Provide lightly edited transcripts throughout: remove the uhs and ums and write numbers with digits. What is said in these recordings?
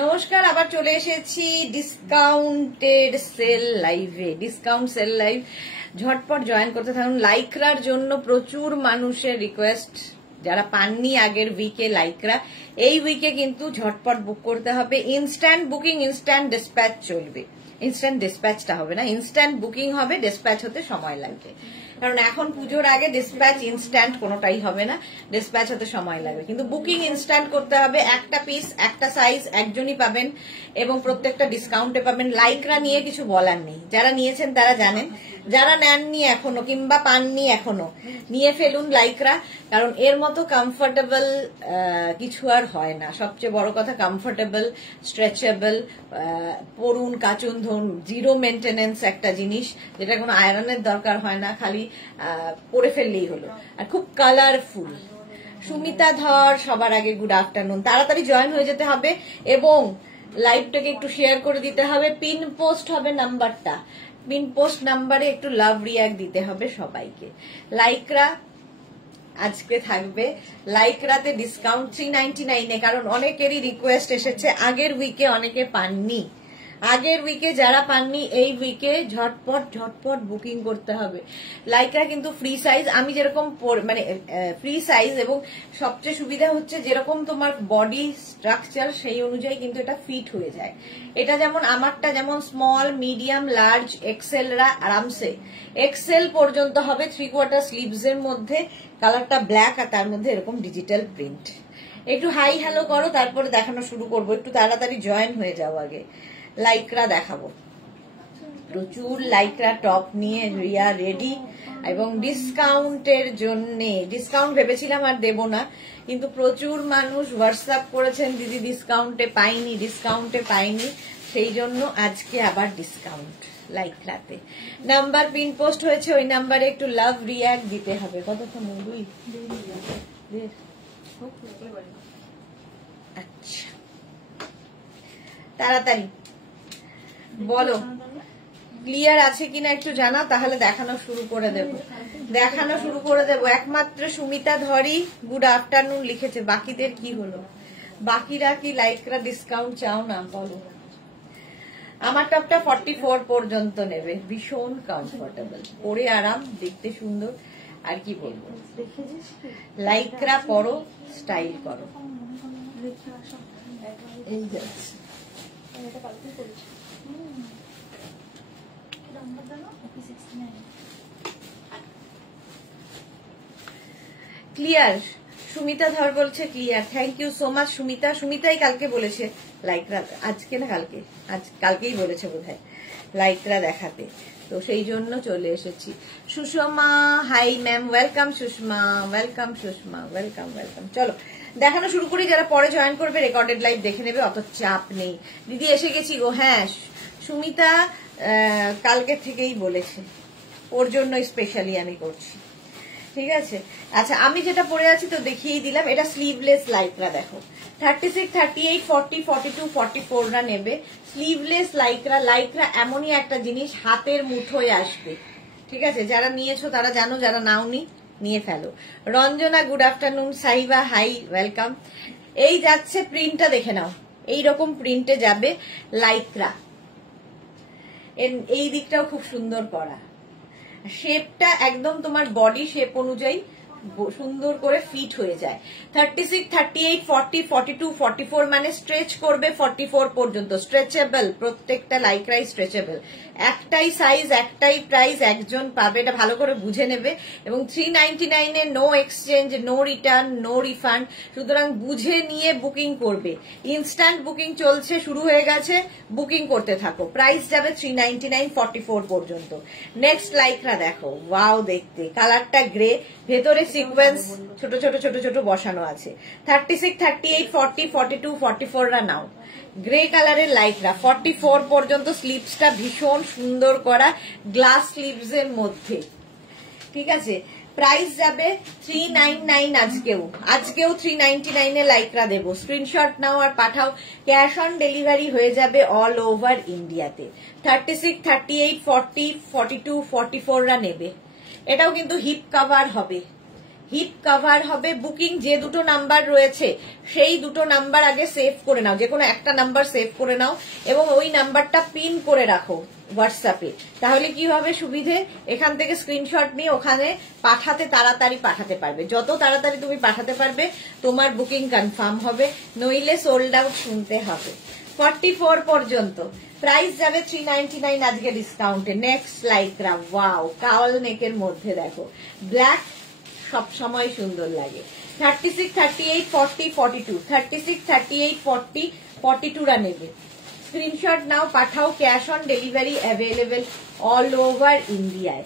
নমস্কার, আবার চলে এসেছি ডিসকাউন্টেড সেল লাইভে। ডিসকাউন্ট সেল লাইভ ঝটপট জয়েন করতে থাকুন। লাইক্রার জন্য প্রচুর মানুষের রিকোয়েস্ট, যারা পাননি আগের উইকে লাইক্রা, এই উইকে কিন্তু ঝটপট বুক করতে হবে। ইনস্ট্যান্ট বুকিং, ইনস্ট্যান্ট ডিসপ্যাচ চলবে। ইনস্ট্যান্ট ডিসপ্যাচটা হবে না, ইনস্ট্যান্ট বুকিং হবে, ডিসপ্যাচ হতে সময় লাগবে। কারণ এখন পুজোর আগে ডিসপ্যাচ ইনস্ট্যান্ট কোনোটাই হবে না, ডিসপ্যাচ হতে সময় লাগবে। কিন্তু বুকিং ইনস্ট্যান্ট করতে হবে। একটা পিস, একটা সাইজ একজনই পাবেন এবং প্রত্যেকটা ডিসকাউন্টে পাবেন। লাইক্রা নিয়ে কিছু বলার নেই, যারা নিয়েছেন তারা জানেন, যারা নেননি এখনো কিংবা পাননি এখনো, নিয়ে ফেলুন লাইক্রা। কারণ এর মতো কমফোর্টেবল কিছু আর হয় না। সবচেয়ে বড় কথা কমফোর্টেবল, স্ট্রেচেবল, পরুন কাচুন ধরুন, জিরো মেনটেনেন্স একটা জিনিস, যেটা কোনো আয়রনের দরকার হয় না, খালি পরে ফেললেই হলো। আর খুব কালারফুল। সুমিতা ধর সবার আগে গুড আফটারনুন। তাড়াতাড়ি জয়েন হয়ে যেতে হবে এবং লাইভটাকে একটু শেয়ার করে দিতে হবে। পিন পোস্ট হবে নাম্বারটা, পিন পোস্ট নাম্বারে একটু লাভ রিয়াক্ট দিতে হবে সবাইকে। লাইক্রা আজকে থাকবে, লাইক্রাতে ডিসকাউন্ট 399-এ। কারণ অনেকেরই রিকোয়েস্ট এসেছে, আগের উইকে অনেকে পাননি। আগের উইকে যারা পাননি এই উইকে ঝটপট ঝটপট বুকিং করতে হবে। লাইক্রা কিন্তু ফ্রি সাইজ, আমি যেরকম মানে ফ্রি সাইজ, এবং সবচেয়ে সুবিধা হচ্ছে যেরকম তোমার বডি স্ট্রাকচার সেই অনুযায়ী কিন্তু এটা ফিট হয়ে যায়। এটা যেমন আমারটা যেমন স্মল, মিডিয়াম, লার্জ, এক্সেলরা আরামসে, এক্সেল পর্যন্ত হবে 3/4 স্লিভস এর মধ্যে। কালারটা ব্ল্যাক আর তার মধ্যে এরকম ডিজিটাল প্রিন্ট। একটু হাই হ্যালো করো, তারপরে দেখানো শুরু করবো। একটু তাড়াতাড়ি জয়েন হয়ে যাও। আগে লাইক্রা দেখাবো। প্রচুর লাইক্রা টপ নিয়ে রিয়া রেডি এবং ডিসকাউন্টের জন্য। ডিসকাউন্ট ভেবেছিলাম আর দেব না, কিন্তু প্রচুর মানুষ হোয়াটসঅ্যাপ করেছেন দিদি ডিসকাউন্টে পাইনি, ডিসকাউন্টে পাইনি, সেই জন্য আজকে আবার ডিসকাউন্ট লাইক্রাতে। নাম্বার পিন পোস্ট হয়েছে, ওই নাম্বারে একটু লাভ রিয়াক্ট দিতে হবে। কতক্ষণ? আচ্ছা, তাড়াতাড়ি বলো ক্লিয়ার আছে কিনা একটু জানাও, তাহলে দেখানো শুরু করে দেব। দেখানো শুরু করে দেব। একমাত্র সুমিতা ধরি গুড আফটারনুন লিখেছে, বাকিদের কি হলো? বাকিরা কি লাইক্রা ডিসকাউন্ট চাও না? বলো। আমার টপটা 44 পর্যন্ত নেবে, ভীষণ কমফোর্টেবল, পরে আরাম, দেখতে সুন্দর। আর কি বলবো, লাইক্রা পরো, স্টাইল করো। এই যাচ্ছে ক্লিয়ার। সুমিতা ধর বলছে clear. Thank you so much Sumita. সুমিতাই কালকে বলেছে লাইক্রা, আজকে না কালকে, কালকেই বলেছে বোধহয় লাইক্রা দেখাতে, তো সেই জন্য চলে এসেছি। Sushma hi ma'am, welcome Sushma, welcome Sushma, welcome welcome. চলো দেখানো শুরু করি। যারা পরে জয়েন করবে রেকর্ডেড লাইভ দেখে নেবে, অত চাপ নেই। দিদি এসে গেছি গো। হ্যাঁ, সুমিতা কালকে থেকেই বলেছে, ওর জন্য স্পেশালি আমি করছি। ঠিক আছে। আচ্ছা, আমি যেটা পরে আছি তো দেখিয়ে দিলাম। এটা স্লিভলেস লাইক্রা, দেখো 36, 38, 40, 42, 44 রা নেবে স্লিভলেস লাইক্রা। লাইক্রা এমনই একটা জিনিস, হাতের মুঠোয় আসবে। ঠিক আছে, যারা নিয়েছো তারা জানো, যারা নাওনি নিয়ে ফেলো। Ranjana good afternoon, Saiba hi, welcome. এই যাচ্ছে, প্রিন্টটা দেখে নাও, এইরকম প্রিন্টে যাবে লাইক্রা। এই দিকটাও খুব সুন্দর করা, শেপটা একদম তোমার বডি শেপ অনুযায়ী সুন্দর করে ফিট হয়ে যায়। 36, 38, 40, 42, 44 মানে স্ট্রেচ করবে 44 পর্যন্ত। স্ট্রেচেবল, প্রত্যেকটা লাইক্রাই স্ট্রেচেবল। একটাই সাইজ, একটাই প্রাইস, একজন পাবে, এটা ভালো করে বুঝে নেবে। এবং 399-এ no exchange, no return, no refund, সুতরাং বুঝে নিয়ে বুকিং করবে। ইনস্ট্যান্ট বুকিং চলছে, শুরু হয়ে গেছে, বুকিং করতে থাকো। প্রাইস যাবে 399, 44 পর্যন্ত। নেক্সট লাইক্রা দেখো, ওয়াও দেখতে, কালারটা গ্রে, ভেতরে সিকোয়েন্স ছোট ছোট ছোট ছোট বসানো আছে। 36, 38, 40, 42, 44 রা নাও। গ্রে কালারের লাইক্রা 44 পর্যন্ত। স্লিভসটা ভীষণ সুন্দর করা, গ্লাস স্লিভস এর মধ্যে। ঠিক আছে, প্রাইস যাবে 399। আজকেও 399-এ লাইক্রা দেবো। স্ক্রিনশট নাও আর পাঠাও, ক্যাশ অন ডেলিভারি হয়ে যাবে অল ওভার ইন্ডিয়াতে। 36, 38, 40, 42, 44 রা নেবে। এটাও কিন্তু হিপ কাভার হবে, হিপ কভার হবে। বুকিং যে দুটো নাম্বার রয়েছে সেই দুটো নাম্বার আগে সেভ করে নাও, যে কোনো একটা নাম্বার সেভ করে নাও এবং ওই নাম্বারটা পিন করে রাখো হোয়াটসঅ্যাপে। তাহলে কি হবে সুবিধে, এখান থেকে স্ক্রিনশট নিয়ে ওখানে পাঠাতে তাড়াতাড়ি পাঠাতে পারবে। যত তাড়াতাড়ি তুমি পাঠাতে পারবে তোমার বুকিং কনফার্ম হবে, নইলে সোল্ড আউট শুনতে হবে। 44 পর্যন্ত প্রাইস যাবে 399 আজকে ডিসকাউন্টে। নেক্সট লাইক্রা, ওয়াও কাওয়াল নেকের মধ্যে দেখো, ব্ল্যাক সব সময় সুন্দর লাগে। 36, 38, 40, 42, 36, 38, 40, 42 রা নেবে। স্ক্রিনশট নাও, পাঠাও। Cash on delivery available all over ইন্ডিয়ায়,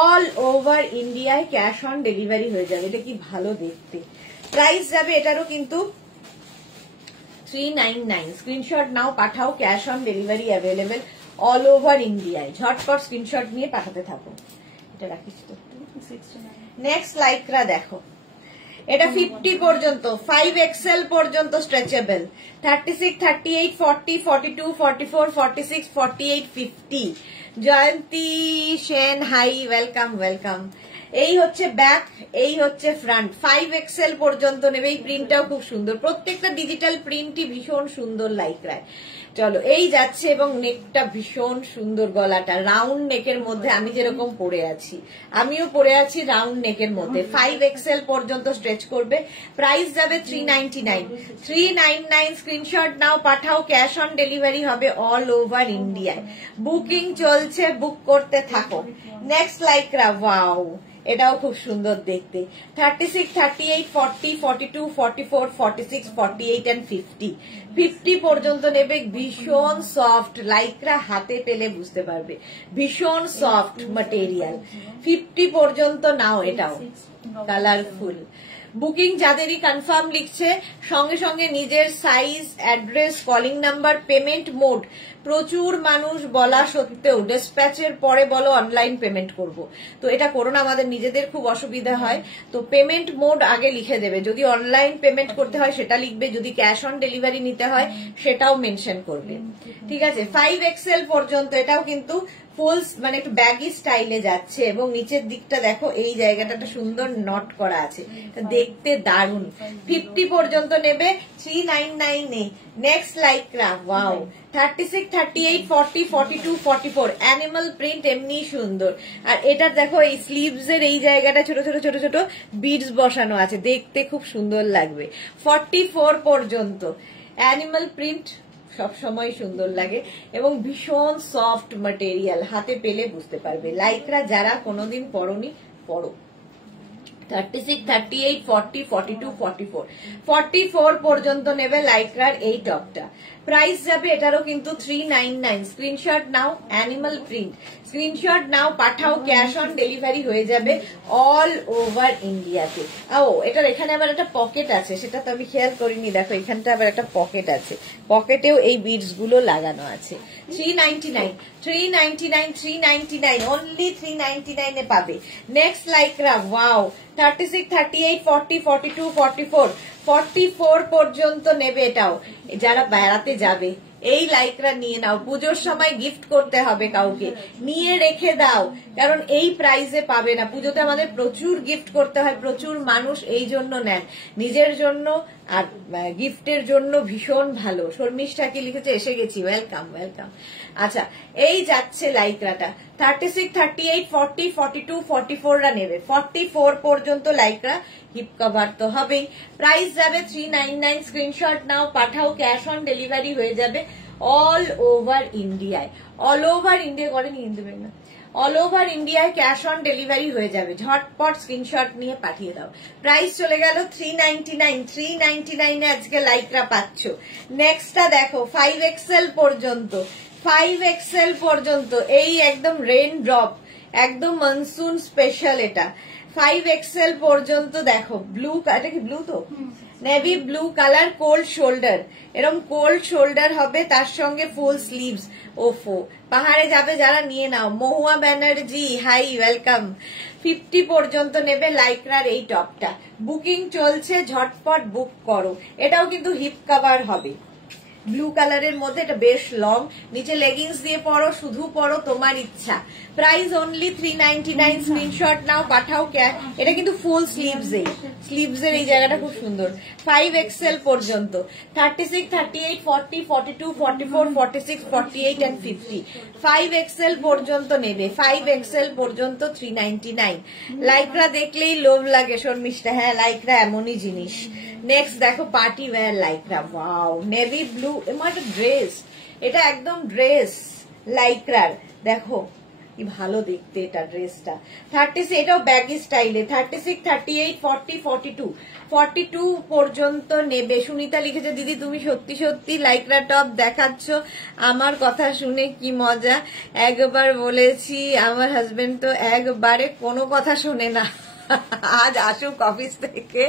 অল ওভার ইন্ডিয়ায় ক্যাশ অন ডেলিভারি হয়ে যাবে। এটা কি ভালো দেখতে। প্রাইস যাবে এটারও কিন্তু 399। স্ক্রিনশট নাও, পাঠাও। Cash on delivery available all over ইন্ডিয়ায়। ঝটপট স্ক্রিনশট নিয়ে পাঠাতে থাকো। এটা রাখিস তো। নেক্সট লাইক্রা দেখো, এটা 50 পর্যন্ত, 5XL পর্যন্ত স্ট্রেচেবল। 36, 38, 40, 42, 44, 46, 48, 50। জয়ন্তী সেন, হাই, ওয়েলকাম ওয়েলকাম। এই হচ্ছে ব্যাক, এই হচ্ছে ফ্রন্ট। 5XL পর্যন্ত নেবে। এই প্রিন্টটাও খুব সুন্দর, প্রত্যেকটা ডিজিটাল প্রিন্টই ভীষণ সুন্দর লাইক্রায়। চলো এই যাচ্ছে, এবং নেকটা ভীষণ সুন্দর, গলাটা রাউন্ড নেকের মধ্যে। আমি যেরকম পরে আছি, আমিও পরে আছি রাউন্ড নেকের মধ্যে। 5XL পর্যন্ত স্ট্রেচ করবে। প্রাইস যাবে 399। 399 স্ক্রিনশট নাও, পাঠাও। ক্যাশ অন ডেলিভারি হবে অল ওভার ইন্ডিয়ায়। বুকিং চলছে, বুক করতে থাকো। নেক্সট লাইক্রা, ওয়াও এটাও খুব সুন্দর দেখতে। 36, 38, 40, 42, 44, 46, 48 and 50। 50 পর্যন্ত নেবে। ভীষণ সফট লাইক্রা, হাতে পেলে বুঝতে পারবে, ভীষণ সফট ম্যাটেরিয়াল। 50 পর্যন্ত নাও। এটাও কালারফুল। বুকিং যাদেরই কনফার্ম লিখছে, সঙ্গে সঙ্গে নিজের size, address, calling number, payment mode. প্রচুর মানুষ বলা সত্ত্বেও ডিসপ্যাচের পরে বলো অনলাইন পেমেন্ট করব, তো এটা করো না, আমাদের নিজেদের খুব অসুবিধা হয়। তো পেমেন্ট মোড আগে লিখে দেবে। যদি অনলাইন পেমেন্ট করতে হয় সেটা লিখবে, যদি ক্যাশ অন ডেলিভারি নিতে হয় সেটাও মেনশন করবে, ঠিক আছে। 5XL পর্যন্ত। এটাও কিন্তু ফুল মানে একটু ব্যাগি স্টাইলে যাচ্ছে, এবং নিচের দিকটা দেখো, এই জায়গাটা একটা সুন্দর নট করা আছে, দেখতে দারুণ। 50 পর্যন্ত নেবে 399 এ। Next Lycra, wow 36, 38, 40, 42, 44 animal print, এমনি সুন্দর। আর এটা দেখো, এই স্লিভস এর এই জায়গাটা ছোট ছোট ছোট ছোট বিডস বসানো আছে, দেখতে খুব সুন্দর লাগবে। 44 পর্যন্ত অ্যানিমাল প্রিন্ট সব সময় সুন্দর লাগে, এবং ভীষণ সফট ম্যাটেরিয়াল, হাতে পেলে বুঝতে পারবে। লাইক্রা যারা কোনোদিন পরনি, পরো। 36, 38, 40, 42, 44 44 পর্যন্ত নেবে লাইক্রার এই টপটা। প্রাইস যাবে এটারও কিন্তু 399। স্ক্রিনশট নাও, অ্যানিমাল প্রিন্ট। স্ক্রিনশট নাও, পাঠাও। ক্যাশ অন ডেলিভারি হয়ে যাবে অল ওভার ইন্ডিয়াতে। ও এটার এখানে আবার একটা পকেট আছে, সেটা তো আমি খেয়াল করিনি। দেখো এখানটা আবার একটা পকেট আছে, পকেটেও এই বিডস গুলো লাগানো আছে। 399, 399, 399 অনলি 399 এ পাবে। নেক্সট লাইক্রা, ওয়াও 36, 38, 40, 42, 44 44 পর্যন্ত নেবে। এটাও যারা বেড়াতে যাবে এই লাইক্রা নিয়ে নাও, পুজোর সময় গিফট করতে হবে কাউকে, নিয়ে রেখে দাও, কারণ এই প্রাইসে পাবে না। পুজোতে আমাদের প্রচুর গিফট করতে হয়, প্রচুর মানুষ এই জন্য নেন, নিজের জন্য আর গিফটের জন্য ভীষণ ভালো। শর্মিষ্ঠা কি লিখেছে, এসে গেছি, ওয়েলকাম ওয়েলকাম। আচ্ছা এই যাচ্ছে লাইক্রাটা। 36, 38, 40, 42, 44 রা নেবে। 44 পর্যন্ত লাইক্রা, হিপ কভার তো হবেই। প্রাইস যাবে 399। স্ক্রিনশট নাও, পাঠাও। ক্যাশ অন ডেলিভারি হয়ে যাবে অল ওভার ইন্ডিয়ায়। অল ওভার ইন্ডিয়া করে নিয়ে দেবে না, অল ওভার ইন্ডিয়ায় ক্যাশ অন ডেলিভারি হয়ে যাবে। ঝটপট স্ক্রিনশট নিয়ে পাঠিয়ে দাও। প্রাইস চলে গেল 399। 399 এ আজকে লাইক্রা পাচ্ছ। নেক্সটটা দেখো, 5XL পর্যন্ত। 5XL পর্যন্ত এই একদম রেন ড্রপ, একদম মনসুন স্পেশাল। এটা 5XL পর্যন্ত দেখো, ব্লু, এটা কি ব্লু তো, navy blue colour, cold shoulder, এরকম কোল্ড শোল্ডার হবে, তার সঙ্গে ফুল স্লিভস। ওফো, পাহাড়ে যাবে যারা নিয়ে নাও। মহুয়া ব্যানার্জি, হাই, ওয়েলকাম। 50 পর্যন্ত নেবে লাইক্রার এই টপটা। বুকিং চলছে, ঝটপট বুক করো। এটাও কিন্তু হিপ কভার হবে। ব্লু কালারের মধ্যে, এটা বেশ লং, নিচে লেগিংস দিয়ে পরো, শুধু পরো, তোমার ইচ্ছা। প্রাইস অনলি 399, স্ক্রিনশট নাও, পাঠাও। এটা কিন্তু ফুল স্লিভস এর এই জায়গাটা খুব সুন্দর। 5XL পর্যন্ত, 36, 38, 40, 42, 44, 46, 48 and 50। 5XL পর্যন্ত নেবে, 5XL পর্যন্ত 399। লাইকরা দেখলেই লোভ লাগে শর্মিষ্ঠা। হ্যাঁ, লাইকরা এমনই জিনিস। নেক্সট দেখো party wear Lycra, wow, navy blue, এমন ড্রেস, এটা একদম ড্রেস লাইকরার, দেখো কি ভালো দেখতে এটা ড্রেসটা। 36, এটাও ব্যাগি স্টাইলে। 36, 38, 40, 42, 42 পর্যন্ত নেবে। সুনিতা লিখেছে, দিদি তুমি সত্যি সত্যি লাইকরা টপ দেখাচ্ছ, আমার কথা শুনে কি মজা। একবার বলেছি, আমার হাজবেন্ড তো একবারে কোনো কথা শোনে না, আজ আসুক অফিস থেকে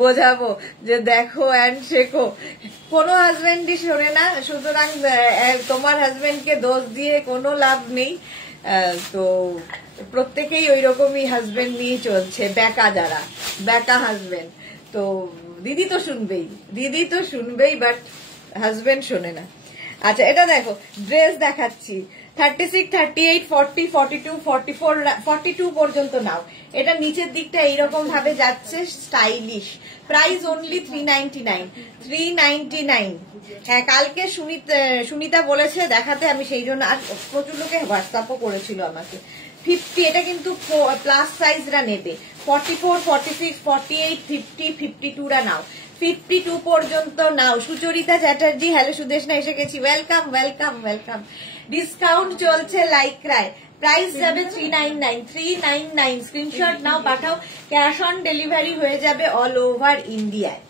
বোঝাবো যে দেখো অ্যান্ড শেখো। কোনো হাজবেন্ডই শোনে না, সুতরাং তোমার হাজবেন্ডকে দোষ দিয়ে কোনো লাভ নেই। তো প্রত্যেকেই ওই রকমই হাজবেন্ড নিয়ে চলছে, যারা বেকা হাজবেন্ড। তো দিদি তো শুনবেই, বাট হাজবেন্ড শোনে না। আচ্ছা, এটা দেখো ড্রেস দেখাচ্ছি। 36, 38, 40, 42, 44, 42 পর্যন্ত নাও। এটা নিচের দিকটা এইরকম ভাবে যাচ্ছে, স্টাইলিশ। Price only 399, 399। হ্যাঁ, কালকে সুনিতা বলেছে দেখাতে, আমি সেই জন্য, আর প্রচুর লোকে হোয়াটসঅ্যাপও করেছিল আমাকে। 50, এটা কিন্তু প্লাস সাইজরা নেবে। 44, 46, 48, 50, 52 রা নাও। 52 পর্যন্ত নাও। সুচরিতা চ্যাটার্জি, হ্যালো সুদেশনা, এসে গেছি, ওয়েলকাম ওয়েলকাম ওয়েলকাম। ডিসকাউন্ট চলছে লাইকরায়, প্রাইস যাবে 399, 399। স্ক্রিনশট নাও, পাঠাও, ক্যাশ অন ডেলিভারি হয়ে যাবে অল ওভার ইন্ডিয়ায়।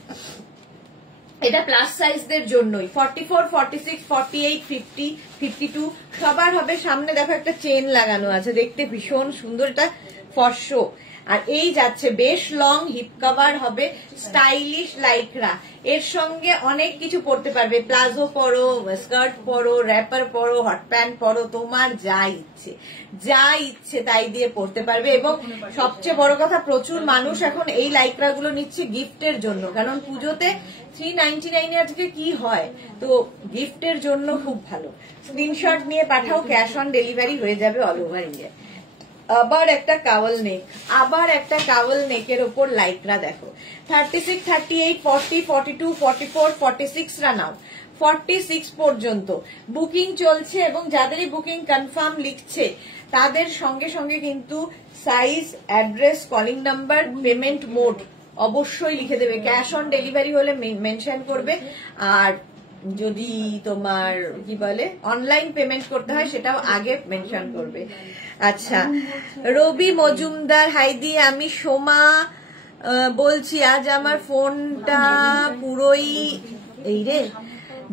এটা প্লাস সাইজদের জন্যই। 44, 46, 48, 50, 52 সবার হবে। সামনে দেখো একটা চেন লাগানো আছে, দেখতে ভীষণ সুন্দর, এটা ফর্সো। আর এই যাচ্ছে বেশ লং, হিপ কভার হবে, স্টাইলিশ লাইকরা। এর সঙ্গে অনেক কিছু পরতে পারবে, প্লাজো পরো, স্কার্ট পরো, র্যাপার পরো, হট প্যান্ট পরো, তোমার যা ইচ্ছে তাই দিয়ে পরতে পারবে। এবং সবচেয়ে বড় কথা, প্রচুর মানুষ এখন এই লাইকরা গুলো নিচ্ছে গিফটের জন্য, কারণ পুজোতে 399 আজকে কি হয়, তো গিফটের জন্য খুব ভালো। স্ক্রিনশট নিয়ে পাঠাও, ক্যাশ অন ডেলিভারি হয়ে যাবে অল ওভার ইন্ডিয়া। আবার একটা কাওয়াল নেকের ওপর লাইকরা দেখো। 36, 38, 40, 42, 44, 46 রা নাও। 46 পর্যন্ত বুকিং চলছে, এবং যাদেরই বুকিং কনফার্ম লিখছে তাদের সঙ্গে সঙ্গে কিন্তু size, address, calling number, payment mode অবশ্যই লিখে দেবে। ক্যাশ অন ডেলিভারি হলে মেনশন করবে, আর যদি তোমার কি বলে অনলাইন পেমেন্ট করতে হয় সেটাও আগে মেনশন করবে। আচ্ছা, রবি মজুমদার, হাইদি, আমি সোমা বলছি, আজ আমার ফোনটা পুরোই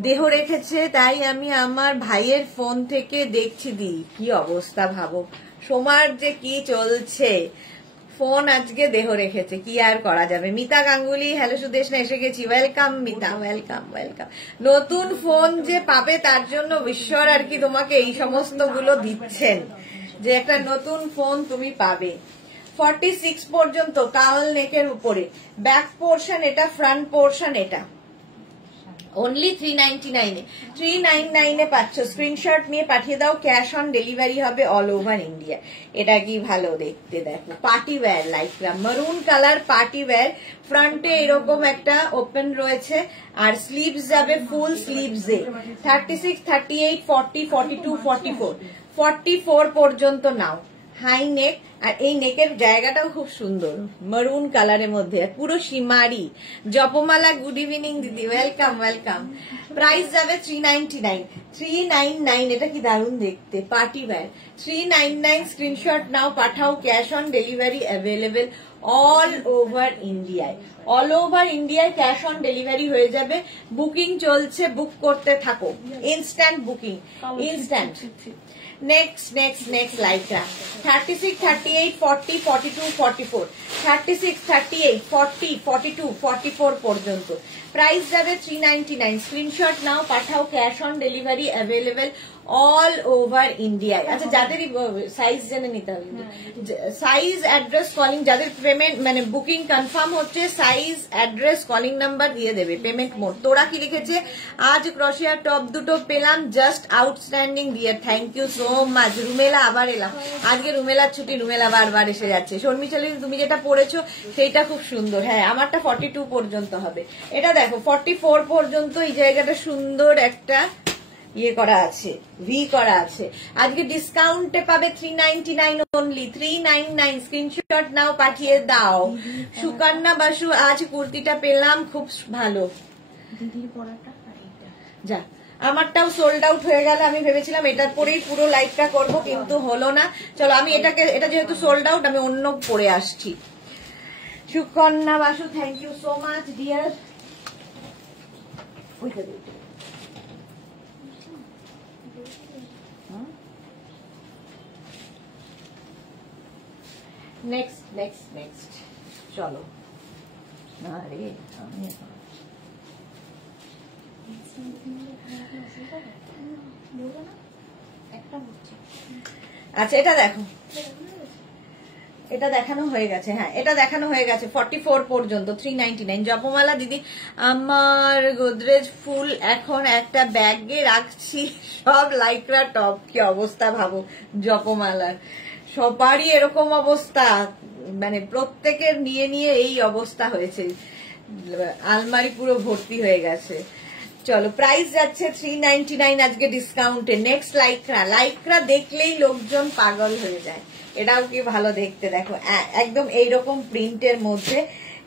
দেহ রেখেছে, তাই আমি আমার ভাইয়ের ফোন থেকে দেখছি। কি অবস্থা ভাবো, সোমার যে কি চলছে, ফোন আজকে দেহ রেখেছে, কি আর করা যাবে। মিতা গাঙ্গুলি, হ্যালো সুদেশনা, এসে গেছি, ওয়েলকাম মিতা, ওয়েলকাম ওয়েলকাম। নতুন ফোন যে পাবে তার জন্য ঈশ্বর আর কি তোমাকে এই সমস্ত গুলো দিচ্ছেন, যে একটা নতুন ফোন তুমি পাবে। 46 পর্যন্ত কাওয়াল নেকের উপরে, ব্যাক পোর্শন এটা, ফ্রন্ট পোর্শন এটা, অনলি 399 এ, 399 এ পাচ্ছ। স্ক্রিনশট নিয়ে পাঠিয়ে দাও, ক্যাশ অন ডেলিভারি হবে অল ওভার ইন্ডিয়া। এটা কি ভালো দেখতে, দেখো পার্টি ওয়্যার লাইকরা, মারুন কালার পার্টি ওয়্যার। ফ্রন্টে এরকম একটা ওপেন রয়েছে, আর স্লিভস যাবে ফুল স্লিভস এ। 36, 38, 40, 42, 44, 44 পর্যন্ত নাও। হাই নেক, আর এই নেকের জায়গাটাও খুব সুন্দর, মারুন কালারের মধ্যে, পুরো সীমারি। জপমালা, গুড ইভিনিং দিদি, ওয়েলকাম ওয়েলকাম। প্রাইস যাবে 399, 399। এটা কি দারুণ দেখতে, পার্টি ওয়্যার। 399, স্ক্রিনশট নাও, পাঠাও, cash on delivery available all over ইন্ডিয়ায়। অল ওভার ইন্ডিয়ায় ক্যাশ অন ডেলিভারি হয়ে যাবে। বুকিং চলছে, বুক করতে থাকো, ইনস্ট্যান্ট বুকিং, ইনস্ট্যান্ট। নেক্সট লাইকরা। 36, 38, 40, 42, 44, 36, 38, 40, 42, 44 পর্যন্ত। প্রাইস যাবে 399। স্ক্রিনশট নাও, পাঠাও, cash on delivery available all over ইন্ডিয়ায়। আচ্ছা, যাদেরই সাইজ জেনে নিতে হবে, সাইজ অ্যাড্রেস কলিং, যাদের পেমেন্ট মানে বুকিং কনফার্ম হচ্ছে, সাইজ অ্যাড্রেস কলিং নাম্বার দিয়ে দেবে, পেমেন্ট মোড। তোরা কি লিখেছে, আজ ক্রোশিয়া টপ দুটো পেলাম, just outstanding dear, thank you so much. Rumela আবার এলাম, আজকে রুমেলার ছুটি, রুমেলা বারবার এসে যাচ্ছে। শর্মি চালিনী তুমি যেটা পড়েছো সেইটা খুব সুন্দর। হ্যাঁ, আমারটা 42 পর্যন্ত হবে। এটা দেখো 44 পর্যন্ত এই জায়গাটা সুন্দর একটা ইয়ে করা আছে, ভি করা আছে। আজকে ডিসকাউন্টে পাবে 399 অনলি, 399। স্ক্রিনশট নাও, পাঠিয়ে দাও। সুকন্যা বাসু, আজ কুর্তিটা পেলাম, খুব ভালো। যা, আমারটাও সোল্ড আউট হয়ে গেল। আমি ভেবেছিলাম এটার পরেই পুরো লাইভটা করব, কিন্তু হলো না। চলো, আমি এটা যেহেতু সোল্ড আউট, আমি অন্য পরে আসছি। Sukanya Basu, thank you so much dear. Next চলো। আরে আচ্ছা, এটা দেখো, এটা দেখানো হয়ে গেছে। হ্যাঁ, এটা দেখানো হয়ে গেছে 44 পর্যন্ত, 399। জপমালা দিদি, আমার গোদরেজ ফুল, এখন একটা ব্যাগে রাখছি সব লাইকরা টপ। কি অবস্থা ভাবো জপমালার, সবারই এরকম অবস্থা, মানে প্রত্যেকের নিয়ে নিয়ে এই অবস্থা হয়েছে, আলমারি পুরো ভর্তি হয়ে গেছে। চলো, প্রাইস যাচ্ছে 399 আজকে ডিসকাউন্টে। নেক্সট লাইকরা দেখলেই লোকজন পাগল হয়ে যায়। এটাও কি ভালো দেখতে, দেখো একদম এইরকম প্রিন্টের মধ্যে,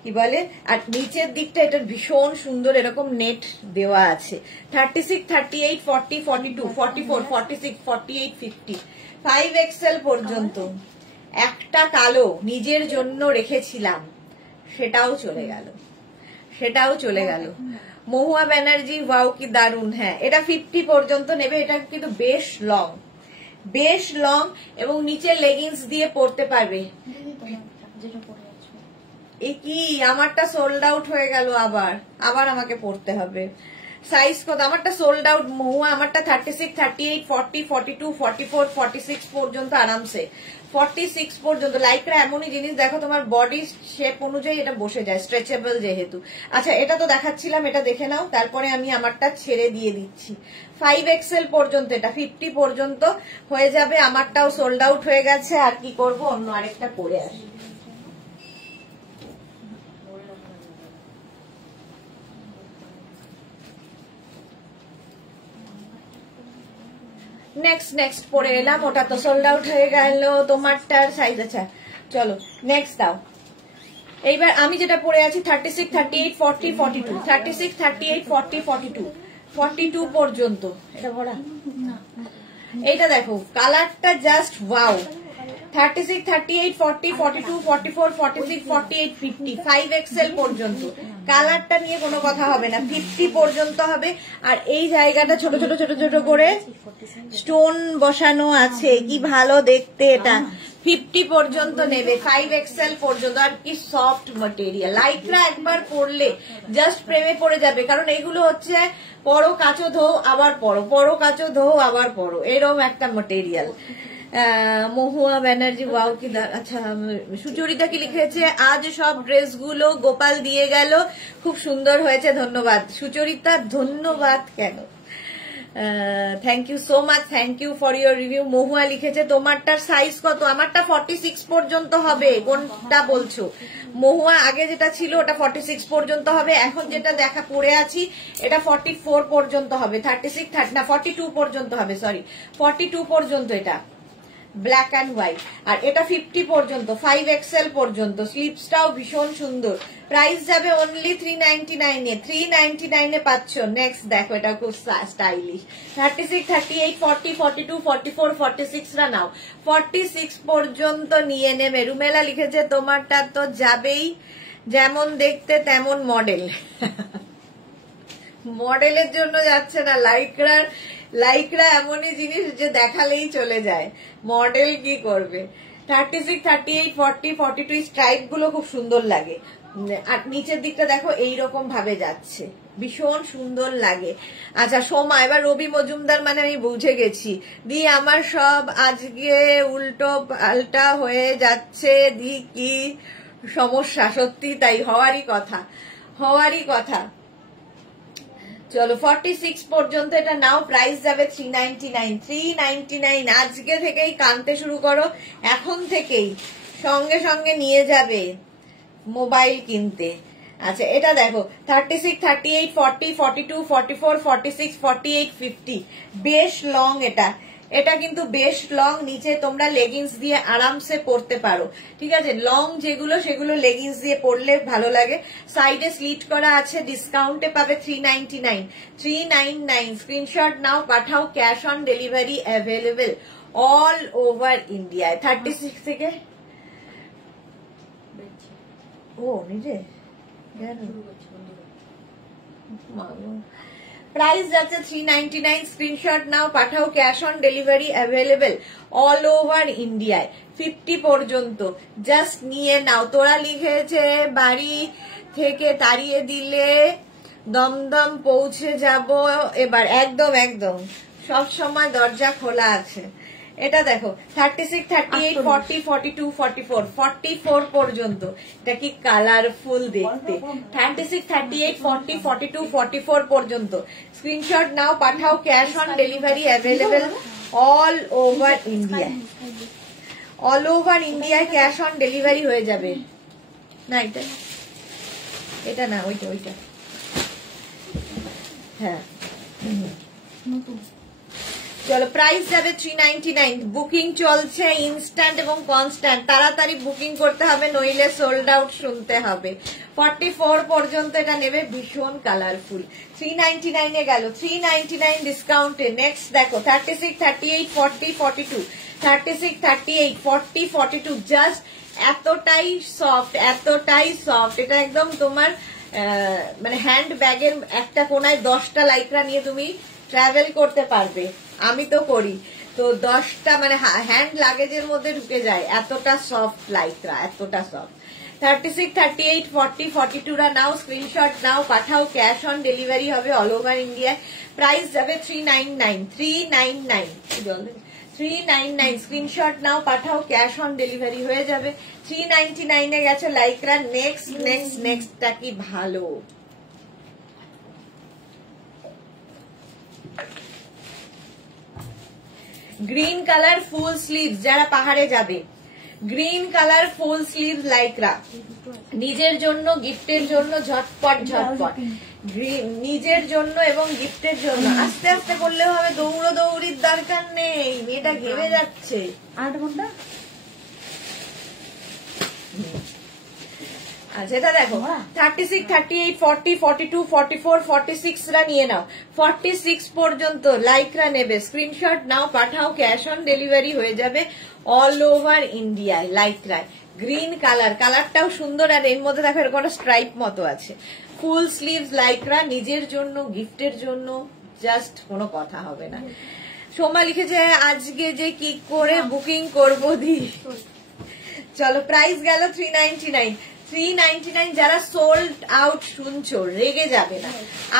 কি বলে, আর নিচের দিকটা এটার ভীষণ সুন্দর এরকম নেট দেওয়া আছে। 36, 38, 40, 42, 44, 46, 48, 50, 5XL পর্যন্ত। একটা কালো নিজের জন্য রেখেছিলাম, সেটাও চলে গেল। মহুয়া ব্যানার্জি, ওয়াও কি দারুন। হ্যাঁ, এটা 50 পর্যন্ত নেবে। এটা কিন্তু বেশ লং এবং নিচে লেগিংস দিয়ে পরতে পারবে। এ কি, আমারটা সোল্ড আউট হয়ে গেল, আবার আমাকে পড়তে হবে। সাইজ কত? আমারটা সোল্ড আউট মহুয়া, আমারটা 36, 38, 40, 42, 44, 46 পর্যন্ত আরামসে। 46 পর্যন্ত। লাইকরা এমনই জিনিস, দেখো তোমার বডি শেপ অনুযায়ী এটা বসে যায়, স্ট্রেচেবল যেহেতু। আচ্ছা, এটা তো দেখাচ্ছিলাম, এটা দেখে নাও, তারপরে আমি আমারটা ছেড়ে দিয়ে দিচ্ছি। 5XL পর্যন্ত, এটা 50 পর্যন্ত হয়ে যাবে। আমারটাও সোল্ড আউট হয়ে গেছে। আর কি করব, অন্য আরেকটা পরে আসি। নেক্সট পরে এলাম, ওটা তো সোল্ড আউট হয়ে গেল। তোমারটার সাইজ, আচ্ছা চলো নেক্সট দাও। এইবার আমি যেটা পরে আছি 36, 38, 40, 42, 36, 38, 40, 42, 42 পর্যন্ত। এটা ভরা, এইটা দেখো কালারটা জাস্ট ওয়াও। 36, 38, 40, 42, 44, 46, 48, 50, 5XL পর্যন্ত। কালারটা নিয়ে কোনো কথা হবে না, 50 পর্যন্ত হবে। আর এই জায়গাটা ছোট ছোট করে স্টোন বসানো আছে, কি ভালো দেখতে। এটা 50 পর্যন্ত নেবে, 5XL পর্যন্ত। আর কি সফট ম্যাটেরিয়াল, লাইকরা একবার পরলে জাস্ট প্রেমে পড়ে যাবে। কারণ এগুলো হচ্ছে পরো কাচো ধো আবার পরো কাচো ধো আবার পরো, এরকম একটা ম্যাটেরিয়াল। মহুয়া ব্যানার্জি, ওয়াও কি, আচ্ছা সুচরিতা কি লিখেছে, আজ সব ড্রেসগুলো গোপাল দিয়ে গেল, খুব সুন্দর হয়েছে, ধন্যবাদ সুচরিতা। ধন্যবাদ কেন, thank you so much, thank you for your review. Mahua লিখেছে তোমারটার সাইজ কত? আমারটা 46 পর্যন্ত হবে। কোনটা বলছো মহুয়া? আগে যেটা ছিল ওটা 46 পর্যন্ত হবে, এখন যেটা দেখা পড়ে আছি এটা 44 পর্যন্ত হবে। 36 না 42 পর্যন্ত হবে, সরি 42 পর্যন্ত এটা ব্ল্যাক অ্যান্ড হোয়াইট। আর এটা 50 পর্যন্ত, 5XL পর্যন্ত। স্লিপসটাও ভীষণ সুন্দর। প্রাইস যাবে অনলি 399 এ, 399 এ পাচ্ছ। নেক্সট দেখো, এটা খুব স্টাইলিশ। 36, 38, 40, 42, 44, 46 রা নাও, 46 পর্যন্ত নিয়ে নেবে। রুমেলা লিখেছে তোমারটা তো যাবেই, যেমন দেখতে তেমন মডেল। মডেলের জন্য যাচ্ছে না, লাইকরা এমনই জিনিস যে দেখালেই চলে যায়, মডেল কি করবে। 36, 38, 40, 42 স্ট্রাইপ গুলো খুব সুন্দর লাগে। আর নিচের দিকটা দেখো এইরকম ভাবে যাচ্ছে, ভীষণ সুন্দর লাগে। আচ্ছা সোমা, এবার রবি মজুমদার মানে আমি বুঝে গেছি দি, আমার সব আজকে উল্টো পাল্টা হয়ে যাচ্ছে দি, কি সমস্যা? সত্যি তাই, হওয়ারই কথা, হওয়ারই কথা। চলো 46 পর্যন্ত এটা নাও, প্রাইস যাবে 399। 399 আজকে থেকেই কানতে শুরু করো, এখন থেকেই সঙ্গে সঙ্গে নিয়ে যাবে মোবাইল কিনতে। আচ্ছা এটা দেখো 36, 38, 40, 42, 44, 46, 48, 50, বেশ লং এটা, এটা কিন্তু বেশ লং। নিচে তোমরা লেগিংস দিয়ে আরামসে পরতে পারো, ঠিক আছে? লং যেগুলো সেগুলো লেগিংস দিয়ে পরলে ভালো লাগে। সাইডে স্লিট করা আছে, ডিসকাউন্টে পাবে 399। 399 স্ক্রিনশট নাও, পাঠাও, cash on delivery available all over ইন্ডিয়ায়। 36 থেকে ও নিজে প্রাইস যাচ্ছে 399। স্ক্রিনশট নাও, পাঠাও, cash on delivery available all over ইন্ডিয়ায় 50 পর্যন্ত। জাস্ট নিয়ে নাও। তোরা লিখেছে বাড়ি থেকে তাড়িয়ে দিলে দমদম পৌঁছে যাব এবার। একদম একদম, সব সময় দরজা খোলা আছে। এটা দেখো 36, 38, 40, 42, 44, 44 পর্যন্ত। এটা কি কালারফুল দেখতে। 36, 38, 40, 42, 44 পর্যন্ত। স্ক্রিনশট নাও, পাঠাও, cash on delivery available all over India. All over ইন্ডিয়ায় ক্যাশ অন ডেলিভারি হয়ে যাবে। না এটা, এটা না, ওইটা ওইটা, হ্যাঁ। চলো প্রাইস যাবে 399। বুকিং চলছে ইনস্ট্যান্ট এবং কনস্ট্যান্ট, তাড়াতাড়ি বুকিং করতে হবে নইলে সোল্ড আউট শুনতে হবে। 44 পর্যন্ত এটা নেবে, ভীষণ কালারফুল। 399 এ গেল, 399 ডিসকাউন্টে। নেক্সট দেখো 36, 38, 40, 42, 36, 38, 40, 42, জাস্ট এতটাই সফট, এতটাই সফট। এটা একদম তোমার মানে হ্যান্ড ব্যাগের একটা কোনায় 10টা লাইক্রা নিয়ে তুমি ট্রাভেল করতে পারবে। আমি তো করি, তো 10টা মানে হ্যান্ড লাগেজের মধ্যে ঢুকে যায়, এতটা সফট লাইক্রা, এতটা সফট। 36, 38, 40, 42 রা নাও, স্ক্রিনশট নাও, পাঠাও, ক্যাশ অন ডেলিভারি হবে অল ওভার ইন্ডিয়ায়। প্রাইস যাবে 399। 399 399 স্ক্রিনশট নাও, পাঠাও, ক্যাশ অন ডেলিভারি হয়ে যাবে। 399 এ গেছে লাইক্রা। নেক্সট নেক্সট নেক্সটটা কি ভালো, গ্রিন কালার ফুল স্লিভ, যারা পাহাড়ে যাবে green colour full sleeve Lycra, নিজের জন্য গিফটের জন্য ঝটপট ঝটপট, নিজের জন্য এবং গিফটের জন্য। আস্তে আস্তে করলেও হবে, দৌড়ির দরকার নেই, মেয়েটা ঘেমে যাচ্ছে। 8 ঘন্টা। আচ্ছা এটা দেখো 36, 38, 40, 42, 44, 46 রা নিয়ে নাও। 46 পর্যন্ত লাইক্রা নেবে, স্ক্রিনশট নাও, পাঠাও, ক্যাশ অন ডেলিভারি হয়ে যাবে অল ওভার ইন্ডিয়ায়। লাইক্রায় গ্রিন কালার, কালারটাও সুন্দর, আর এর মধ্যে দেখো এরকম একটা স্ট্রাইপ মতো আছে। ফুল স্লিভস লাইক্রা, নিজের জন্য গিফটের জন্য, জাস্ট কোনো কথা হবে না। সোমা লিখেছে আজকে যে কি করে বুকিং করবো দি। চলো প্রাইস গেল 399। 399 যারা সোল্ড আউট শুনছো রেগে যাবে না,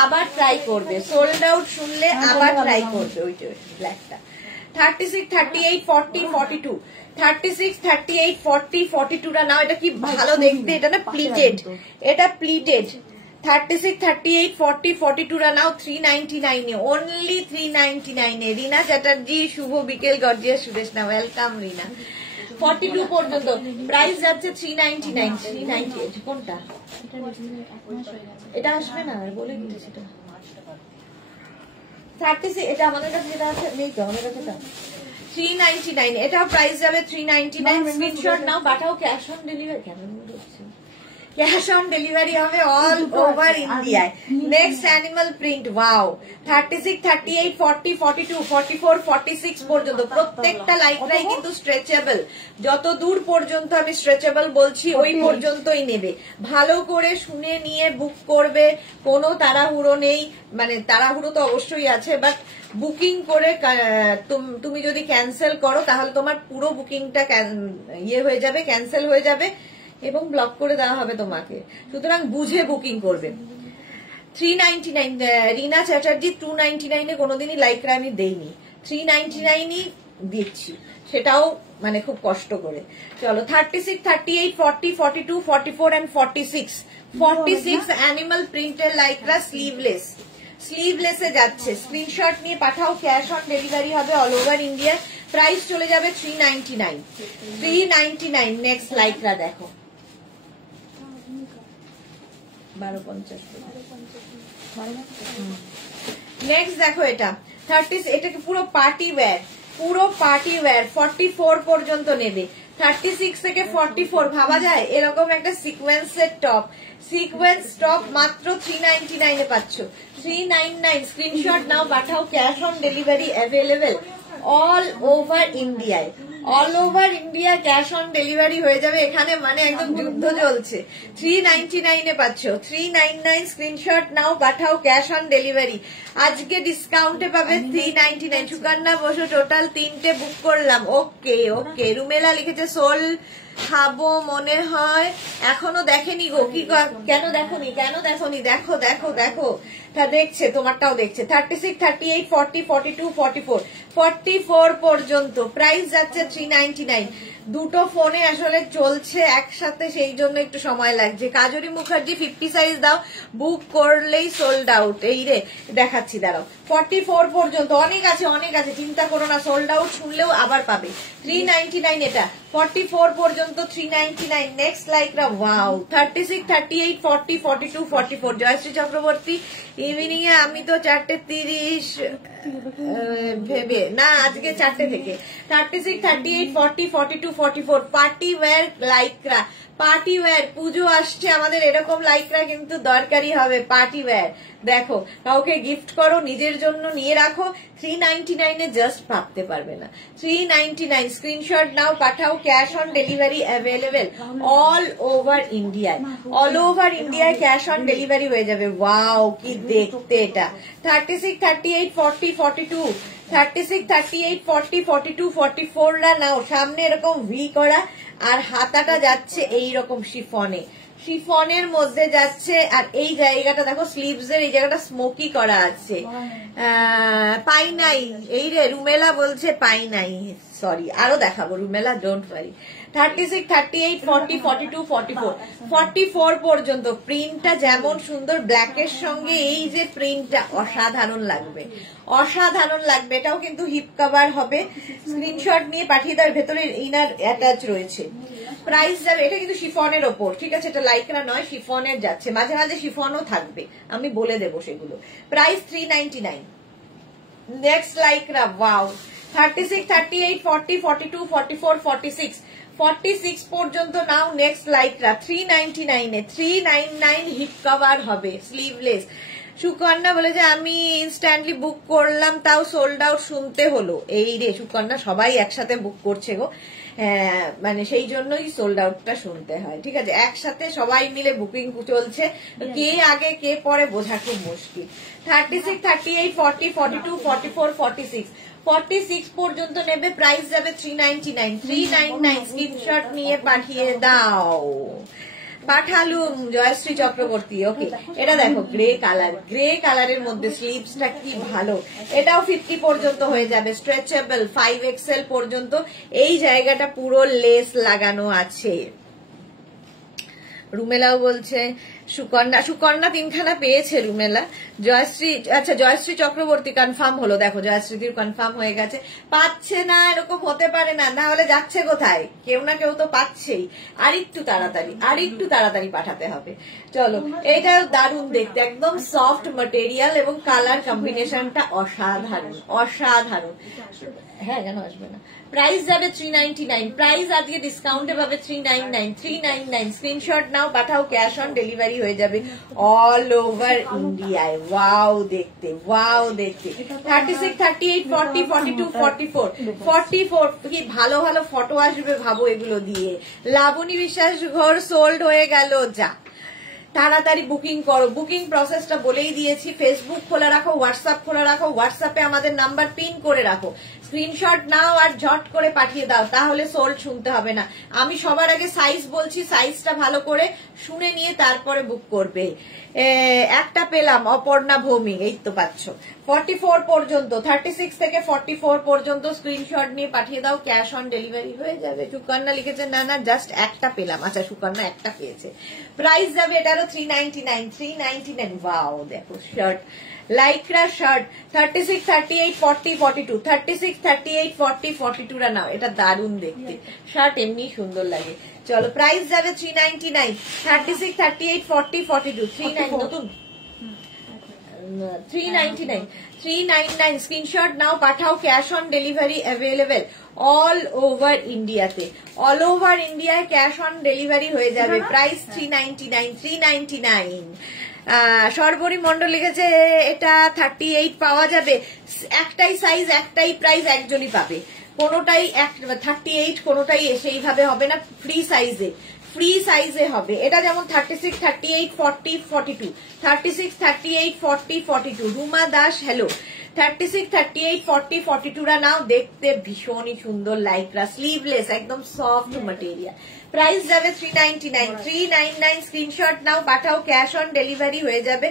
আবার ট্রাই করবে। সোল্ড আউট শুনলে আবার ট্রাই করবে। ওইটা ব্ল্যাকটা 36, 38, 40, 42, 36, 38, 40, 42 টা নাও। এটা কি ভালো দেখতে, এটা না প্লিটেড, এটা প্লিটেড। 36, 38, 40, 42 রা নাও 399 এ, অনলি 399 এ। রিনা চ্যাটার্জি, শুভ বিকেল, গর্জিয়াস সুরেশ না, ওয়েলকাম রিনা। 42 পর্যন্ত প্রাইস যাচ্ছে 399। 398 কোনটা? এটা আসবে না, বলে দিতে সেটা 36। এটা আমাদের কাছে যেটা আছে নেই তো, আমাদের কাছে এটা 399। এটাও প্রাইস যাবে 399। স্ক্রিনশট নাও, পাঠাও, ক্যাশ অন ডেলিভারি। কেমন হচ্ছে, ক্যাশ অন ডেলিভারি হবে অল ওভার ইন্ডিয়ায়। Next animal print, wow. 36, 38, 40, 42, 44, 46 পর্যন্ত প্রত্যেকটা লাইকটাই কিন্তু স্ট্রেচেবল। যত দূর পর্যন্ত আমি স্ট্রেচেবল বলছি ওই পর্যন্তই নেবে। ভালো করে শুনে নিয়ে বুক করবে, কোনো তাড়াহুড়ো নেই। মানে তাড়াহুড়ো তো অবশ্যই আছে, বাট বুকিং করে তুমি যদি ক্যান্সেল করো তাহলে তোমার পুরো বুকিংটা ইয়ে হয়ে যাবে, ক্যান্সেল হয়ে যাবে। এবং ব্লক করে দেওয়া হবে তোমাকে, সুতরাং বুঝে বুকিং করবে। 399 রিনা চ্যাটার্জি 299 কোনোদিনই লাইকরা আমি দেইনি, 399ই দিচ্ছি, সেটাও মানে খুব কষ্ট করে। চলো 36, 38, 40, 42, 44 and 46 অ্যানিমাল প্রিন্টের লাইকরা স্লিভলেসে যাচ্ছে। স্ক্রিনশট নিয়ে পাঠাও, ক্যাশ অন ডেলিভারি হবে অল ওভার ইন্ডিয়া। প্রাইস চলে যাবে 399। নেক্সট লাইকরা দেখো 1250। নেক্সট দেখো এটা 30, এটাকে পুরো পার্টি ওয়্যার, 44 পর্যন্ত নেবে। 36 থেকে 44 ভাবা যায়? এরকম একটা সিকোয়েন্সের টপ, সিকোয়েন্স টপ মাত্র 399 পাচ্ছ। 399 স্ক্রিনশট নাও, পাঠাও, cash on delivery available all over ইন্ডিয়ায়। All over India cash on delivery হয়ে যাবে এখানে, মানে একদম যুদ্ধ চলছে। 399 পাচ্ছ, 399 স্ক্রিনশট নাও, পাঠাও, ক্যাশ অন ডেলিভারি। আজকে ডিসকাউন্টে পাবে 399। সুকন্যা বসো, টোটাল 3টে বুক করলাম। ওকে। রুমেলা লিখেছে সোল খাবো মনে হয়, এখনো দেখেনি গো। কি কেন দেখোনি? দেখো তা দেখছে, তোমারটাও দেখছে। 36, 38, 40, 42, 44 পর্যন্ত প্রাইস যাচ্ছে 399। দুটো ফোনে আসলে চলছে একসাথে, সেই জন্য একটু সময় লাগছে। কাজরি মুখার্জি 50 সাইজ দাও, বুক করলেই সোল্ড আউট। এই রে দেখাচ্ছি, দাঁড়াও। 44 পর্যন্ত অনেক আছে, চিন্তা করো না, সোল্ড আউট শুনলেও আবার পাবে। 399 এটা, 44 পর্যন্ত 399। Next লাইকরা wow 36, 38, 40, 42, 44। Joyshree Chakraborty evening এ আমি তো 4:30 ভেবে না, আজকে 4টে থেকে। 36, 38, 40, 42, 44 পার্টি ওয়্যার লাইকরা, পার্টি ওয়্যার। পুজো আসছে আমাদের, এরকম লাইকরা কিন্তু দরকারি হবে। পার্টি ওয়্যার দেখো, কাউকে গিফট করো, নিজের জন্য নিয়ে রাখো। 399 জাস্ট ভাবতে পারবে না। 399 স্ক্রিনশট নাও, পাঠাও, cash on delivery available all over ইন্ডিয়ায়। অল ওভার ইন্ডিয়ায় ক্যাশ অন ডেলিভারি হয়ে যাবে। ওয়াও কি দেখতে এটা। 36, 38, 40, 42, 36, 38, 40, 42, 44 নাও। সামনে এরকম ভি করা, আর হাতাটা যাচ্ছে এইরকম শিফনের মধ্যে যাচ্ছে। আর এই জায়গাটা দেখো, স্লিভস এর এই জায়গাটা স্মোকি করা আছে। পাই নাই, এই রে রুমেলা বলছে পাই নাই, সরি, আরো দেখাবো রুমেলা, ডোন্ট ওয়ারি। 36, 38, 40, 42, 44 পর্যন্ত প্রিন্টটা যেমন সুন্দর, ব্ল্যাকের সঙ্গে এই যে প্রিন্টটা অসাধারণ লাগবে। এটাও কিন্তু হিপ কভার হবে। স্ক্রিনশট নিয়ে পাঠিয়ে দেওয়ার ভেতরে ইনার অ্যাটাচ রয়েছে। প্রাইস যাবে, এটা কিন্তু শিফনের ওপর, ঠিক আছে, এটা লাইকরা নয়, শিফনের যাচ্ছে। মাঝে মাঝে শিফনও থাকবে, আমি বলে দেবো সেগুলো। প্রাইস 399। নেক্সট লাইকরা ওয়াও 36, 38, 40, 42, 44, 46 পর্যন্ত নাও। নেক্সট লাইকরা 399 399 হিপ কভার হবে, স্লিভলেস। সুকন্যা বলেছে আমি ইনস্ট্যান্টলি বুক করলাম, তাও সোল্ড আউট শুনতে হলো। এই রে সুকন্যা, সবাই একসাথে বুক করছে গো, মানে সেই জন্যই সোল্ড আউটটা শুনতে হয়, ঠিক আছে। একসাথে সবাই মিলে বুকিং চলছে, কে আগে কে পরে বোঝা খুব মুশকিল। 36, 38, 40, 42, 44, 46 পর্যন্ত নেবে। প্রাইস যাবে 399। স্ক্রিনশট নিয়ে পাঠিয়ে দাও। পাঠালুম জয়শ্রী চক্রবর্তী। ওকে, এটা দেখো গ্রে কালারের মধ্যে স্লিভসটা কি ভালো। এটাও 50 পর্যন্ত হয়ে যাবে, স্ট্রেচেবল 5XL পর্যন্ত। এই জায়গাটা পুরো লেস লাগানো আছে। রুমেলাও বলছে সুকন্যা 3খানা পেয়েছে রুমেলা। জয়শ্রী, আচ্ছা জয়শ্রী চক্রবর্তী কনফার্ম হলো, দেখো জয়শ্রীর কনফার্ম হয়ে গেছে। পাচ্ছে না, এরকম হতে পারে না, না হলে যাচ্ছে কোথায়, কেউ না কেউ তো পাচ্ছেই। আর একটু তাড়াতাড়ি পাঠাতে হবে। চলো, এইটাও দারুণ দেখতে, একদম সফট ম্যাটেরিয়াল এবং কালার কম্বিনেশনটা অসাধারণ। হ্যাঁ, কেন আসবে না। প্রাইস যাবে 399। প্রাইস আজকে ডিসকাউন্টে পাবে 399। স্ক্রিনশট নাও, পাঠাও, ক্যাশ অন ডেলিভারি হয়ে যাবে অল ওভার ইন্ডিয়ায়। ওয়াও দেখতে 36, 38, 40, 42, 44 কি ভালো ফটো আসবে ভাবো এগুলো দিয়ে। লাবণী বিশ্বাস ঘর সোল্ড হয়ে গেল, যা তাড়াতাড়ি বুকিং করো। বুকিং প্রসেসটা বলেই দিয়েছি। ফেসবুক খোলা রাখো, হোয়াটসঅ্যাপ খোলা রাখো, হোয়াটসঅ্যাপে আমাদের নাম্বার পিন করে রাখো। স্ক্রিনশট নাও আর ঝট করে পাঠিয়ে দাও, তাহলে সোল্ড শুনতে হবে না। আমি সবার আগে সাইজ বলছি, সাইজটা ভালো করে শুনে নিয়ে তারপরে বুক করবে। একটা পেলাম অপর্ণা ভৌমিক, এই তো পাচ্ছ 44 পর্যন্ত, 36 থেকে 44 পর্যন্ত স্ক্রিনশট নিয়ে পাঠিয়ে দাও, ক্যাশ অন ডেলিভারি হয়ে যাবে। সুকন্যা লিখেছে না না জাস্ট একটা পেলাম। আচ্ছা সুকন্যা একটা পেয়েছে। প্রাইস যাবে এটারও 399। ওয়াও দেখো শার্ট, লাইক্রা শার্ট 36, 38, 40, 42, 36, 38, 40, 42 রা নাও। এটা দারুণ দেখতে শার্ট, এমনি সুন্দর লাগে। চলো প্রাইস যাবে 399, 36, 38, 40, 42, 39 নতুন 399 স্ক্রিনশট নাও পাঠাও, cash on delivery available all over ইন্ডিয়াতে। অল ওভার ইন্ডিয়ায় ক্যাশ অন ডেলিভারি হয়ে যাবে। প্রাইস 399। সর্বরী মন্ডল লিখেছে এটা 38 পাওয়া যাবে। একটাই সাইজ, একটাই প্রাইস, একজনই পাবে। কোনোটাই 38 কোনোটাই সেইভাবে হবে না, ফ্রি সাইজে হবে। এটা যেমন 36, 38, 40, 42, 36, 38, 40, 42। রুমা দাস হ্যালো। 36, 38, 40, 42 রা নাও, দেখতে ভীষণই সুন্দর লাইক্রা, স্লিভলেস, একদম সফট ম্যাটেরিয়াল। প্রাইস যাবে 399 স্ক্রিনশট নাও পাঠাও, ক্যাশ অন ডেলিভারি হয়ে যাবে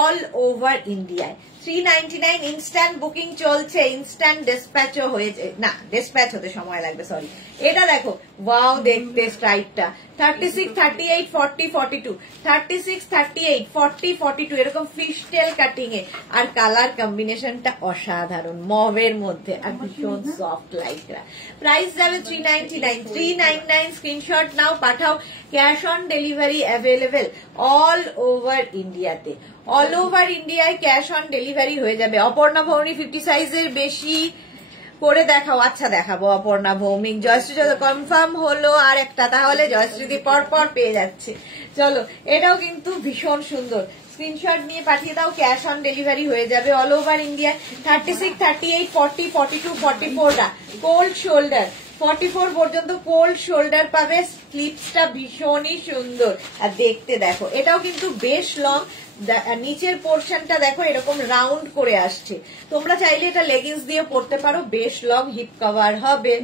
অল ওভার ইন্ডিয়ায়। 399 ইনস্ট্যান্ট বুকিং চলছে, ইনস্ট্যান্ট ডেসপ্যাচও হয়েছে, না ডেসপ্যাচ হতে সময় লাগবে, সরি। এটা দেখো ওয়াও দেখতে স্ট্রাইপটা 36, 38, 40, 42, 36, 38, 40, 42 এরকম ফিশ টেল কাটিং এ, আর কালার কম্বিনেশনটা অসাধারণ মভের মধ্যে, আর ভীষণ সফট লাইকরা। প্রাইস যাবে 399 স্ক্রিনশট নাও পাঠাও, cash on delivery available all over ইন্ডিয়াতে। অল ওভার ইন্ডিয়ায় ক্যাশ অন ডেলিভারি হয়ে যাবে। অপর্ণা ভৌমিক 50 সাইজের বেশি করে দেখাও। আচ্ছা দেখাবো অপর্ণা ভৌমিক। জয়শ্রী কনফার্ম হলো আর একটা, তাহলে জয়শ্রী পর পেয়ে যাচ্ছে। চলো এটাও কিন্তু ভীষণ সুন্দর, স্ক্রিনশট নিয়ে পাঠিয়ে দাও, ক্যাশ অন ডেলিভারি হয়ে যাবে অল ওভার ইন্ডিয়া। 36, 38, 40, 42, 44 টা কোল্ড শোল্ডার, 44 পর্যন্ত কোল্ড শোল্ডার পাবে। স্লিপসটা ভীষণই সুন্দর, আর দেখতে দেখো এটাও কিন্তু বেশ লং। নিচের পোর্শনটা দেখো এরকম রাউন্ড করে আসছে, তোমরা চাইলে এটা লেগিংস দিয়ে পরতে পারো, বেশ লং, হিপ কভার হবে।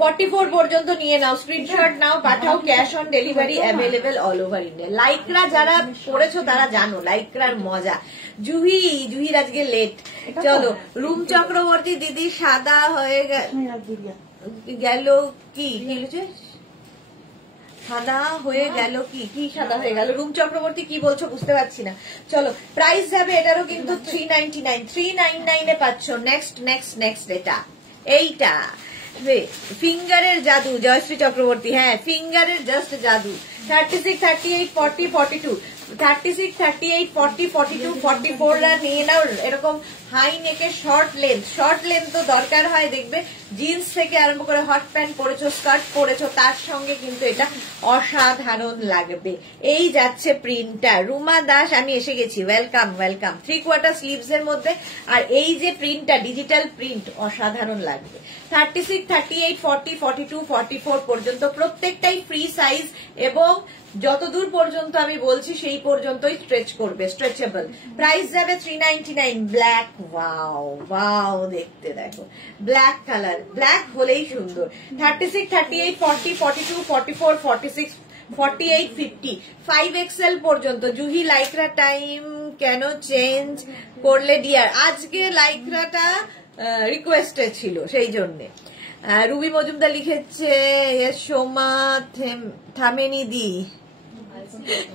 44 পর্যন্ত নিয়ে নাও, স্ক্রিনশট নাও পাঠাও, cash on delivery available all over India. Lycra যারা পড়েছো তারা জানো লাইক্রার মজা। জুহির আজকে লেট। চলো রুম চক্রবর্তী দিদি সাদা হয়ে গেল কি হয়েছে, সাদা হয়ে গেল কি সাদা হয়ে গেল, রুম চক্রবর্তী কি বলছো বুঝতে পারছি না। চলো প্রাইস যাবে এটারও কিন্তু 399 এ পাচ্ছ। নেক্সট এটা এইটা ফিঙ্গারের জাদু, জয়শ্রী চক্রবর্তী, হ্যাঁ ফিঙ্গারের জাস্ট জাদু। 36, 38, 40, 42, 36, 38, 40, 42, 44 রা নিয়ে নাও। এরকম হাই নেকের শর্ট লেন্থ তো দরকার হয়, দেখবে জিন্স থেকে আরম্ভ করে হট প্যান্ট পরেছো, স্কার্ট পরেছো, তার সঙ্গে কিন্তু এটা অসাধারণ লাগবে। এই যাচ্ছে প্রিন্টটা। রুমা দাস আমি এসে গেছি, ওয়েলকাম। 3/4 স্লিভস এর মধ্যে, আর এই যে প্রিন্টটা ডিজিটাল প্রিন্ট অসাধারণ লাগবে। 36, 38, 40, 42, 44 পর্যন্ত প্রত্যেকটাই ফ্রি সাইজ, এবং যতদূর পর্যন্ত আমি বলছি সেই পর্যন্তই স্ট্রেচ করবে, স্ট্রেচেবল। প্রাইস যাবে 399। ব্ল্যাক, ওয়াও দেখতে দেখো, ব্ল্যাক কালার, ব্ল্যাক হলেই সুন্দর। 36, 38, 40, 42, 44, 46, 48, 50, 5XL পর্যন্ত। জুহি লাইক্রা টাইম কেন চেঞ্জ করলে ডিয়ার? আজকে লাইক্রাটা রিকোয়েস্টে ছিল সেই জন্যে। রুবি মজুমদার লিখেছে সোমা থামেনি দি,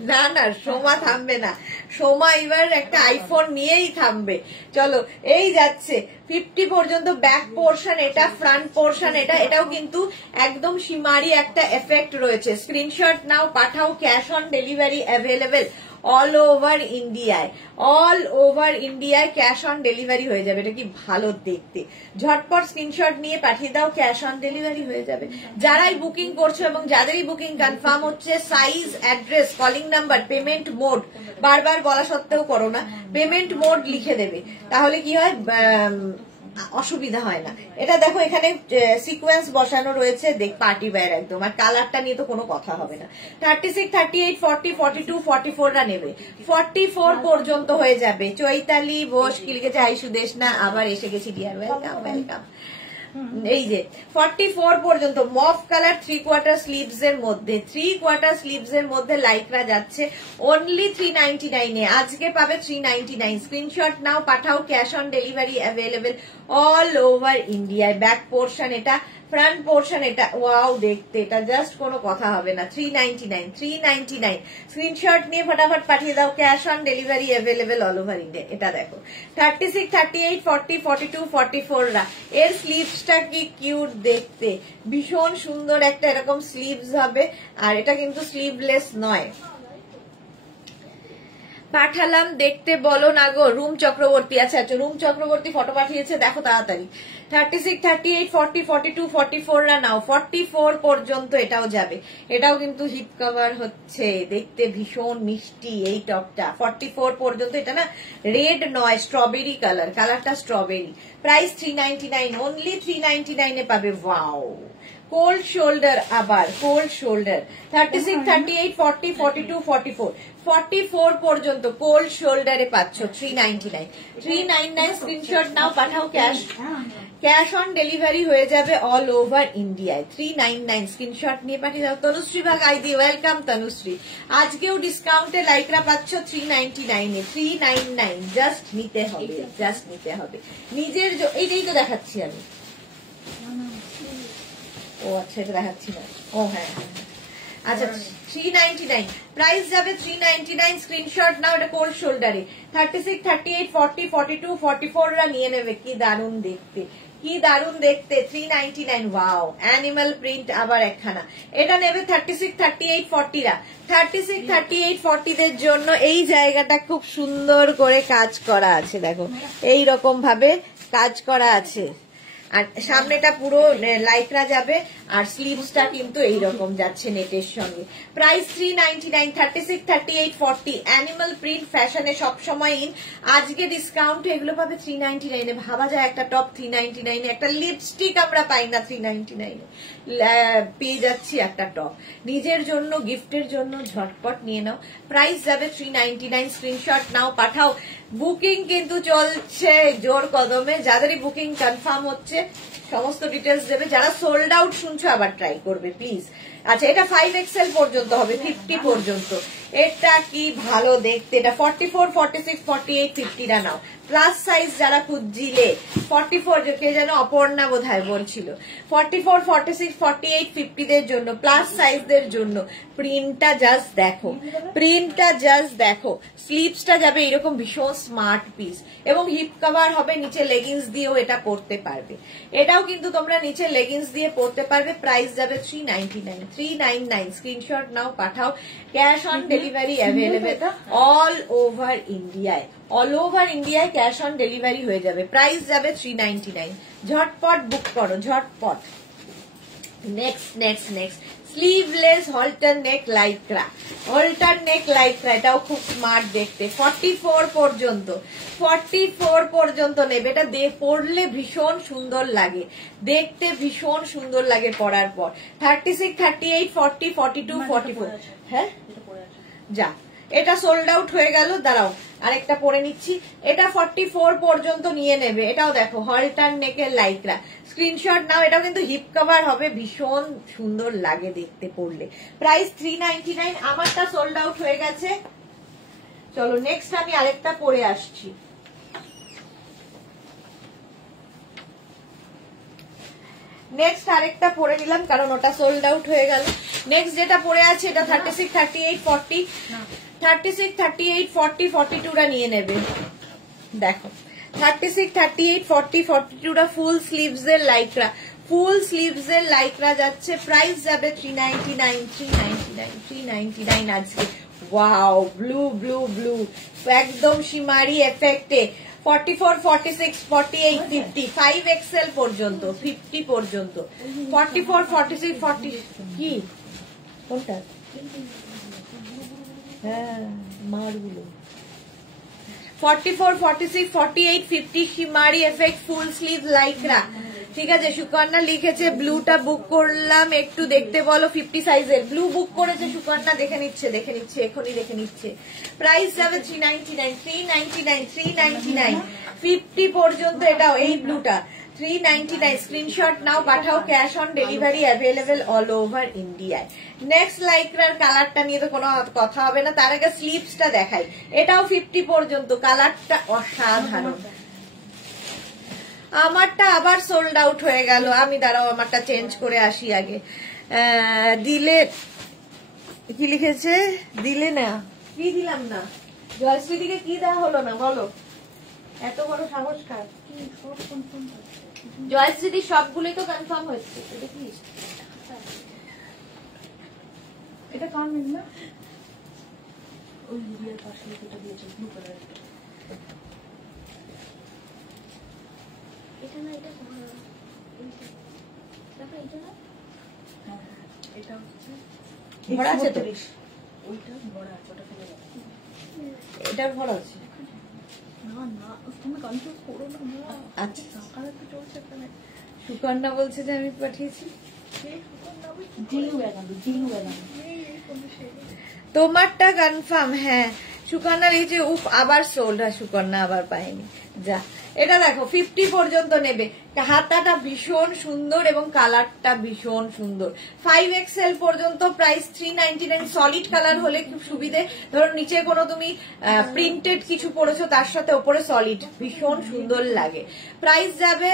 না সোমা থামবে না, সোমা এবার একটা আইফোন নিয়েই থামবে। চলো এই যাচ্ছে 50 পর্যন্ত ব্যাক পোর্শন, এটা ফ্রন্ট পোর্শন, এটাও কিন্তু একদম সীমারি একটা এফেক্ট রয়েছে। স্ক্রিনশট নাও পাঠাও, cash on delivery available all over ইন্ডিয়ায় ক্যাশ অন ডেলিভারি হয়ে যাবে। এটা কি ভালো দেখতে, ঝটপট স্ক্রিনশট নিয়ে পাঠিয়ে দাও, ক্যাশ অন ডেলিভারি হয়ে যাবে। যারাই বুকিং করছো এবং যাদেরই বুকিং কনফার্ম হচ্ছে, size, address, calling number, payment mode, বারবার বলা সত্ত্বেও করো না, পেমেন্ট মোড লিখে দেবে, তাহলে কি হয় অসুবিধা হয় না। এটা দেখো এখানে সিকোয়েন্স বসানো রয়েছে, দেখ পার্টি ওয়্যার একদম, আর কালারটা নিয়ে তো কোনো কথা হবে না। 36, 38, 40, 42, 44রা নেবে, 44 পর্যন্ত হয়ে যাবে। চৈতালি বোস কি লিখেছে, হাই সুদেশ না, আবার এসে গেছি ডিয়ার, ওয়েলকাম ওয়েলকাম। এই যে 44 পর্যন্ত মফ কালার 3/4 স্লিভস এর মধ্যে, 3/4 স্লিভস এর মধ্যে লাইকরা যাচ্ছে অনলি 399 এ। আজকে পাবে 399। স্ক্রিনশট নাও, পাঠাও, cash on delivery available all over ইন্ডিয়ায়। ব্যাক পোর্শন এটা, ফ্রন্ট পোর্শন এটা, ওয়াও দেখতে, এটা জাস্ট কোনো কথা হবে না। 399 স্ক্রিনশট নিয়ে ফটাফট পাঠিয়ে দাও, cash on delivery available all over India. এটা দেখো 36, 38, 40, 42, 44রা। এর স্লিভসটা কি কিউট দেখতে, ভীষণ সুন্দর একটা এরকম স্লিভস হবে, আর এটা কিন্তু স্লিভলেস নয়। পাঠালাম দেখতে বলো না গো। রুম চক্রবর্তী, আচ্ছা আচ্ছা, রুম চক্রবর্তী ফটো পাঠিয়েছে, দেখো তাড়াতাড়ি। 36, 38, 40, 42, 44রা নাও, 44 পর্যন্ত এটাও যাবে। এটাও কিন্তু হিপ কভার হচ্ছে, দেখতে ভীষণ মিষ্টি এই টপটা। 44 পর্যন্ত, এটা না রেড নয়, স্ট্রবেরি কালার, কালারটা স্ট্রবেরি। প্রাইস 399, অনলি 399 এ পাবে। ওয়াও, কোল্ড শোল্ডার, আবার কোল্ড শোল্ডার। 36, 38, 40, 42, 44, 44 পর্যন্ত কোল্ড শোল্ডারে পাচ্ছ 399। 399 স্ক্রিনশট নাও, পাঠাও, ক্যাশ অন ডেলিভারি হয়ে যাবে অল ওভার ইন্ডিয়ায়। 399 স্ক্রিনশট নিয়ে পাঠিয়ে দাও। তনুশ্রী ভাগ আইদি, ওয়েলকাম তনুশ্রী। আজকেও ডিসকাউন্টে লাইকরা পাচ্ছ 399 এ। 399 জাস্ট নিতে হবে, জাস্ট নিতে হবে নিজের। এইটাই তো দেখাচ্ছি আমি। ও আচ্ছা, এটা দেখাচ্ছি না। ও হ্যাঁ হ্যাঁ, আচ্ছা 399 প্রাইস যাবে। 399 স্ক্রিনশট নাও, এটা কোল্ড শোল্ডারে। 36, 38, 40, 42, 44রা নিয়ে নেবে। কি দারুণ দেখতে, কি দারুণ দেখতে। 399। ওয়াও, অ্যানিমাল প্রিন্ট আবার একখানা। এটা নেবে 36, 38, 40রা। 36, 38, 40দের জন্য এই জায়গাটা খুব সুন্দর করে কাজ করা আছে, দেখো এইরকম ভাবে কাজ করা আছে, আর সামনেটা পুরো লাইকরা যাবে, আর স্লিভসটা কিন্তু এইরকম যাচ্ছে নেটের সঙ্গে। প্রাইস 399। 36, 38, 40 অ্যানিমাল প্রিন্ট ফ্যাশনে সবসময় ইন। আজকে ডিসকাউন্ট এগুলো পাবে 399 এ। ভাবা যায় একটা টপ 399 এ, একটা লিপস্টিক আমরা পাই না 399 এ, পেয়ে যাচ্ছি একটা টপ। নিজের জন্য, গিফটের জন্য ঝটপট নিয়ে নাও। প্রাইস যাবে 399। স্ক্রিনশট নাও, পাঠাও। বুকিং কিন্তু চলছে জোর কদমে, যাদেরই বুকিং কনফার্ম হচ্ছে সমস্ত ডিটেলস দেবে। যারা সোল্ড আউট শুনছো আবার ট্রাই করবে প্লিজ। আচ্ছা, এটা 5XL পর্যন্ত হবে, 50 পর্যন্ত। এটা কি ভালো দেখতে, এটা 44, 46, 48, 50রা নাও। প্লাস সাইজ যারা খুঁজছিলে, 44 কে যেন অপর্ণা বোধহয় বলছিল, 44, 46, 48, 50দের জন্য, প্লাস সাইজদের জন্য। প্রিন্টটা জাস্ট দেখো, প্রিন্টটা জাস্ট দেখো। স্লিভসটা যাবে এরকম ভীষণ স্মার্ট পিস, এবং হিপ কভার হবে, নিচে লেগিংস দিয়েও এটা পরতে পারবে। এটাও কিন্তু তোমরা নিচে লেগিংস দিয়ে পরতে পারবে। প্রাইস যাবে 399। 399 স্ক্রিনশট নাও, পাঠাও। Cash on delivery available all over ইন্ডিয়ায়। অল ওভার ইন্ডিয়ায় ক্যাশ অন ডেলিভারি হয়ে যাবে। প্রাইস যাবে 399। ঝটপট বুক করো, ঝটপট। Next next next sleeveless halter neck Lycra. Halter neck Lycra, এটাও খুব স্মার্ট দেখতে। 44 পর্যন্ত, 44 পর্যন্ত নেবে। এটা পরলে ভীষণ সুন্দর লাগে দেখতে, ভীষণ সুন্দর লাগে পরার পর। 36, 38, 40, 42, 44। হ্যাঁ যা, এটা সোল্ড আউট হয়ে গেল। দাঁড়াও, আরেকটা পরে নিচ্ছি। এটা 44 পর্যন্ত নিয়ে নেবে। এটাও দেখো হল্টার নেকের লাইক্রা। স্ক্রিনশট নাও। এটাও কিন্তু হিপ কভার হবে, ভীষণ সুন্দর লাগে দেখতে পরলে। প্রাইস 399। আমারটা সোল্ড আউট হয়ে গেছে। চলো নেক্সট আমি আরেকটা পরে আসছি। নেক্সট আরেকটা পরে নিলাম, কারণ ওটা সোল্ড আউট হয়ে গেল। নেক্সট যেটা পরে আছে এটা 36, 38, 40, 36, 38, 40, 42রা নিয়ে নেবে। দেখো 36, 38, 40, 42রা ফুল স্লিভস এর লাইক্রা, ফুল স্লিভস এর লাইক্রা যাচ্ছে। প্রাইস যাবে 399। 399, 399 আজকে। ওয়াও, ব্লু ব্লু ব্লু, একদম শিমারি এফেক্টে। 44, 46, 48, 50, 5XL পর্যন্ত, 50 পর্যন্ত। 44, 46, 40 কি কোনটা? হ্যাঁ, মারগুলো 44, 46, 48, 50 শিমারি এফেক্ট ফুল স্লিভ লাইক্রা। ঠিক আছে, সুকন্যা লিখেছে ব্লুটা বুক করলাম, একটু দেখতে বলো। 50 সাইজের ব্লু বুক করেছে সুকন্যা, দেখে নিচ্ছে এখনই দেখে নিচ্ছে। প্রাইস যাবে 399, 399, 399, 50 পর্যন্ত। এটাও এই ব্লুটা 399। স্ক্রিনশট নাও, পাঠাও, cash on delivery available all over ইন্ডিয়ায়। নেক্সট লাইক্রার কালারটা নিয়ে তো কোনো কথা হবে না, তার আগে স্লিভসটা দেখাই। এটাও 50 পর্যন্ত, কালারটা অসাধারণ। আমারটা আবার সোল্ড আউট হয়ে গেল, আমি দাঁড়াও আমারটা চেঞ্জ করে আসি আগে। দিলে কি লিখেছে, দিলে না, কি দিলাম না, জয়শ্রীদিকে কি দেওয়া হলো না বলো, এত বড় সাহস কার? জয়শ্রীদি সবগুলোই তো কনফার্ম হচ্ছে। এটা কি, এটা কনফার্ম না? ওই ভিডিওর পাশে এটা দিয়েছে ব্লু কালার। এটা না, এটা দেখো, এটা না, এটা হচ্ছে ভরা আছে তো, ওইটা ভরা আছে, ওটা ফেলে দাও। এটা ভরা আছে না, না তুমি কনফিউজ করো না। আচ্ছা, সকালে তো চলছে এখানে। সুকন্যা বলছে যে আমি পাঠিয়েছি, তোমারটা কনফার্ম? হ্যাঁ, সুকন্যার এই যে উফ আবার সোল্ড, সুকন্যা আবার পাইনি। যা, এটা দেখো 50 পর্যন্ত নেবে। হাতাটা ভীষণ সুন্দর এবং কালারটা ভীষণ সুন্দর। 5XL পর্যন্ত, প্রাইস 399। সলিড কালার হলে খুব সুবিধে, ধরো নিচে কোনো তুমি প্রিন্টেড কিছু পরেছো, তার সাথে ওপরে সলিড, ভীষণ সুন্দর লাগে। প্রাইস যাবে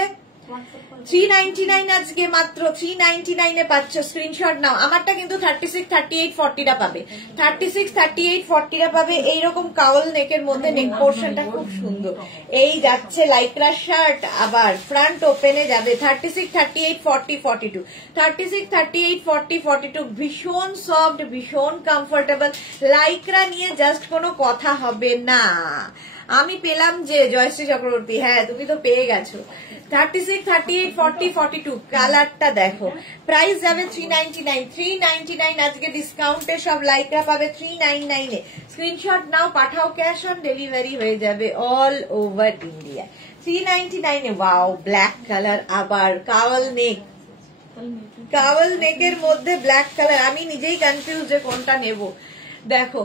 399 আজকে, মাত্র 399 এ পাচ্ছ। স্ক্রিনশট নাও। আমারটা কিন্তু 36, 38, 40টা পাবে, 36, 38, 40টা পাবে। এইরকম কাউল নেকের মধ্যে নেক পোর্শনটা খুব সুন্দর। এই যাচ্ছে লাইক্রা শার্ট, আবার ফ্রন্ট ওপেনে যাবে। 36, 38, 40, 42, 36, 38, 40, 42, ভীষণ সফট, ভীষণ কমফোর্টেবল। লাইক্রা নিয়ে জাস্ট কোনো কথা হবে না। আমি পেলাম যে জয়শ্রী চক্রবর্তী, হ্যাঁ তুমি তো পেয়ে গেছো। 36, 38, 40, 42, কালারটা দেখো। প্রাইস যাবে 399, 399 আজকে ডিসকাউন্টে সব লাইক্রা পাবে 399 এ। স্ক্রিনশট নাও, পাঠাও, ক্যাশ অন ডেলিভারি হয়ে যাবে অল ওভার ইন্ডিয়া। 399 এ। ওয়াও, ব্ল্যাক কালার, আবার কাওয়াল নেক, কাওয়াল নেকের মধ্যে ব্ল্যাক কালার। আমি নিজেই কনফিউজ যে কোনটা নেব। দেখো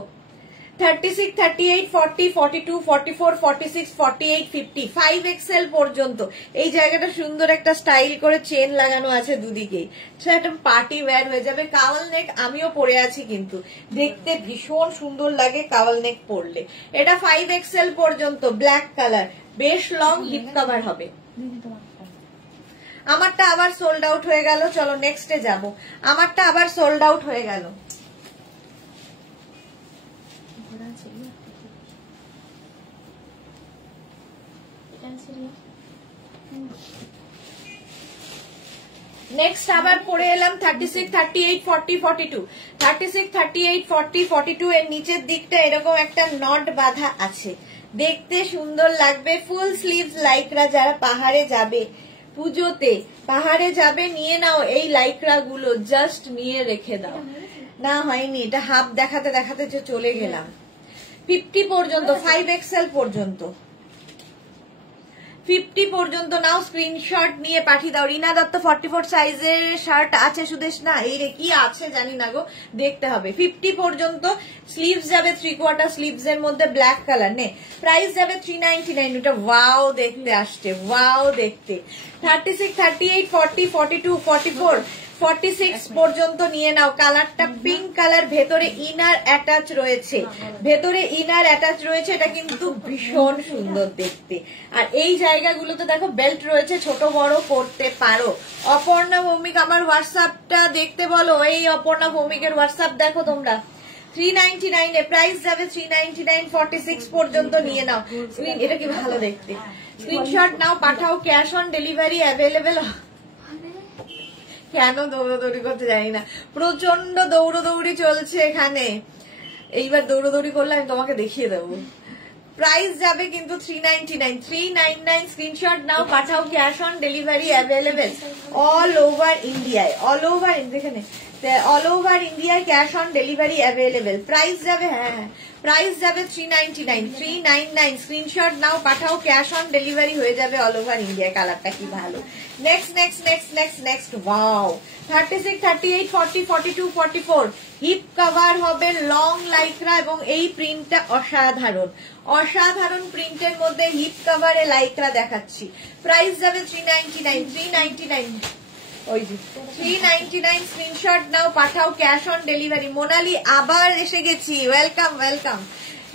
36, 38, 40, 42, 44, 46, 48, 50, 5XL পর্যন্ত। এই জায়গাটা সুন্দর একটা স্টাইল করে চেন লাগানো আছে দুদিকেই, সেটা পার্টি ওয়্যার হয়ে যাবে। কাওয়াল নেক আমিও পরে আছি, কিন্তু দেখতে ভীষণ সুন্দর লাগে কাওয়াল নেক পরলে। এটা 5XL পর্যন্ত, ব্ল্যাক কালার, বেশ লং, হিপ কভার হবে। আমারটা আবার সোল্ড আউট হয়ে গেল, চলো নেক্সটে যাব। আমারটা আবার সোল্ড আউট হয়ে গেল। নেক্সট আবার পরে এলাম 36, 38, 40, 42, 36, 38, 40, 42 এর নিচের দিকটা এরকম একটা নট বাঁধা আছে, দেখতে সুন্দর লাগবে। ফুল স্লিভস লাইক্রা, যারা পাহাড়ে যাবে, পুজোতে পাহাড়ে যাবে, নিয়ে নাও এই লাইক্রা গুলো, জাস্ট নিয়ে রেখে দাও। না হয়নি, এটা হাফ দেখাতে দেখাতে যে চলে গেলাম। 50 পর্যন্ত, 5XL পর্যন্ত, 50 পর্যন্ত নাও। স্ক্রিনশট নিয়ে পাঠিয়ে দাও। রিনা দত্ত 44 সাইজের শার্ট আছে সুদেশ না, এই রে কি আছে জানি না গো, দেখতে হবে। 50 পর্যন্ত। স্লিভস যাবে 3/4 স্লিভস এর মধ্যে, ব্ল্যাক কালার। নে, প্রাইস যাবে 399। ওটা ওয়াও দেখতে আসছে, ওয়াও দেখতে। 36, 38, 40, 42, 44, 46 পর্যন্ত নিয়ে নাও। কালারটা পিঙ্ক কালার, ভেতরে ইনার অ্যাটাচ রয়েছে, ভেতরে ইনার অ্যাটাচ রয়েছে। এটা কিন্তু ভীষণ সুন্দর দেখতে। আর এই জায়গাগুলোতে দেখো বেল্ট রয়েছে, ছোট বড় করতে পারো। অপর্ণা ভৌমিক আমার হোয়াটসঅ্যাপটা দেখতে বলো। এই অপর্ণা ভৌমিকের হোয়াটসঅ্যাপ দেখো তোমরা। 399 এ প্রাইস যাবে 399, 46 পর্যন্ত নিয়ে নাও। এটা কি ভালো দেখতে। স্ক্রিনশট নাও, পাঠাও, ক্যাশ অন ডেলিভারি অ্যাভেলেবেল। কেন দৌড়দৌড়ি করতে জানি না, প্রচন্ড দৌড়দৌড়ি চলছে এখানে। এইবার দৌড়দৌড়ি করলে আমি তোমাকে দেখিয়ে দেবো। প্রাইস যাবে কিন্তু 399 399 স্ক্রিনশট নাও পাঠাও cash on delivery available all over ইন্ডিয়ায় অল ওভার যেখানে অল ওভার ইন্ডিয়ায় cash on delivery available price যাবে হ্যাঁ প্রাইস যাবে 399 স্ক্রিনশট নাও পাঠাও ক্যাশ অন ডেলিভারি হয়ে যাবে অল ওভার ইন্ডিয়া কালারটা কি ভালো নেক্সট ওয়াও 36 38 40 42 44 হিপ কভার হবে লং লাইক্রা এবং এই প্রিন্টটা অসাধারণ প্রিন্টের মধ্যে হিপ কভারে লাইক্রা দেখাচ্ছি প্রাইস যাবে 399 ওই যে 399 স্ক্রিনশট নাও পাঠাও ক্যাশ অন ডেলিভারি মোনালি আবার এসে গেছি ওয়েলকাম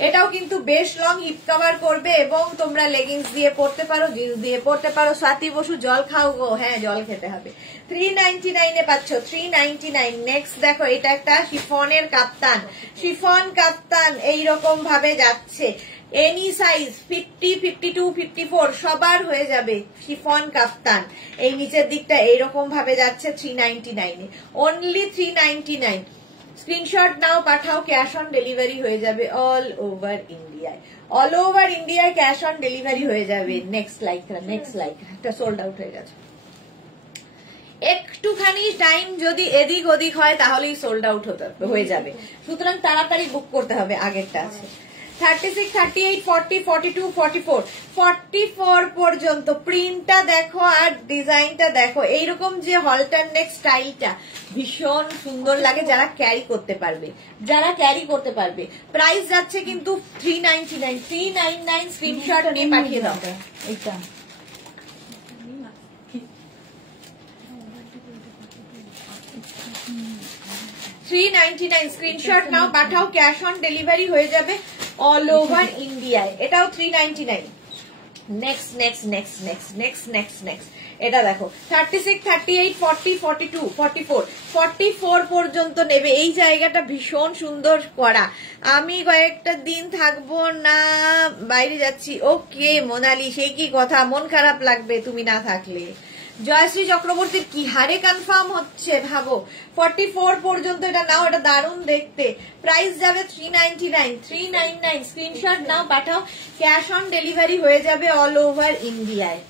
এটাও কিন্তু বেশ লং হিপ কভার করবে এবং তোমরা লেগিংস দিয়ে পড়তে পারো জিন্স দিয়ে পড়তে পারো স্বাতি বসু জল খাও গো হ্যাঁ জল খেতে হবে 399 এ পাচ্ছ 399 নেক্সট দেখো এটা একটা শিফনের শিফন কাপ্তান এইরকম ভাবে যাচ্ছে এনি সাইজ 50 52 54 সবার হয়ে যাবে শিফন কাপ্তান এই নিচের দিকটা এইরকম ভাবে যাচ্ছে 399 এ অনলি 399 স্ক্রিনশট নাও পাঠাও ক্যাশ অন ডেলিভারি হয়ে যাবে অল ওভার ইন্ডিয়ায় ক্যাশ অন ডেলিভারি হয়ে যাবে নেক্সট লাইক্রা এটা সোল্ড আউট হয়ে গেছে একটুখানি টাইম যদি এদিক ওদিক হয় তাহলেই সোল্ড আউট হয়ে যাবে সুতরাং তাড়াতাড়ি বুক করতে হবে আগেরটা আছে 36 38 40 42 44 44 পর্যন্ত প্রিন্টটা দেখো আর ডিজাইনটা দেখো এইরকম যে হলটার নেক স্টাইলটা ভীষণ সুন্দর লাগে যারা ক্যারি করতে পারবে প্রাইস যাচ্ছে কিন্তু 399 স্ক্রিনশট নিয়ে পাঠিয়ে দাও এইটা স্ক্রিনশট নাও পাঠাও ক্যাশ অন ডেলিভারি হয়ে যাবে অল ওভার ইন্ডিয়ায় এটাও 399 নেক্সট এটা দেখো 36 38 40 42 44 পর্যন্ত নেবে এই জায়গাটা ভীষণ সুন্দর করা আমি কয়েকটা দিন থাকবো না বাইরে যাচ্ছি ওকে মোনালি সেই কি কথা মন খারাপ লাগবে তুমি না থাকলে জয়শ্রী চক্রবর্তীর কি হারে কনফার্ম হচ্ছে ভাবো 44 পর্যন্ত এটা নাও এটা দারুণ দেখতে প্রাইস যাবে 399 স্ক্রিনশট নাও পাঠাও ক্যাশ অন ডেলিভারি হয়ে যাবে অল ওভার ইন্ডিয়ায়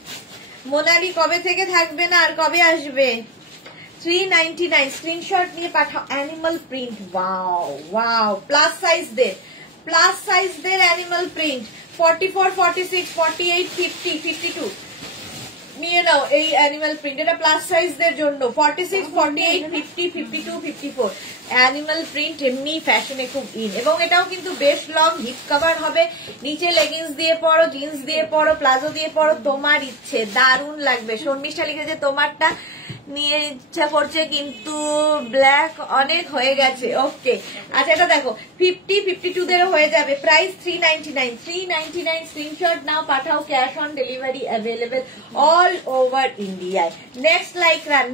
মোনালি কবে থেকে থাকবে না আর কবে আসবে 399 স্ক্রিনশট নিয়ে পাঠাও অ্যানিমাল প্রিন্ট ওয়াও প্লাস সাইজদের অ্যানিমাল প্রিন্ট 44 46 48 50 52 নিয়ে নাও এই অ্যানিমাল প্রিন্ট এটা প্লাস সাইজদের জন্য 46 48 50 52 54 অ্যানিমাল প্রিন্ট এমনি ফ্যাশনে খুব ইন এবং এটাও কিন্তু বেশ লং হিপ কভার হবে নিচে লেগিংস দিয়ে পরো জিন্স দিয়ে পরো প্লাজো দিয়ে পরো তোমার ইচ্ছে দারুণ লাগবে শর্মিষ্ঠা লিখেছে তোমারটা নিয়ে ইচ্ছা করছে কিন্তু ব্ল্যাক অনেক হয়ে গেছে ওকে আচ্ছা এটা দেখো 50 52 দেরও হয়ে যাবে প্রাইস 399 স্ক্রিনশট নাও পাঠাও cash on delivery available all over ইন্ডিয়ায়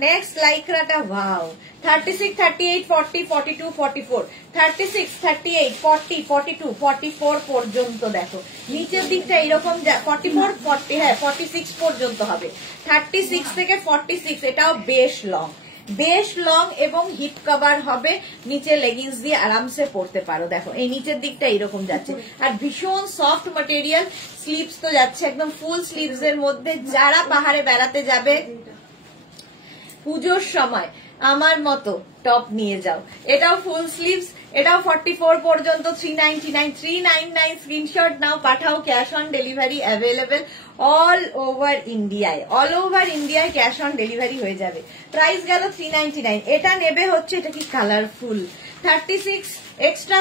নেক্সট লাইক্রাটা ওয়াও 36 38 40 42 44 36 38 40 42 44 পর্যন্ত দেখো নিচের দিকটা এরকম 44 40 হ্যাঁ 46 পর্যন্ত হবে 36 থেকে 46 এটাও বেশ লং এবং হিপ কভার হবে নিচে লেগিংস দিয়ে আরামসে পরতে পারো দেখো এই নিচের দিকটা এরকম যাচ্ছে আর ভীষণ সফট ম্যাটেরিয়াল স্লিভস তো যাচ্ছে একদম ফুল স্লিভস এর মধ্যে যারা পাহাড়ে বেড়াতে যাবে পুজোর সময় আমার মতো টপ নিয়ে যাও এটাও ফুল স্লিভস এটাও 44 পর্যন্ত 399 স্ক্রিনশট নাও পাঠাও cash on delivery available all over ইন্ডিয়ায় ক্যাশ অন ডেলিভারি হয়ে যাবে প্রাইস গেল 399 এটা নেবে হচ্ছে এটা কি কালারফুল 36 এক্সট্রা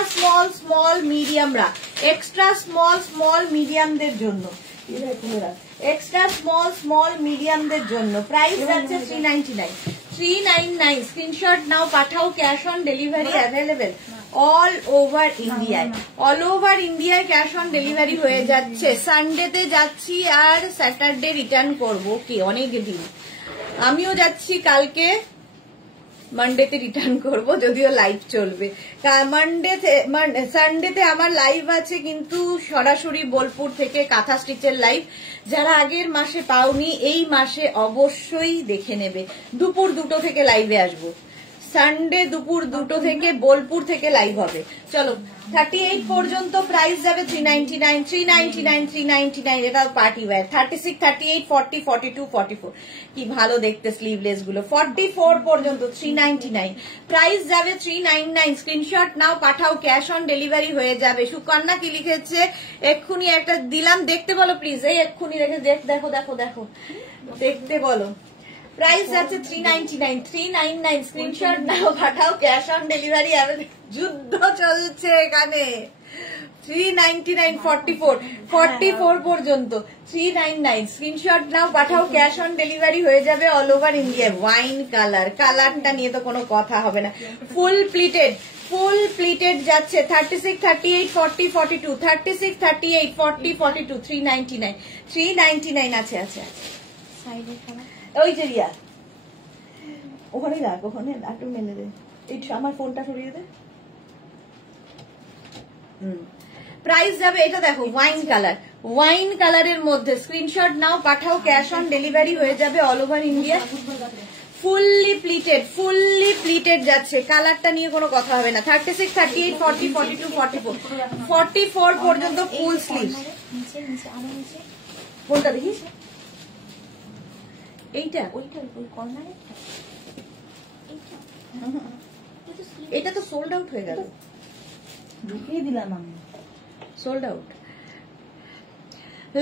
স্মল মিডিয়ামরা এক্সট্রা স্মল মিডিয়ামদের জন্য এক্সট্রা স্মল মিডিয়ামদের জন্য প্রাইস যাচ্ছে 399 স্ক্রিনশট নাও পাঠাও cash on delivery available all over ইন্ডিয়ায় ক্যাশ অন ডেলিভারি হয়ে যাচ্ছে সানডেতে যাচ্ছি আর স্যাটারডে রিটার্ন করবো কি অনেক দিন আমিও যাচ্ছি কালকে মানডেতে রিটার্ন করব যদিও লাইভ চলবে সানডেতে আমার লাইভ আছে কিন্তু সরাসরি বোলপুর থেকে কাঁথা স্টিচের লাইভ যারা আগের মাসে পাওনি এই মাসে অবশ্যই দেখে নেবে দুপুর 2টো থেকে লাইভে আসবো সানডে দুপুর 2টো থেকে বোলপুর থেকে লাইভ হবে। চলো 38 পর্যন্ত প্রাইস যাবে 399, 399, 399, এটা পার্টি ওয়্যার। 36, 38, 40, 42, 44 কি ভালো দেখতে স্লিভলেস গুলো। 44 পর্যন্ত 399, প্রাইস যাবে 399। স্ক্রিনশট নাও, পাঠাও, ক্যাশ অন ডেলিভারি হয়ে যাবে। সুকন্যা কি লিখেছে এক্ষুনি একটা দিলাম, দেখতে বলো প্লিজ, এই এক্ষুনি রেখে দেখো দেখো দেখো, দেখতে বলো। প্রাইস যাচ্ছে 399, 399, স্ক্রিনশট নাও, পাঠাও, ক্যাশ অন ডেলিভারি। যুদ্ধ চলছে এখানে। 399, 44 পর্যন্ত 399, স্ক্রিনশট নাও, পাঠাও, ক্যাশ অন ডেলিভারি হয়ে যাবে all over India. Wine colour, কালারটা নিয়ে তো কোনো কথা হবে না। ফুল প্লিটেড যাচ্ছে 36, 38, 40, 42, 36, 38, 40, 42, 399, 399 আছে আছে আছে। ওই যে রিয়া ওখানে রাখ, ওখানে একটু মেলে দে, এই আমার ফোনটা সরিয়ে দে। প্রাইস যাবে, এটা দেখো ওয়াইন কালারের মধ্যে। স্ক্রিনশট নাও, পাঠাও, ক্যাশ অন ডেলিভারি হয়ে যাবে all over India. Fully pleated যাচ্ছে, কালারটা নিয়ে কোনো কথা হবে না। 36, 38, 40, 42, 44 পর্যন্ত ফুল স্লিভ। কোনটা দেখিস? এইটা এটা তো সোল্ড আউট হয়ে গেল, ঢুকিয়ে দিলাম আমি, সোল্ড আউট।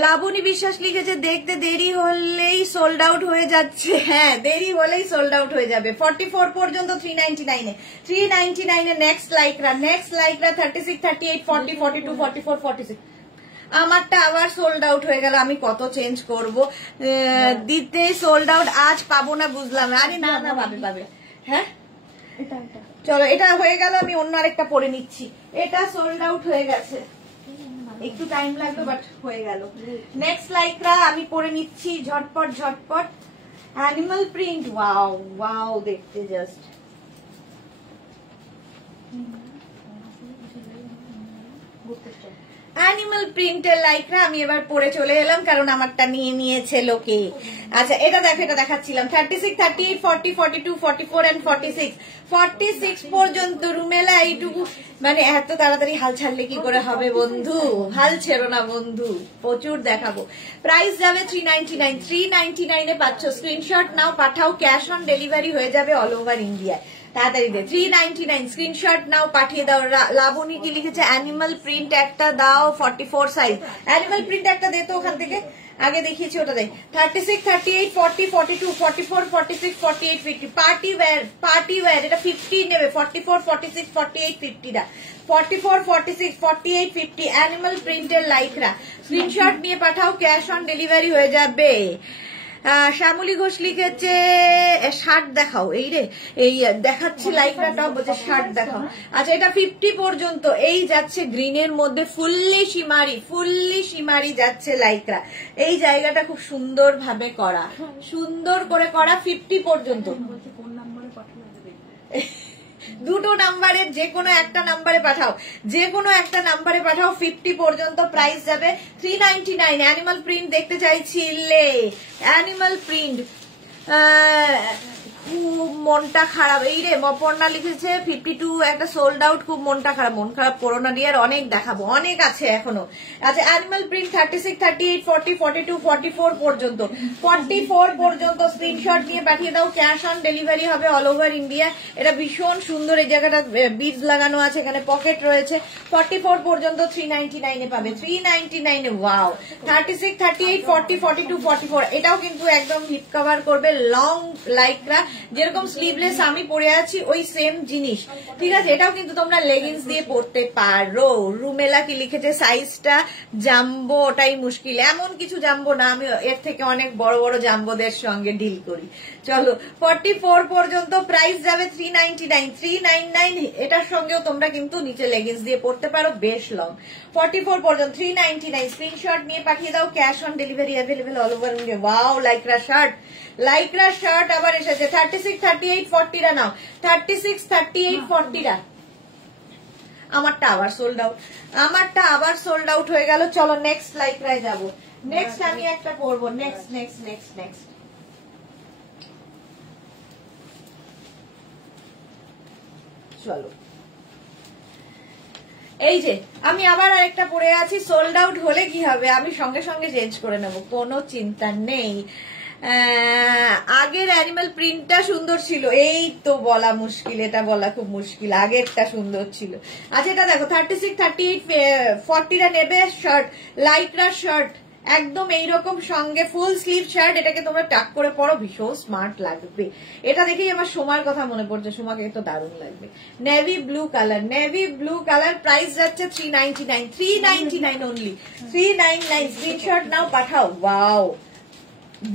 লাবণী বিশ্বাস লিখেছে দেখতে দেরি হলেই সোল্ড আউট হয়ে যাচ্ছে। হ্যাঁ, দেরি হলেই সোল্ড আউট হয়ে যাবে। 44 পর্যন্ত 399 এ, 399 এ নেক্সট লাইকরা 36, 38, 40, 42, 44, 46। আমারটা আবার সোল্ড আউট হয়ে গেল, আমি কত চেঞ্জ করব। দিতে সোল্ড আউট, আজ পাবো না বুঝলাম। আরে না না, পাবে। হ্যাঁ চলো, এটা হয়ে গেল, আমি অন্য আরেকটা পরে নিচ্ছি। এটা সোল্ড আউট হয়ে গেছে, একটু টাইম লাগলো বাট হয়ে গেল। নেক্সট লাইকরা আমি পরে নিচ্ছি ঝটপট। অ্যানিমাল প্রিন্ট, ওয়াও দেখতে জাস্ট। অ্যানিমাল প্রিন্টের লাইকরা আমি এবার পরে চলে এলাম, কারণ আমারটা নিয়ে নিয়েছে লোকে। আচ্ছা, এটা দেখো, এটা দেখাচ্ছিলাম 36, 38, 40, 42, 44 and 46। 46 পর্যন্ত রুমেলা এইটুকু, মানে এত তাড়াতাড়ি হাল ছাড়লে কি করে হবে বন্ধু? হাল ছেড়ো না বন্ধু, প্রচুর দেখাবো। প্রাইস যাবে 399, 399 এ পাচ্ছ। স্ক্রিনশট নাও, পাঠাও, ক্যাশ অন ডেলিভারি হয়ে যাবে অল ওভার ইন্ডিয়া। তাড়াতাড়ি দে, 399, স্ক্রিনশট নাও, পাঠিয়ে দাও। লাবণী কি লিখেছে অ্যানিমাল প্রিন্ট একটা দাও, 44 সাইজ। অ্যানিমাল প্রিন্ট একটা দে তো ওখান থেকে, আগে দেখিয়েছি ওটা দেয়। 36, 38, 40, 42, 44, 46, 48, 50। পার্টি ওয়্যার এটা 50 নেবে। 44, 46, 48, 50 টা 44, 46, 48, 50 অ্যানিমাল প্রিন্টের লাইকরা স্ক্রিনশট নিয়ে পাঠাও, ক্যাশ অন ডেলিভারি হয়ে যাবে। শ্যামলী ঘোষ লিখেছে শার্ট দেখাও। এই রে, এই দেখাচ্ছি লাইকরা, টপ বলছে শার্ট দেখাও। আচ্ছা, এটা 50 পর্যন্ত এই যাচ্ছে গ্রিনের মধ্যে, ফুললি সীমারি যাচ্ছে লাইকরা। এই জায়গাটা খুব সুন্দর ভাবে করা, সুন্দর করে করা। 50 পর্যন্ত দুটো নাম্বারের যে কোনো একটা নাম্বারে পাঠাও, 50 পর্যন্ত প্রাইস যাবে 399। অ্যানিমাল প্রিন্ট দেখতে চাইছিলে, অ্যানিমাল প্রিন্ট। খুব মনটা খারাপ, এই রে মপর্ণা লিখেছে 52 একটা সোল্ড আউট, খুব মনটা খারাপ। মন খারাপ করোনা দিয়ে, আর অনেক দেখাবো, অনেক আছে এখনো। আচ্ছা, অ্যানিমাল প্রিন্ট 36, 38, 40, 42, 44 পর্যন্ত। 44 পর্যন্ত স্ক্রিনশট নিয়ে পাঠিয়ে দাও, ক্যাশ অন ডেলিভারি হবে অল ওভার ইন্ডিয়া। এটা ভীষণ সুন্দর, এই জায়গাটা বিডস লাগানো আছে, এখানে পকেট রয়েছে। 44 পর্যন্ত 399 এ পাবে, 399 এ। ওয়াও। 36, 38, 40, 42, 44 এটাও কিন্তু একদম হিপ কভার করবে, লং লাইকরা। যেরকম স্লিভলেস আমি পরে আছি ওই সেম জিনিস, ঠিক আছে। এটাও কিন্তু তোমরা লেগিংস দিয়ে পরতে পারো। রুমেলা কি লিখেছে সাইজটা জাম্বো, ওটাই মুশকিল। এমন কিছু জাম্বো না, আমি এর থেকে অনেক বড় বড় জাম্বোদের সঙ্গে ডিল করি। চলো, 44 পর্যন্ত প্রাইস যাবে 399, 399। এটার সঙ্গেও তোমরা কিন্তু নিচে লেগিংস দিয়ে পরতে পারো, বেশ লং। 44 পর্যন্ত 399, স্ক্রিনশট নিয়ে পাঠিয়ে দাও, cash on delivery available all over India. Wow, Lycra shirt আবার এসেছে। 36, 38, 40 রা নাও, 36, 38, 40 রা। আমারটা আবার সোল্ড আউট হয়ে গেল। চলো নেক্সট লাইকরায় যাবো। নেক্সট আমি একটা পরবো, নেক্সট চলো এই যে আমি আবার আরেকটা পরে আছি, সোল্ড আউট হলে কি হবে আমি সঙ্গে সঙ্গে চেঞ্জ করে নেব, কোনো চিন্তা নেই। আগের অ্যানিমাল প্রিন্টটা সুন্দর ছিল, এই তো বলা মুশকিল, এটা বলা খুব মুশকিল, আগেরটা সুন্দর ছিল। আচ্ছা এটা দেখো 36, 38, 40রা নেবে শার্ট, লাইকরা শার্ট একদম এইরকম সঙ্গে ফুল স্লিভ শার্ট, এটাকে তোমরা টাক করে পরো, ভীষণ স্মার্ট লাগবে। এটা দেখেই আমার সোমার কথা মনে পড়ছে, সোমাকে তো দারুণ লাগবে। Navy blue colour, navy blue colour, price যাচ্ছে 399, 399 অনলি, 399। স্ক্রিনশট নাও পাঠাও। ওয়াও,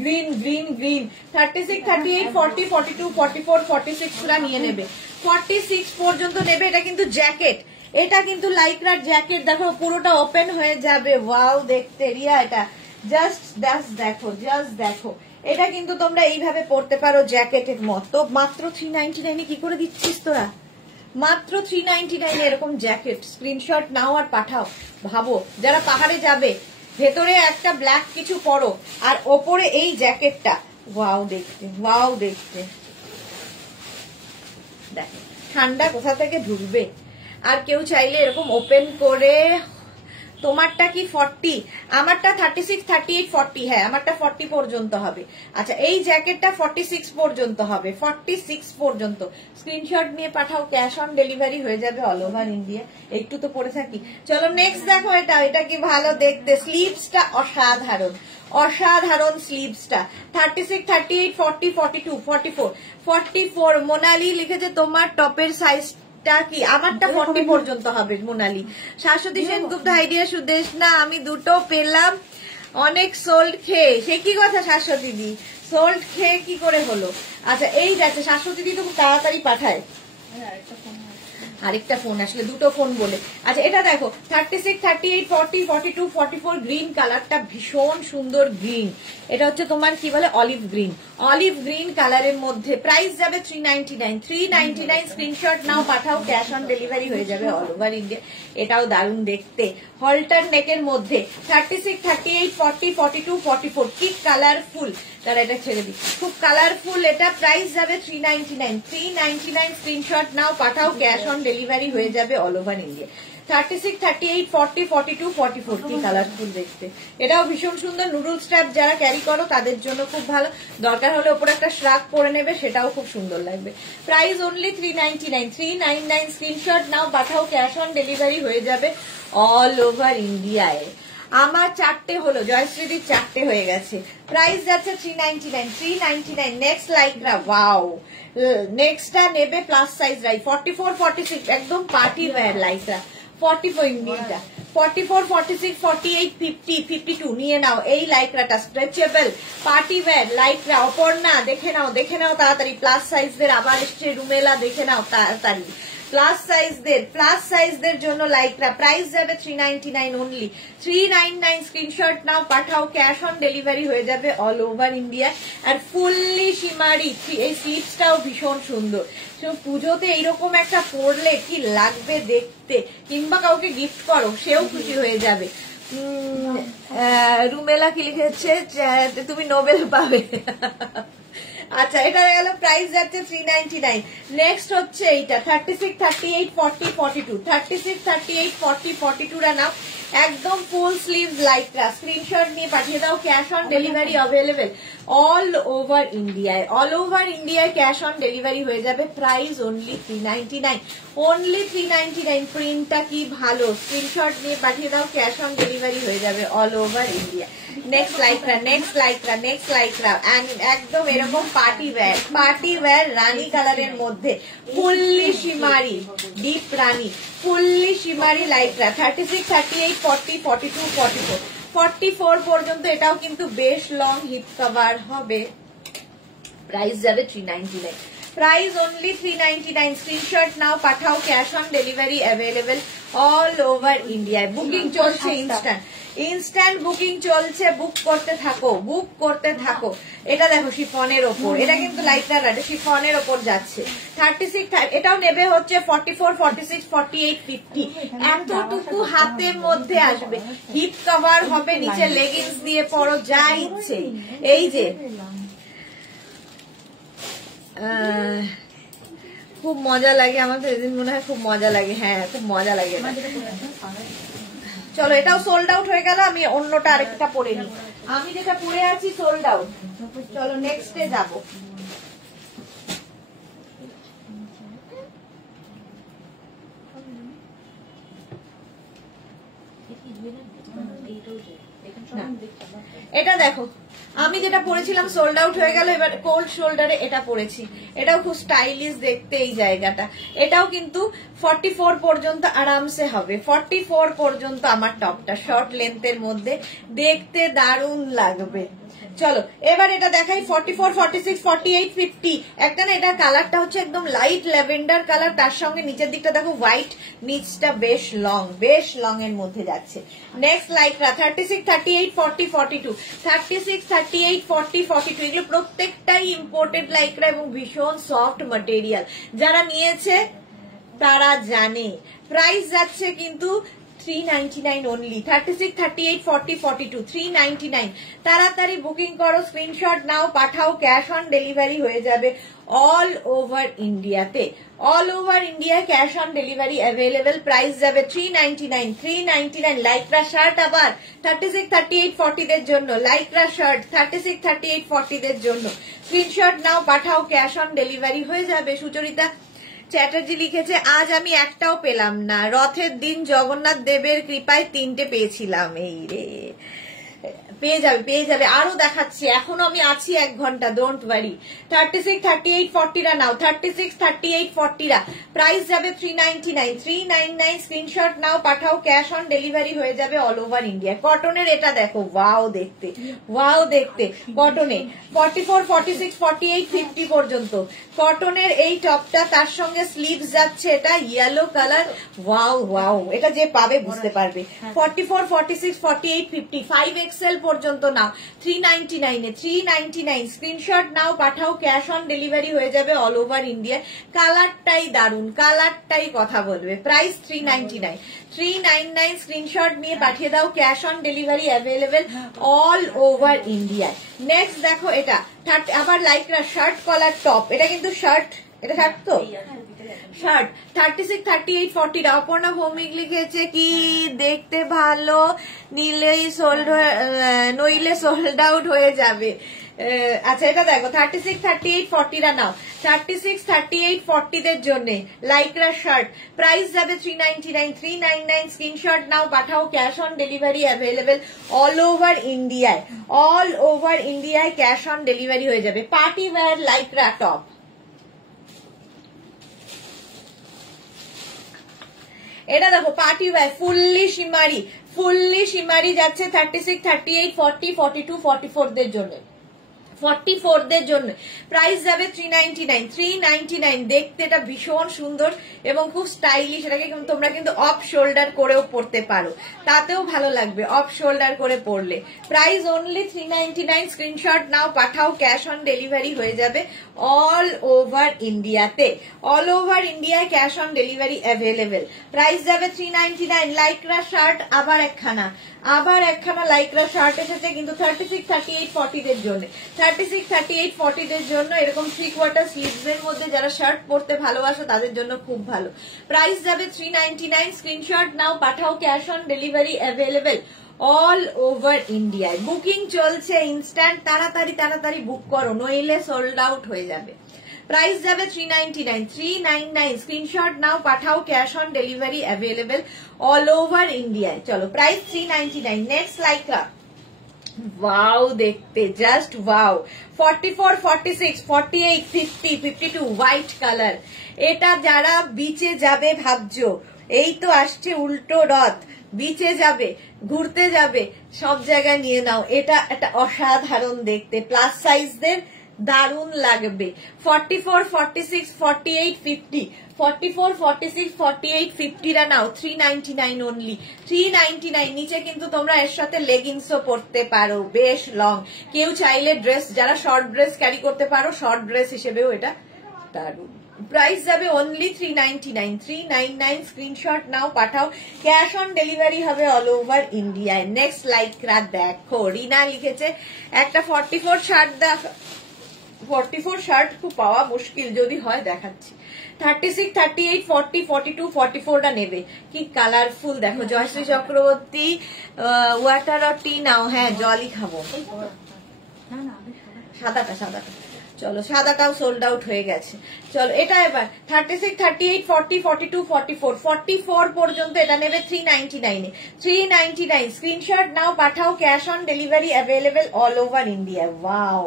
গ্রিন গ্রিন গ্রিন, 36, 38, 40, 42, 44, 46 পুরা নিয়ে নেবে, 46 পর্যন্ত নেবে। এটা কিন্তু জ্যাকেট, এটা কিন্তু লাইক্রার জ্যাকেট, দেখো পুরোটা ওপেন হয়ে যাবে। ওয়াও দেখতে রিয়া, এটা জাস্ট দেখো, জাস্ট দেখো, এটা কিন্তু তোমরা এইভাবে পরতে পারো জ্যাকেটের মতো। মাত্র 399 কি করে দিচ্ছিস তোরা? মাত্র 399 এরকম জ্যাকেট। স্ক্রিনশট নাও আর পাঠাও। ভাবো যারা পাহাড়ে যাবে, ভেতরে একটা ব্ল্যাক কিছু পরো আর ওপরে এই জ্যাকেটটা, ওয়াও দেখতে, ওয়াও দেখতে। দেখো ঠান্ডা কোথা থেকে ঢুকবে। আর কেউ চাইলে এরকম ওপেন করে, তোমারটা কি 40, আমারটা 36, 38, 40, হ্যাঁ আমারটা 40 পর্যন্ত হবে। আচ্ছা এই জ্যাকেটটা 46 পর্যন্ত হবে, 46 পর্যন্ত। স্ক্রিনশট নিয়ে পাঠাও, ক্যাশ অন ডেলিভারি হয়ে যাবে অল ওভার ইন্ডিয়া। একটু তো পরে থাকি। চলো নেক্সট দেখো, এটা এটা কি ভালো দেখতে, স্লিভসটা অসাধারণ, অসাধারণ স্লিভসটা। 36, 38, 40, 42, 44, 44। মোনালি লিখেছে তোমার টপের সাইজ কি? আমারটা 40 পর্যন্ত হবে মোনালি। শাশ্বতী সেনগুপ্ত, আইডিয়া সুদেশ না, আমি দুটো পেলাম অনেক সোল্ড খেয়ে। সে কি কথা শাশ্বতী দি, সোল্ড খেয়ে কি করে হলো? আচ্ছা এই যাচ্ছে, শাশ্বতী দি তো খুব তাড়াতাড়ি পাঠায়। আরেকটা ফোন আসলে, দুটো ফোন বলে। আচ্ছা এটা দেখো 36, 38, 40, 42, 44, গ্রিন কালারটা ভীষণ সুন্দর গ্রিন। এটা হচ্ছে তোমার কি বলে অলিভ গ্রিন, অলিভ গ্রিন কালারের মধ্যে। প্রাইস যাবে 399, 399। স্ক্রিনশট নাও পাঠাও, ক্যাশ অন ডেলিভারি হয়ে যাবে অল ওভার ইন্ডিয়া। এটাও দারুণ দেখতে, হলটার নেকের মধ্যে। 36, 38, 40, 42, 44, কি কালারফুল। তারা এটা ছেড়ে দিই, খুব কালারফুল এটা। প্রাইস যাবে 399, 399। স্ক্রিনশট নাও পাঠাও, ক্যাশ অন ডেলিভারি হয়ে যাবে অল ওভার ইন্ডিয়া। 36, 38, 40, 42, 44, কি কালারফুল দেখতে। এটাও ভীষণ সুন্দর। নুডল স্ট্র্যাপ যারা ক্যারি করো তাদের জন্য খুব ভালো, দরকার হলে ওপরে একটা শ্রাক পরে নেবে, সেটাও খুব সুন্দর লাগবে। Price only 399, 399। স্ক্রিনশট নাও পাঠাও, ক্যাশ অন ডেলিভারি হয়ে যাবে অল ওভার ইন্ডিয়ায়। আমার 4টে হলো, জয়শ্রীদির 4টে হয়ে গেছে। প্রাইস যাচ্ছে 399, 399। নেক্সট লাইকরা, ওয়াও, নেক্সটটা নেবে প্লাস সাইজ রাই, 44, 46 একদম পার্টি ওয়্যার লাইকরা। 44 ইন্ডিটা, 44, 46, 48, 50, 52 নিয়ে নাও। এই লাইকরাটা স্ট্রেচেবল পার্টি ওয়্যার লাইকরা। অপর্ণা দেখে নাও, দেখে নাও তাড়াতাড়ি। প্লাস সাইজদের আবার এসছে, রুমেলা দেখে নাও তাড়াতাড়ি। প্লাস সাইজদের জন্য লাইকরা। প্রাইস যাবে 399 অনলি, 399। স্ক্রিনশট নাও পাঠাও, ক্যাশ অন ডেলিভারি হয়ে যাবে অল ওভার ইন্ডিয়া। আর ফুললি শিমারি, এই স্লিভসটাও ভীষণ সুন্দর। পুজোতে এইরকম একটা পরলে কি লাগবে দেখতে, কিংবা কাউকে গিফট করো, সেও খুশি হয়ে যাবে। রুমেলা কি লিখেছে, তুমি নোবেল পাবে। আচ্ছা এটা গেল, প্রাইস যাচ্ছে 399। নেক্সট হচ্ছে এইটা 36, 38, 40, 42, 36, 38, 40, 42 রা নাও। একদম ফুল স্লিভ লাইটরা। স্ক্রিনশট নিয়ে পাঠিয়ে দাও, cash on delivery available all over ইন্ডিয়ায়। অল ওভার ইন্ডিয়ায় ক্যাশ অন ডেলিভারি হয়ে যাবে। Price only 399, only 399। প্রিন্টটা কি ভালো, স্ক্রিনশট নিয়ে পাঠিয়ে দাও, ক্যাশ অন ডেলিভারি হয়ে যাবে all over India. Next lycra, next lycra, next lycra. একদম এরকম পার্টি ওয়্যার রানী কালারের মধ্যে, ফুললি শিমারি, ডিপ রানী, ফুললি শিমারি লাইকরা। 36, 38, 40, 42, 44, 44 পর্যন্ত। এটাও কিন্তু বেশ লং হিপ কভার হবে। প্রাইস যাবে 399, প্রাইস অনলি 399। স্ক্রিনশট নাও পাঠাও, cash on delivery available all over ইন্ডিয়ায়। বুকিং চলছে ইনস্ট্যান্ট বুকিং চলছে, বুক করতে থাকো, বুক করতে থাকো। এটা দেখো শিফনের ওপর, এটা কিন্তু লাইটার রাডে শিফনের ওপর যাচ্ছে। 36, এটাও নেবে হচ্ছে 44, 46, 48, 50। এতটুকু হাতের মধ্যে আসবে, হিপ কভার হবে, নিচে লেগিংস দিয়ে পরো, যা ইচ্ছে। এই যে খুব মজা লাগে আমার তো এদিন মনে হয় খুব মজা লাগে। হ্যাঁ খুব মজা লাগে। চলো এটাও সোল্ড আউট হয়ে গেল, আমি অন্যটা আরেকটা পরে নিই। আমি যেটা পরে আছি সোল্ড আউট। চলো নেক্সটে যাবো। এটা দেখো আমি যেটা পরেছিলাম সোল্ড আউট হয়ে গেল, এবার কোল্ড শোল্ডারে এটা পরেছি। এটাও খুব স্টাইলিশ দেখতে এই জায়গাটা। এটাও কিন্তু 44 পর্যন্ত আরামসে হবে। 44 পর্যন্ত আমার টপটা শর্ট লেন্থের মধ্যে দেখতে দারুণ লাগবে। চলো এবার এটা দেখাই 44, 46, 48, 50। একটা না এটা কালারটা হচ্ছে একদম লাইট ল্যাভেন্ডার কালার, তার সঙ্গে নিচের দিকটা দেখো হোয়াইট, নিচটা বেশ লং এর মধ্যে যাচ্ছে। নেক্সট লাইকরা 36, 38, 40, 42, 36, 38, 40, 42 এগুলো প্রত্যেকটাই ইম্পোর্টেড লাইকরা এবং ভীষণ সফট ম্যাটেরিয়াল। যারা নিয়েছে তারা জানে। প্রাইস যাচ্ছে কিন্তু 399 only। 36, 38, 40, 42 399। তাড়াতাড়ি বুকিং করো, স্ক্রিনশট নাও, পাঠাও, ক্যাশ অন ডেলিভারি হয়ে যাবে অল ওভার ইন্ডিয়াতে। All over India cash on delivery available. Price যাবে 399। 399 লাইকরা শার্ট আবার 36, 38, 40 দের জন্য। লাইকরা শার্ট 36, 38, 40 দের জন্য। স্ক্রিনশট নাও, পাঠাও, ক্যাশ অন ডেলিভারি হয়ে যাবে। সুচরিতা চ্যাটার্জি লিখেছে আজ আমি একটাও পেলাম না, রথের দিন জগন্নাথ দেবের কৃপায় 3টে পেয়েছিলাম। এই রে পেয়ে যাবে আরো দেখাচ্ছি, এখনো আমি আছি 1 ঘন্টা, ডোন্ট ওয়ারি। 36, 38, 40 রা নাও। 36, 38, 40 রা প্রাইস যাবে 399। 399 স্ক্রিনশট নাও, পাঠাও, ক্যাশ অন ডেলিভারি হয়ে যাবে অল ওভার ইন্ডিয়া। কটনের এটা দেখো, ওয়াও দেখতে কটনে 44, 46, 48, 50 পর্যন্ত কটনের এই টপটা, তার সঙ্গে স্লিভস যাচ্ছে এটা ইয়েলো কালার। ওয়াও এটা যে পাবে বুঝতে পারবে। 44, 46, 48, 50 5XL পর্যন্ত নাও 399 এ। 399 স্ক্রিনশট নাও, পাঠাও, ক্যাশ অন ডেলিভারি হয়ে যাবে অল ওভার ইন্ডিয়া। কালারটাই দারুন, কালারটাই কথা বলবে। প্রাইস 399। 399 স্ক্রিনশট নিয়ে পাঠিয়ে দাও, cash on delivery available all over India. Next দেখো এটা আবার লাইকরা শার্ট কলার টপ। এটা কিন্তু শার্ট, এটা শার্ট তো শার্ট 36, 38, 40 অপর্ণা ভৌমিক লিখেছে কি দেখতে ভালো, নইলে সোল্ড আউট হয়ে যাবে। আচ্ছা এটা দেখো 36, 38, 40 রা নাও। 36, 38, 40 দের জন্য লাইকরা শার্ট প্রাইস যাবে 399। 399 স্ক্রিনশট নাও, পাঠাও, cash on delivery available all over ইন্ডিয়ায়। অল ওভার ইন্ডিয়ায় ক্যাশ অন ডেলিভারি হয়ে যাবে। Party wear lycra top. এটা দেখো পার্টি ওয়্যার ফুললি শিমারি যাচ্ছে 36, 38, 40, 42, 44 দের জন্য। 44 দের জন্য প্রাইস যাবে 399। 399 দেখতে এটা ভীষণ সুন্দর এবং খুব স্টাইলিশ। এটাকে তোমরা কিন্তু অফ শোল্ডার করেও পরতে পারো, তাতেও ভালো লাগবে অফ শোল্ডার করে পরলে। Price only 399। স্ক্রিনশট নাও, পাঠাও, ক্যাশ অন ডেলিভারি হয়ে যাবে অল ওভার ইন্ডিয়াতে। অল ওভার ইন্ডিয়ায় cash on delivery available. Price যাবে 399। লাইকরা শার্ট আবার একখানা লাইকরা শার্ট এসেছে কিন্তু 36, 38, 40 দের জন্য। 36, 38, 40 দের জন্য এরকম 3/4 স্লিভস এর মধ্যে যারা শার্ট পরতে ভালোবাসো তাদের জন্য খুব ভালো। প্রাইস যাবে 399। স্ক্রিনশট নাও, পাঠাও, cash on delivery available all over ইন্ডিয়ায়। বুকিং চলছে ইনস্ট্যান্ট, তাড়াতাড়ি বুক করো, নইলে সোল্ড আউট হয়ে যাবে। প্রাইস যাবে 399। 399 স্ক্রিনশট নাও, পাঠাও, cash on delivery available all over ইন্ডিয়ায়। চলো প্রাইস 399। নেক্সট লাইকরা ওয়াও দেখতে জাস্ট ওয়াও। 44, 46, 48, 50, 52 white colour. এটা যারা বিচে যাবে ভাবছো, এই তো আসছে উল্টো রথ, বিচে যাবে, ঘুরতে যাবে, সব জায়গায় নিয়ে নাও। এটা একটা অসাধারণ দেখতে, প্লাস সাইজদের দারুণ লাগবে। 44, 46, 48, 50 44, 46, 48, 50 রা নাও 399 অনলি। 399 নিচে কিন্তু তোমরা এর সাথে লেগিংসও পরতে পারো, বেশ লং। কেউ চাইলে ড্রেস, যারা শর্ট ড্রেস ক্যারি করতে পারো, শর্ট ড্রেস হিসেবেও এটা দারুণ। প্রাইস যাবে অনলি 399। 399 স্ক্রিনশট নাও, পাঠাও, ক্যাশ অন ডেলিভারি হবে অল ওভার ইন্ডিয়ায়। নেক্সট লাইকরা দেখো রিনা লিখেছে একটা 44 শার্ট 44 শার্ট খুব পাওয়া মুশকিল, যদি হয় দেখাচ্ছি। 36, 38, 40, 42, 44টা নেবে। কি কালারফুল দেখো, জয়শ্রী চক্রবর্তী ওয়াটার আর টি নাও। হ্যাঁ জলই খাবো। সাদাটা চলো, সাদাটাও সোল্ড আউট হয়ে গেছে। চলো এটা এবার 36, 38, 40, 42, 44, 44 পর্যন্ত এটা নেবে 399 এ। 399 স্ক্রিনশট নাও, পাঠাও, cash on delivery available all over India. Wow,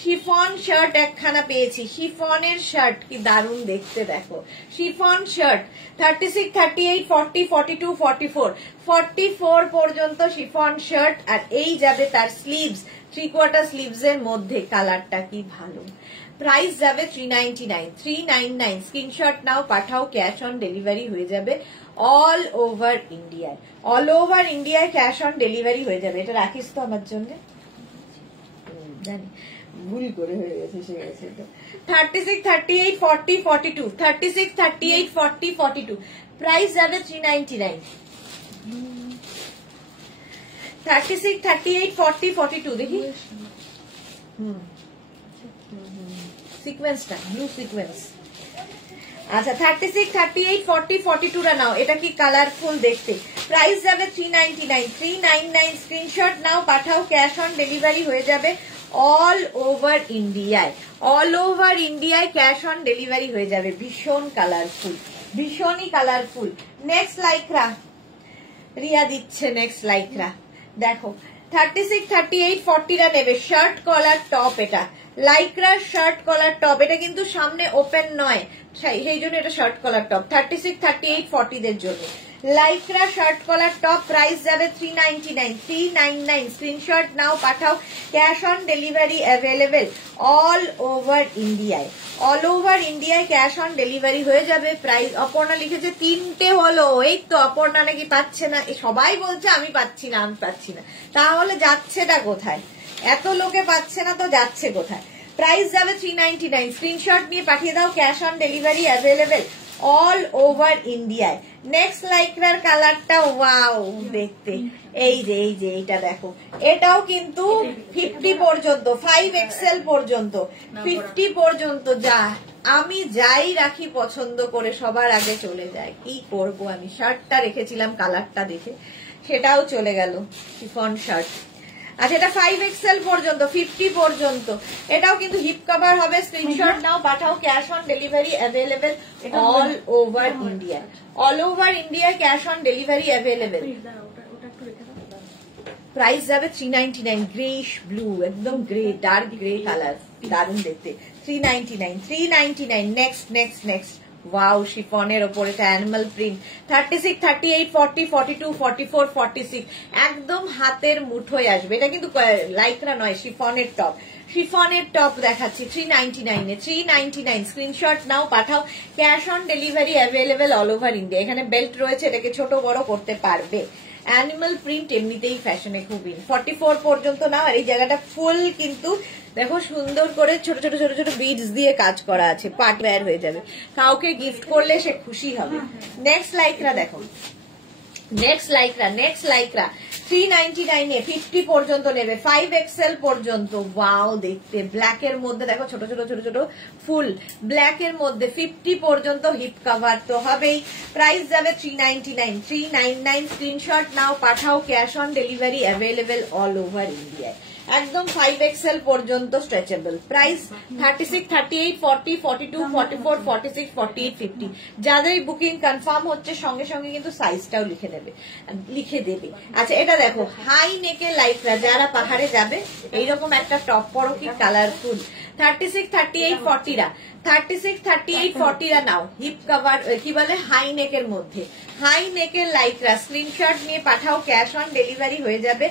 chiffon shirt একখানা পেয়েছি। শিফনের শার্ট কি দারুণ দেখতে দেখো, শিফন শার্ট 36, 38, 40, 42, 44, 44 পর্যন্ত শিফন শার্ট। আর এই যাবে তার স্লিভস, 3/4 স্লিভস এর মধ্যে। কালারটা কি ভালো। প্রাইস যাবে 399, 399 স্ক্রিনশট নাও, পাঠাও, ক্যাশ অন ডেলিভারি হয়ে যাবে অল ওভার ইন্ডিয়ায়। অল ওভার ইন্ডিয়ায় ক্যাশ অন ডেলিভারি হয়ে যাবে। এটা রাখিস তো আমার জন্য, জানি ভুল করে হয়ে গেছে, সে গেছে। 36, 38, 40, 42, 36, 38, 40, 42 প্রাইস যাবে 399। 36, 38, 40, 42 দেখি। সিকোয়েন্সটা ব্লু সিকোয়েন্স। আচ্ছা 36, 38, 40, 42টা নাও। এটা কি কালারফুল দেখতে। প্রাইস যাবে 399, 399 স্ক্রিনশট নাও, পাঠাও, ক্যাশ অন ডেলিভারি হয়ে যাবে অল ওভার ইন্ডিয়ায়। অল ওভার ইন্ডিয়ায় ক্যাশ অন ডেলিভারি হয়ে যাবে। ভীষণ কালারফুল, ভীষণই কালারফুল। নেক্সট লাইক্রা রিয়া দিচ্ছে, নেক্সট লাইক্রা দেখো 36, 38, 40টা নেবে। শার্ট কলার টপ, এটা লাইক্রার শার্ট কলার টপ। এটা কিন্তু সামনে ওপেন নয়, সেই জন্য এটা শার্ট কলার টপ। 36, 38, 40 দের জন্য Lycra shirt collar top. Price যাবে 399, 399 স্ক্রিনশট নাও, পাঠাও, cash on delivery available all over ইন্ডিয়ায়। অল ওভার ইন্ডিয়ায় ক্যাশ অন ডেলিভারি হয়ে যাবে। প্রাইস অপর্ণা লিখেছে 3টে হলো। এই তো অপর্ণা নাকি পাচ্ছে না, সবাই বলছে আমি পাচ্ছি না, আমি পাচ্ছি না। তাহলে যাচ্ছেটা কোথায়? এত লোকে পাচ্ছে না তো যাচ্ছে কোথায়? প্রাইস যাবে 399, স্ক্রিনশট নিয়ে পাঠিয়ে দাও, cash on delivery available all over ইন্ডিয়ায়। নেক্সট লাইক্রার কালারটা ওয়াও দেখতে, এই যে এইটা দেখো। এটাও কিন্তু 50 পর্যন্ত, 5XL পর্যন্ত, 50 পর্যন্ত। যা আমি যাই রাখি পছন্দ করে সবার আগে চলে যায়, কি করব আমি। শার্টটা রেখেছিলাম কালারটা দেখে, সেটাও চলে গেল। Chiffon shirt. আচ্ছা এটা 5XL পর্যন্ত, 50 পর্যন্ত। এটাও কিন্তু হিপ কভার হবে। স্ক্রিনশট নাও, পাঠাও, cash on delivery available all over India. All over India cash on delivery available. Price যাবে 399, গ্রেইশ ব্লু, একদম গ্রে, ডার্ক গ্রে কালার, দারুণ দেখতে। 399, 399 নেক্সট নেক্সট নেক্সট। ওয়াও, শিফনের ওপর এটা অ্যানিমাল প্রিন্ট। 36, 38, 40, 42, 44, 46 একদম হাতের মুঠোয় আসবে। এটা কিন্তু লাইক্রা নয়, শিফনের টপ। শিফনের টপ দেখাচ্ছি 399 এ। 399 স্ক্রিনশট নাও, পাঠাও, cash on delivery available all over India. এখানে বেল্ট রয়েছে, এটাকে ছোট বড় করতে পারবে। অ্যানিমাল প্রিন্ট এমনিতেই ফ্যাশনে খুবই। 44 পর্যন্ত নাও। আর এই জায়গাটা ফুল কিন্তু দেখো সুন্দর করে ছোট ছোট ছোট ছোট বিডস দিয়ে কাজ করা আছে, পার্ট ওয়্যার হয়ে যাবে। কাউকে গিফট করলে সে খুশি হবে। নেক্সট লাইক্রা দেখো, নেক্সট লাইক্রা 399 এ 50 পর্যন্ত নেবে, 5XL পর্যন্ত। ওয়াও দেখতে, ব্ল্যাক এর মধ্যে দেখো ছোট ছোট ছোট ছোট ফুল, ব্ল্যাক এর মধ্যে 50 পর্যন্ত হিপ কভার তো হবেই। প্রাইস যাবে 399, 399 স্ক্রিনশট নাও, পাঠাও, cash on delivery available all over ইন্ডিয়ায়। একদম 5XL পর্যন্ত স্ট্রেচেবল। প্রাইস 36, 38, 40, 42, 44, 46, 48, 50 যাদের বুকিং কনফার্ম হচ্ছে সঙ্গে সঙ্গে কিন্তু সাইজটাও লিখে দেবে। আচ্ছা এটা দেখো হাই নেকের লাইক্রা, যারা পাহাড়ে যাবে এইরকম একটা টপ পরো, কি কালারফুল। 36, 38, 40রা 36, 38, 40রা নাও। হিপ কভার কি বলে, হাই নেকের মধ্যে, হাই নেকের লাইক্রা। স্ক্রিনশট নিয়ে পাঠাও, ক্যাশ অন ডেলিভারি হয়ে যাবে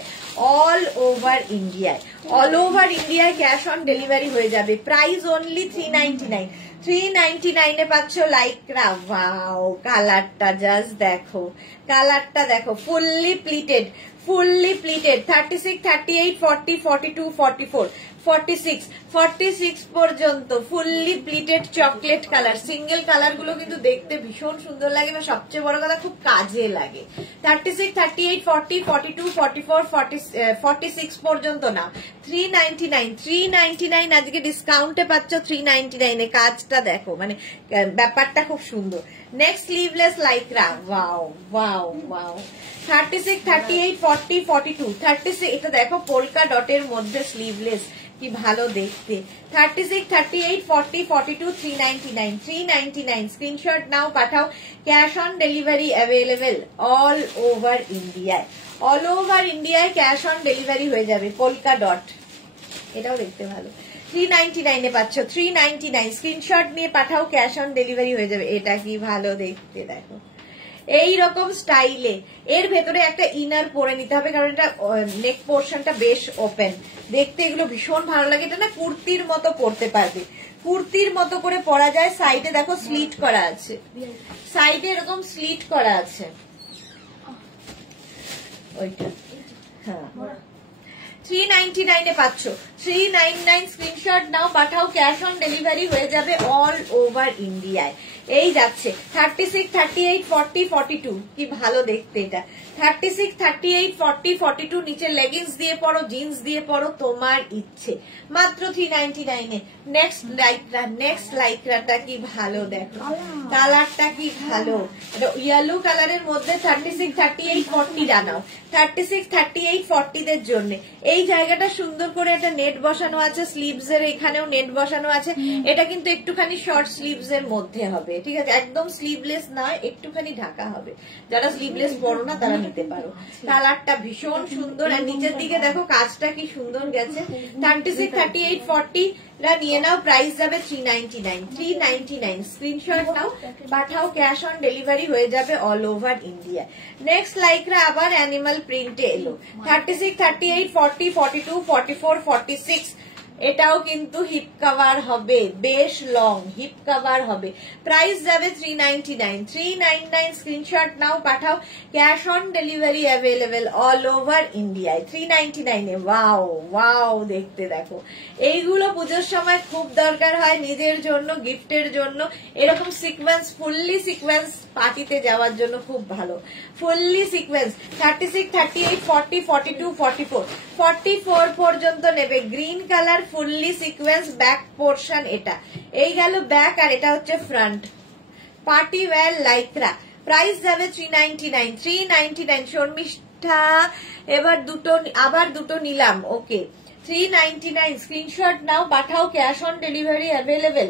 অল ওভার ইন্ডিয়ায়। অল ওভার ইন্ডিয়ায় ক্যাশ অন ডেলিভারি হয়ে যাবে। প্রাইস অনলি 399, 399 এ পাচ্ছ লাইক্রা। ওয়াও, কালারটা জাস্ট দেখো, কালারটা দেখো, ফুললি প্লিটেড, 36, 38, 40, 42, 44 46 পর্যন্ত fully pleated chocolate colour. Single colour গুলো কিন্তু দেখতে ভীষণ সুন্দর লাগে এবং সবচেয়ে বড় কথা খুব কাজে লাগে। 36, 38, 40, 42, 44, 46 পর্যন্ত না। 399 আজকে ডিসকাউন্টে পাচ্ছ 399 এ। কাজটা দেখো, মানে ব্যাপারটা খুব সুন্দর। Next sleeveless Lycra, wow wow wow. 36, 38, 40, 42, 36 এটা দেখো পোলকা ডটের মধ্যে স্লিভলেস, কি ভালো দেখতে। 36, 38, 40, 42, 399 স্ক্রিনশট নাও, পাঠাও। Cash on delivery available all over ইন্ডিয়ায়। অল ওভার ইন্ডিয়ায় ক্যাশ অন ডেলিভারি হয়ে যাবে। পোলকা ডট, এটাও দেখতে ভালো। 399 এ পাচ্ছ। 399 স্ক্রিনশট নিয়ে পাঠাও, ক্যাশ অন ডেলিভারি হয়ে যাবে। এটা কি ভালো দেখতে দেখো, এই রকম স্টাইলে। এর ভেতরে একটা ইনার পরে নিতে হবে, কারণ এটা নেক পোর্শনটা বেশ ওপেন, দেখতে এগুলো ভীষণ ভালো লাগে। এটা না কুর্তির মতো পরতে পারবে, কুর্তির মতো করে পরা যায়। সাইডে দেখো স্লিট করা আছে, সাইডে এরকম স্লিট করা আছে ওইটা। হ্যাঁ 399 এ পাচ্ছ। 399 স্ক্রিনশট নাও, পাঠাও, ক্যাশ অন ডেলিভারি হয়ে যাবে অল ওভার ইন্ডিয়ায়। এই যাচ্ছে 36, 38, 40, 42, কি ভালো দেখতে এটা। 36, 38, 40, 42 নিচে লেগিংস দিয়ে পরো, জিন্স দিয়ে পরো, তোমার ইচ্ছে। মাত্র 399 এ। নেক্সট লাইক্রাটা কি ভালো দেখো, কালারটা কি ভালো। ইয়েলো কালারের মধ্যে 36, 38, 40 জানাও। 36, 38, 40 দের জন্য এই জায়গাটা সুন্দর করে একটা নেট বসানো আছে, স্লিভস এর এখানেও নেট বসানো আছে। এটা কিন্তু একটুখানি শর্ট স্লিভস এর মধ্যে হবে, ঠিক আছে, একদম স্লিভলেস নয়, একটুখানি ঢাকা হবে। যারা স্লিভলেস পরো না তারা নিতে পারো। কালারটা ভীষণ সুন্দর, আর নিচের দিকে দেখো কাজটা কি সুন্দর গেছে। 36, 38, 40 নিয়ে নাও, প্রাইস যাবে 399 স্ক্রিনশট নাও, পাঠাও, ক্যাশ অন ডেলিভারি হয়ে যাবে all over India. Next Lycra আবার অ্যানিমাল প্রিন্টে এলো। 36, 38, 40, 42, 44, 46 এটাও কিন্তু হিপ কভার হবে, বেশ লং হিপ কভার হবে। প্রাইস যাবে 399 স্ক্রিনশট নাও, পাঠাও, cash on delivery available all over ইন্ডিয়ায়। 399 এ। ওয়াও ওয়াও দেখতে দেখো, এইগুলো পুজোর সময় খুব দরকার হয় নিজের জন্য, গিফটের জন্য। এরকম সিকোয়েন্স, ফুললি সিকোয়েন্স পার্টিতে যাওয়ার জন্য খুব ভালো। ফুললি সিকোয়েন্স 36, 38, 40, 42, 44, 44 পর্যন্ত নেবে। Green colour fully sequence back portion, এটা এই গেল ব্যাক, আর এটা হচ্ছে front. Party wear Lycra, price যাবে 399 শর্মিষ্ঠা। এবার আবার দুটো নিলাম, ওকে। 399 স্ক্রিনশট নাও, পাঠাও, cash on delivery available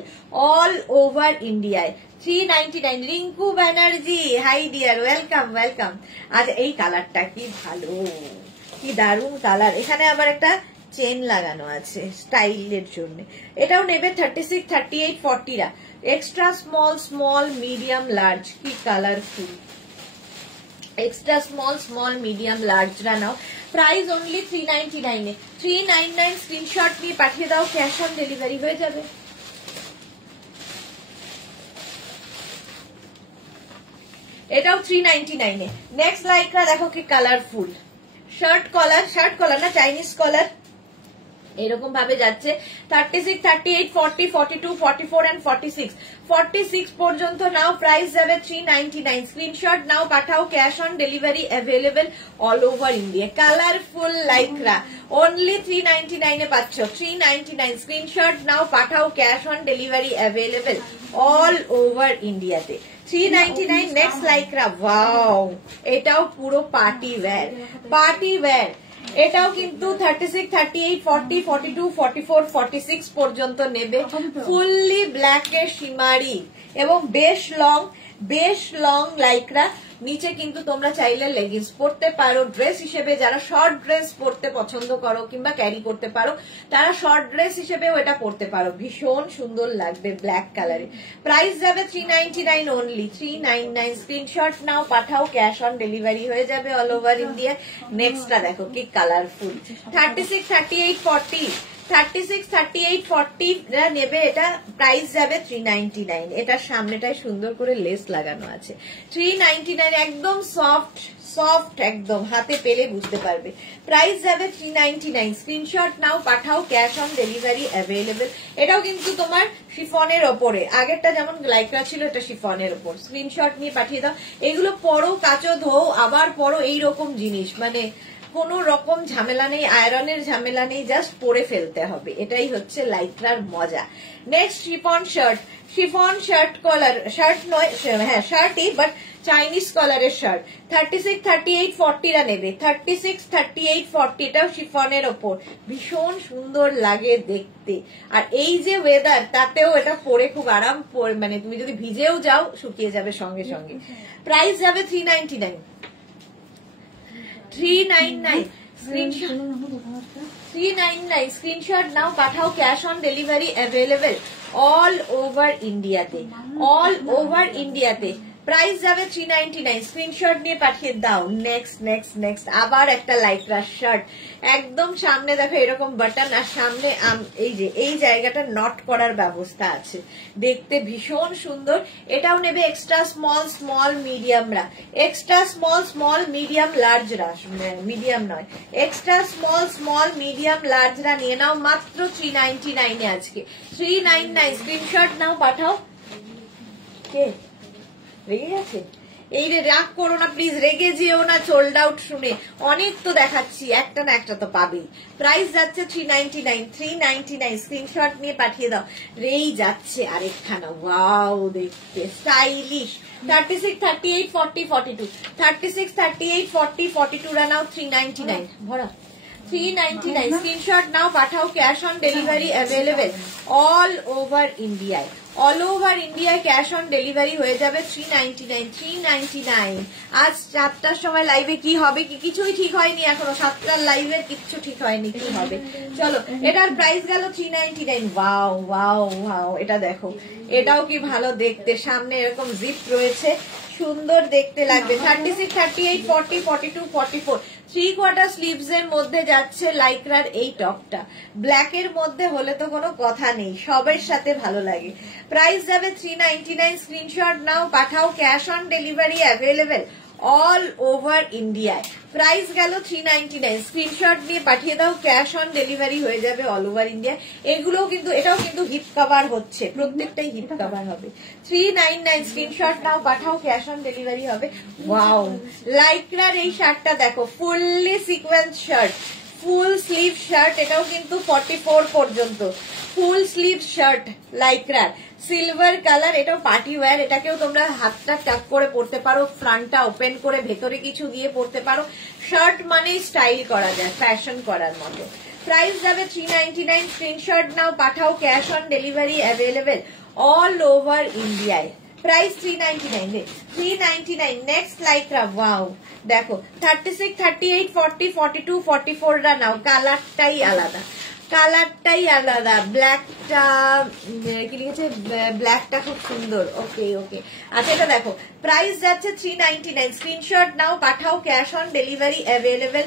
all over ইন্ডিয়ায়। 399 Rinku Banerjee, high deer, welcome welcome. আচ্ছা এই কালারটা কি ভালো, কি দারুণ কালার। এখানে আবার একটা চেন লাগানো আছে স্টাইলের জন্য। এটাও নেবে 36, 38, 40 রা। এক্সট্রা স্মল মিডিয়াম লার্জ, কি কালারফুল। এক্সট্রা স্মল মিডিয়াম লার্জরা নাও, প্রাইস অনলি 399 এ। 399 স্ক্রিনশট নিয়ে পাঠিয়ে দাও, ক্যাশ অন ডেলিভারি হয়ে যাবে। এটাও 399 এ। নেক্সট লাইক্রা দেখো কি কালারফুল। শার্ট কলার না, চাইনিজ কলার, এরকম ভাবে যাচ্ছে। 36, 38, 40, 42, 44 and 46 পর্যন্ত নাও, প্রাইস যাবে 399 স্ক্রিনশট নাও, পাঠাও, cash on delivery available all over India. Colourful Lycra only 399 এ পাচ্ছ। 399 স্ক্রিনশট নাও, পাঠাও, cash on delivery available all over ইন্ডিয়াতে। 399 নেক্সট লাইক্রা, ওয়াও এটাও পুরো পার্টি ওয়্যার। এটাও কিন্তু 36, 38, 40, 42, 44, 46 পর্যন্ত নেবে। ফুললি ব্ল্যাকের শিমারি এবং বেশ লং লাইক্রা। নিচে কিন্তু তোমরা চাইলে লেগিংস পরতে পারো, ড্রেস হিসেবে যারা শর্ট ড্রেস পরতে পছন্দ করো কিংবা ক্যারি করতে পারো তারা শর্ট ড্রেস হিসেবেও এটা পরতে পারো, ভীষণ সুন্দর লাগবে ব্ল্যাক কালারে। প্রাইস যাবে 399 অনলি। 399 স্ক্রিনশট নাও, পাঠাও, ক্যাশ অন ডেলিভারি হয়ে যাবে অল ওভার ইন্ডিয়া। নেক্সটটা দেখো কি কালারফুল। 36, 38, 40 36, 38, 40 নেবে, এটা প্রাইস যাবে 399। এটার সামনেটায় সুন্দর করে লেস লাগানো আছে। 399, একদম সফট সফট, একদম হাতে পেলে বুঝতে পারবে। প্রাইস যাবে 399। স্ক্রিনশট নাও, পাঠাও, ক্যাশ অন ডেলিভারি অ্যাভেলেবেল। এটাও কিন্তু তোমার শিফনের ওপরে, আগেরটা যেমন লাইক্রা ছিল, এটা শিফনের ওপর। স্ক্রিনশট নিয়ে পাঠিয়ে দাও। এগুলো পরো, কাচো, ধোও, আবার পরো, এইরকম জিনিস, মানে কোনো রকম ঝামেলা নেই, আয়রনের ঝামেলা নেই, জাস্ট পরে ফেলতে হবে। এটাই হচ্ছে লাইক্রার মজা। Next chiffon shirt. Chiffon shirt collar, shirt নয়, হ্যাঁ শার্টই, বাট চাইনিজ কলারের শার্ট। 36, 38, 40 নেবে। 36, 38, 40, এটাও শিফনের ওপর। ভীষণ সুন্দর লাগে দেখতে। আর এই যে ওয়েদার, তাতেও এটা পরে খুব আরাম, মানে তুমি যদি ভিজেও যাও শুকিয়ে যাবে সঙ্গে সঙ্গে। প্রাইস যাবে 399। 399 স্ক্রিনশট, 399 স্ক্রিনশট নাও, পাঠাও, cash on delivery available all over ইন্ডিয়াতে, অল ওভার ইন্ডিয়াতে। প্রাইস যাবে 399। স্ক্রিনশট নিয়ে পাঠিয়ে দাও। নেক্সট নেক্সট নেক্সট আবার একটা লাইক্রা শার্ট, একদম সামনে দেখো এরকম বাটন, আর সামনে এই যে এই জায়গাটা নট করার ব্যবস্থা আছে, দেখতে ভীষণ সুন্দর। এটাও নেবে এক্সট্রা স্মল স্মল মিডিয়ামরা, এক্সট্রা স্মল স্মল মিডিয়াম লার্জরা, মিডিয়াম নয়, এক্সট্রা স্মল স্মল মিডিয়াম লার্জরা নিয়ে নাও মাত্র 399 আজকে। 399 স্ক্রিনশট নাও, পাঠাও। কে রেগে গেছে? এই রে, রাগ করো না প্লিজ, রেগে যেও না সোল্ড আউট শুনে, অনেক তো দেখাচ্ছি, একটা না একটা তো পাবেই। প্রাইস যাচ্ছে 399। 399 স্ক্রিনশট নিয়ে পাঠিয়ে দাও। রেই যাচ্ছে আরেকখানা, ওয়াও দেখতে স্টাইলিশ। 36, 38, 40, 42, 36, 38, 40, 42 রা নাও 399 ভরা। 399 স্ক্রিনশট নাও, পাঠাও, cash on delivery available all over ইন্ডিয়ায়, অল ওভার ইন্ডিয়ায় ক্যাশ অন ডেলিভারি হয়ে যাবে 399। 399 আজ 7টার সময় লাইভে কি হবে কি কিছুই ঠিক হয়নি এখনো, 7টার লাইভে কিচ্ছু ঠিক হয়নি কি হবে। চলো, এটার প্রাইস গেল 399। ওয়াও ওয়াও ওয়াও, এটা দেখো, এটাও কি ভালো দেখতে, সামনে এরকম জিপ রয়েছে, সুন্দর দেখতে লাগবে। 36, 38, 40, 42, 44 3/4 স্লিভস এর মধ্যে যাচ্ছে লাইক্রার এই টপটা। ব্ল্যাক এর মধ্যে হলে তো কোনো কথা নেই, সবের সাথে ভালো লাগে। প্রাইস যাবে 399। স্ক্রিনশট নাও, পাঠাও, cash on delivery available all over ইন্ডিয়ায়। প্রাইস গেল 399। স্ক্রিনশট নিয়ে পাঠিয়ে দাও, ক্যাশ অন ডেলিভারি হয়ে যাবে অল ওভার ইন্ডিয়া। এগুলোও কিন্তু, এটাও কিন্তু হিপ কভার হচ্ছে, প্রত্যেকটাই হিপ কভার হবে। 399 স্ক্রিনশট নাও, পাঠাও, ক্যাশ অন ডেলিভারি হবে। ওয়াও, লাইক্রার এই শার্টটা দেখো, fully sequins shirt, full sleeve shirt, এটাও কিন্তু 44 পর্যন্ত ফুল স্লিভ শার্ট লাইক্রার, সিলভার কালার, এটাও পার্টি ওয়্যার। এটাকেও তোমরা হাতটা টাক করে পরতে পারো, ফ্রন্টটা ওপেন করে ভেতরে কিছু দিয়ে পরতে পারো। শার্ট মানে স্টাইল করা যায়, ফ্যাশন করার মতো। প্রাইস যাবে 399। স্ক্রিনশট নাও, পাঠাও, cash on delivery available all over ইন্ডিয়ায়। প্রাইস 399। 399 নেক্সট লাইক্রা, ওয়াও দেখো, 36, 38, 40, 42, 44 রা নাও। কালারটাই আলাদা, কালারটাই আলাদা, ব্ল্যাকটা কি লিখেছে, ব্ল্যাকটা খুব সুন্দর। ওকে ওকে, আচ্ছা এটা দেখো, প্রাইস যাচ্ছে 399। স্ক্রিনশট নাও, পাঠাও, cash on delivery available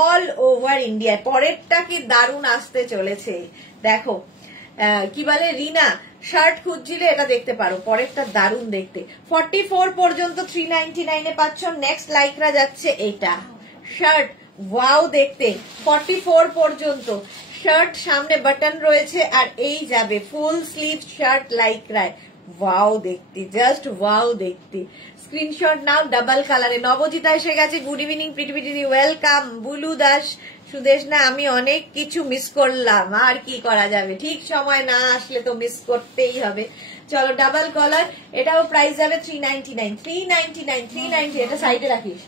all over India. পরেরটা কি দারুণ আসতে চলেছে, দেখো কি বলে রিনা, শার্ট খুঁজছিলে এটা দেখতে পারো, পরেরটা দারুণ দেখতে। 44 পর্যন্ত 399 এ পাচ্ছ। নেক্সট লাইক্রা যাচ্ছে এইটা শার্ট, ওয়াও দেখতে, 44 পর্যন্ত শার্ট, সামনে বাটন রয়েছে, আর এই যাবে ফুল স্লিভ শার্ট লাইক্রায়, ওয়াও দেখতে, জাস্ট ওয়াও দেখতে। স্ক্রিনশট নাও, ডাবল কালারে। নবজিতা এসে গেছে, গুড ইভিনিং পৃথিবী, ওয়েলকাম। বুলু দাস, সুদেশ না, আমি অনেক কিছু মিস করলাম, আর কি করা যাবে, ঠিক সময় না আসলে তো মিস করতেই হবে। চলো, ডাবল কলার, এটাও প্রাইস যাবে 399। 399, 390, এটা সাইডে রাখিস,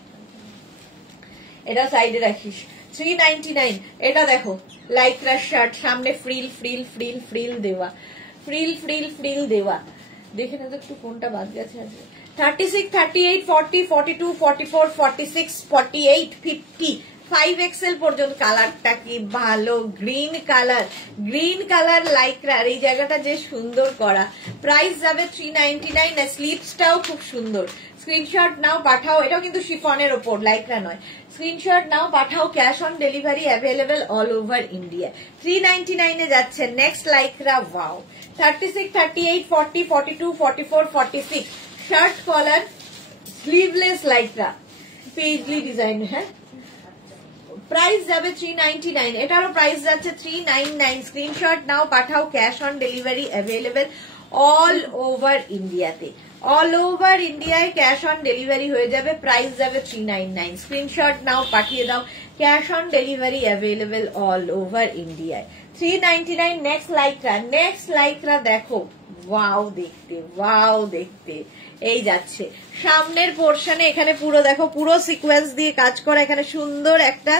এটা সাইডে রাখিস। 399 এটা দেখো, লাইক্রা শার্ট, সামনে ফ্রিল ফ্রিল ফ্রিল ফ্রিল দেওয়া, ফ্রিল ফ্রিল ফ্রিল দেওয়া। দেখে না তো একটু কোনটা বাদ গেছে আজকে। 36, 38, 40, 42, 44, 46, 48, 50, 5XL পর্যন্ত। কালারটা কি ভালো, গ্রিন কালার, গ্রিন কালার লাইক্রার, এই জায়গাটা যে সুন্দর করা। প্রাইস যাবে 399। স্লিভসটাও খুব সুন্দর, স্ক্রিনশট নাও পাঠাও, এটাও কিন্তু শিফনের ওপর, লাইকরা নয়। স্ক্রিনশট নাও পাঠাও, cash on delivery available all over India. 399 এ যাচ্ছে next লাইকরা। Wow, 36, 38, 40, 42, 44, 46 shirt collar sleeveless lycra, paisley design. হ্যাঁ, প্রাইস যাবে 399, এটারও প্রাইস যাচ্ছে 399। স্ক্রিনশট নাও পাঠাও, cash on delivery available all over ইন্ডিয়াতে, অল ওভার ইন্ডিয়ায় ক্যাশ অন ডেলিভারি হয়ে যাবে। প্রাইস যাবে 399। স্ক্রিনশট নাও পাঠিয়ে দাও, cash on delivery available all over ইন্ডিয়ায়। 399। নেক্সট লাইকরা দেখো, ওয়াও দেখতে, ওয়াও দেখতে। এই যাচ্ছে সামনের পোর্শনে, এখানে পুরো দেখো, পুরো সিকোয়েন্স দিয়ে কাজ করা, এখানে সুন্দর একটা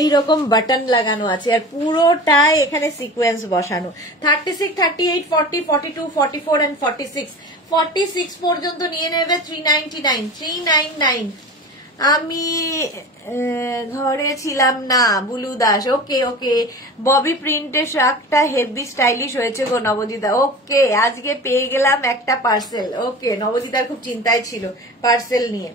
এইরকম বাটন লাগানো আছে, আর পুরোটাই এখানে সিকোয়েন্স বসানো। 36, 38, 40, 42, 44 and 46 46 পর্যন্ত নিয়ে নেবে 399। 399। আমি ঘরে ছিলাম না, বুলু দাস। ওকে ওকে, ববি প্রিন্টের শার্টটা হেভি স্টাইলিশ হয়েছে গো নবজিতা। ওকে, আজকে পেয়ে গেলাম একটা পার্সেল। ওকে, নবজিতার খুব চিন্তায় ছিল পার্সেল নিয়ে।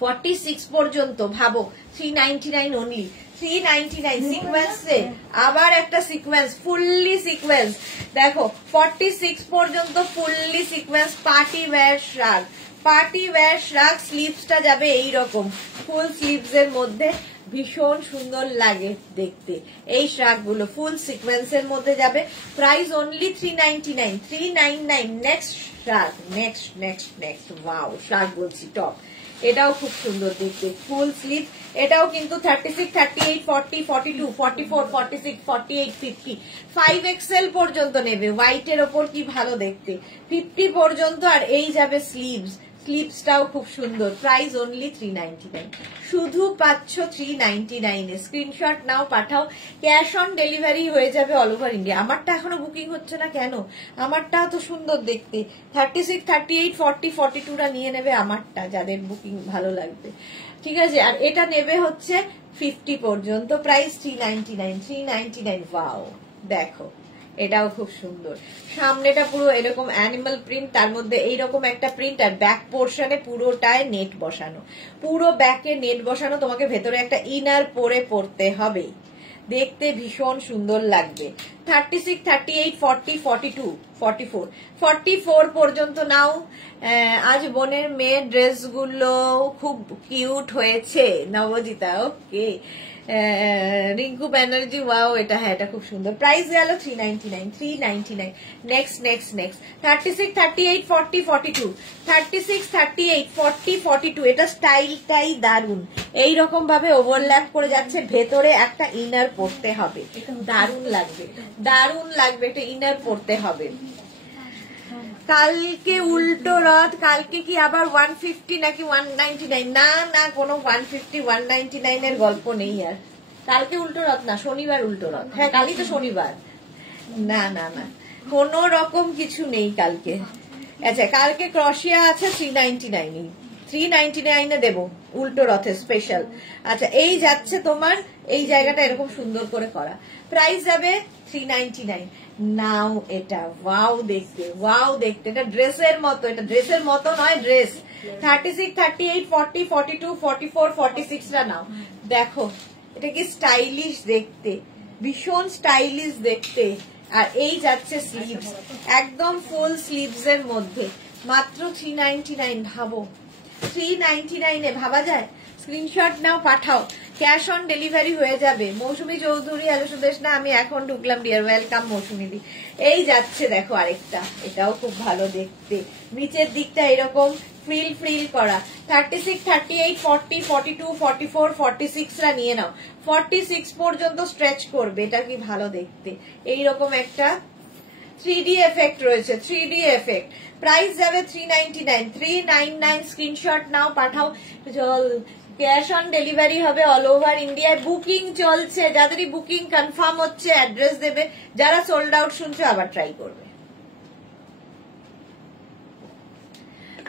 46 পর্যন্ত ভাবো, 399 অনলি। 399 সিকোয়েন্সে আবার একটা সিকোয়েন্স, ফুললি সিকোয়েন্স দেখো। 46 পর্যন্ত fully sequins party wear shirt, party wear shirt. স্লিভসটা যাবে এইরকম ফুল স্লিভস এর মধ্যে, ভীষণ সুন্দর লাগে দেখতে এই শার্ট গুলো, ফুল সিকোয়েন্সের মধ্যে যাবে। Price only 399। 399। Next shirt, next. Wow, shirt বলছি, টপ। এটাও খুব সুন্দর দেখতে, ফুল স্লিভ। এটাও কিন্তু 36, 38, 40, 42, 44, 46, 48, 50 5XL পর্যন্ত নেবে। হোয়াইটের ওপর কি ভালো দেখতে, 50 পর্যন্ত। আর এই যাবে স্লিভস, স্লিভসটাও খুব সুন্দর। Price only 399। শুধু পাচ্ছ 399 এ। স্ক্রিনশট নাও পাঠাও, ক্যাশ অন ডেলিভারি হয়ে যাবে অল ওভার ইন্ডিয়া। আমারটা এখনো বুকিং হচ্ছে না কেন? আমারটা তো সুন্দর দেখতে। 36, 38, 40, 42টা নিয়ে নেবে আমারটা, যাদের বুকিং ভালো লাগবে। ঠিক আছে, আর এটা নেবে হচ্ছে 50 পর্যন্ত। প্রাইস 399। 399। ওয়াও, দেখো এটাও খুব সুন্দর। সামনেটা পুরো এরকম অ্যানিমাল প্রিন্ট, তার মধ্যে এইরকম একটা প্রিন্ট, আর ব্যাক পোর্শনে পুরোটায় নেট বসানো, পুরো ব্যাকে নেট বসানো। তোমাকে ভেতরে একটা ইনার পরে পরতে হবে, দেখতে ভীষণ সুন্দর লাগবে। 36, 38, 40, 42, 44 44 পর্যন্ত নাও। আজ বোনের মেয়ের ড্রেসগুলো খুব কিউট হয়েছে নবজিতা। ওকে, রিঙ্কু ব্যানার্জি। ওয়াও, এটা হ্যাঁ, এটা খুব সুন্দর। প্রাইস গেল 399। 399। নেক্সট 36, 38, 40, 42 36, 38, 40, 42 এটা স্টাইলটাই দারুন। এইরকম ভাবে ওভারল্যাপ করে যাচ্ছে, ভেতরে একটা ইনার পরতে হবে, দারুন লাগবে, দারুন লাগবে। একটা ইনার পরতে হবে। কালকে উল্টো রথ, কালকে কি আবার 150 নাকি 199? না, কোনো 150, 199 এর গল্প নেই। আর কালকে উল্টো রথ না, শনিবার উল্টো রথ। হ্যাঁ, কালই তো শনিবার। না, কোনো রকম কিছু নেই কালকে। আচ্ছা, কালকে ক্রশিয়া আছে 399। 399 এ দেবো উল্টো রথের স্পেশাল। আচ্ছা, এই যাচ্ছে তোমার, এই জায়গাটা এরকম সুন্দর করে করা। প্রাইস যাবে 399। নাও এটা, ওয়াও দেখতে, ওয়াও দেখতে। এটা ড্রেসের মতো, এটা ড্রেসের মতো নয়, ড্রেস। 36, 38, 40, 42, 44, 46টা নাও। দেখো এটা কি স্টাইলিশ দেখতে, ভীষণ স্টাইলিশ দেখতে। আর এই যাচ্ছে স্লিভস, একদম ফুল স্লিভস এর মধ্যে, মাত্র 399। ভাবো 399 এ ভাবা যায়? স্ক্রিনশট নাও পাঠাও, ক্যাশ অন ডেলিভারি হয়ে যাবে। মৌসুমী চৌধুরী, হ্যালো সুদেশ না, আমি এখন ঢুকলাম ডিয়ার, ওয়েলকাম মৌসুমী দি। এই যাচ্ছে দেখো আরেকটা, এটাও খুব ভালো দেখতে, নিচের দিকটা এরকম ফ্রিল করা। 36, 38, 40, 42, 44, 46রা নিয়ে নাও। 46 পর্যন্ত স্ট্রেচ করবে, এটা কি ভালো দেখতে। এইরকম একটা 3D এফেক্ট রয়েছে, 3D এফেক্ট। প্রাইস যাবে 399। 399। স্ক্রিনশট নাও পাঠাও, চল ক্যাশ অন ডেলিভারি হবে অল ওভার ইন্ডিয়ায়। বুকিং চলছে, যাদেরই বুকিং কনফার্ম হচ্ছে অ্যাড্রেস দেবে, যারা সোল্ড আউট শুনছো আবার ট্রাই করবে।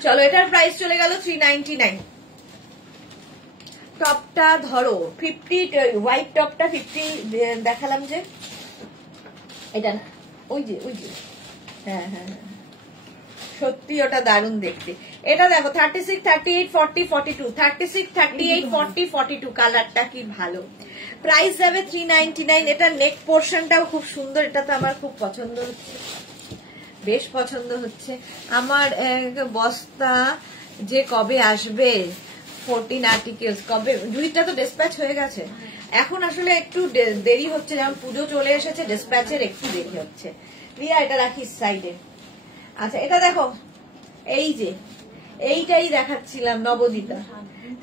চলো, এটার প্রাইস চলে গেল 399। টপটা ধরো 50, হোয়াইট টপটা 50 দেখালাম যে, এটা না, ওই যে হ্যাঁ, সত্যি ওটা দারুণ দেখতে। এটা দেখো 36, 38, 40, 42, 36, 38, 40, 42 কালারটা কি ভালো। প্রাইস যাবে 399। এটা নেক পোর্শনটাও খুব সুন্দর, এটা তো আমার খুব পছন্দ হচ্ছে, বেশ পছন্দ হচ্ছে আমার। বস্তা যে কবে আসবে 14 আর্টিকেলস কবে, দুইটা তো ডিসপ্যাচ হয়ে গেছে, এখন আসলে একটু দেরি হচ্ছে, যেমন পুজো চলে এসেছে, ডিসপ্যাচের একটু দেরি হচ্ছে। রিয়া এটা রাখিস সাইডে। আচ্ছা এটা দেখো, এই যে এইটাই দেখাচ্ছিলাম নবদিতা,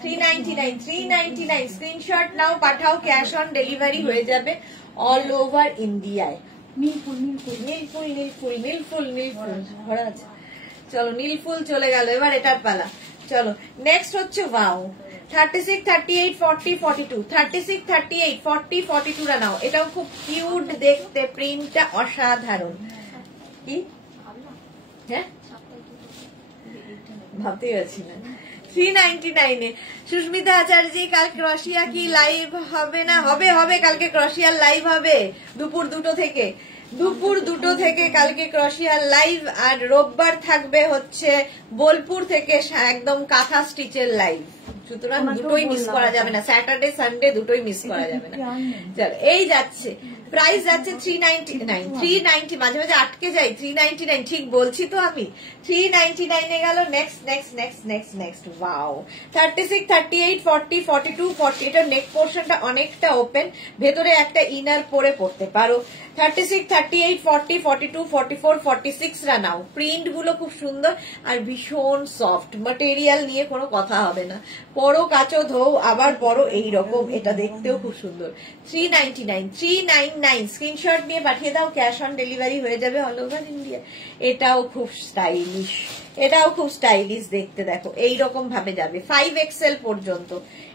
399, 399 স্ক্রিনশট নাও, পাঠাও, ক্যাশ অন ডেলিভারি হয়ে যাবে অল ওভার ইন্ডিয়ায়। নীলফুল নীলফুল নীলফুল নীলফুল নীলফুল নীলফুল ভরা আছে। চলো নীলফুল চলে গেল, এবার এটার পালা। চলো নেক্সট হচ্ছে ওয়াও 36, 38, 40, 42, 36, 38, 40, 42 রা নাও। এটাও খুব কিউট দেখতে, প্রিন্টটা অসাধারণ। কি হ্যাঁ ভাবতেই পারছি না। 399 এ সুস্মিতা আচার্য, কাল ক্রোশিয়া কি লাইভ হবে না? হবে হবে, কালকে ক্রোশিয়ার লাইভ হবে দুপুর 2টো থেকে, দুপুর 2টো থেকে কালকে ক্রোশিয়ার লাইভ। আর রোববার থাকবে হচ্ছে বোলপুর থেকে একদম কাঁথা স্টিচের লাইভ, সুতরাং দুটোই মিস করা যাবে না, স্যাটারডে সানডে দুটোই মিস করা যাবে না। চলো এই যাচ্ছে, প্রাইস যাচ্ছে 399, 390, মাঝে মাঝে আটকে যাই, 399 ঠিক বলছি তো আমি, 399 এ গেল। Next next next next next wow 36, 38, 40, 42, 40। এটা নেক পোর্শনটা অনেকটা ওপেন, ভেতরে একটা ইনার পরে পড়তে পারো। 36, 38, 40, 42, 44, 46 রা নাও। প্রিন্ট গুলো খুব সুন্দর আর ভীষণ সফট, ম্যাটেরিয়াল নিয়ে কোনো কথা হবে না, পরো কাচো ধো আবার পরো, এইরকম। এটা দেখতেও খুব সুন্দর। 399, 399 স্ক্রিনশট নিয়ে পাঠিয়ে দাও, ক্যাশ অন ডেলিভারি হয়ে যাবে অল ওভার ইন্ডিয়া। এটাও খুব স্টাইলিশ, এটাও খুব স্টাইলিশ দেখতে, দেখো এইরকম ভাবে যাবে 5XL পর্যন্ত।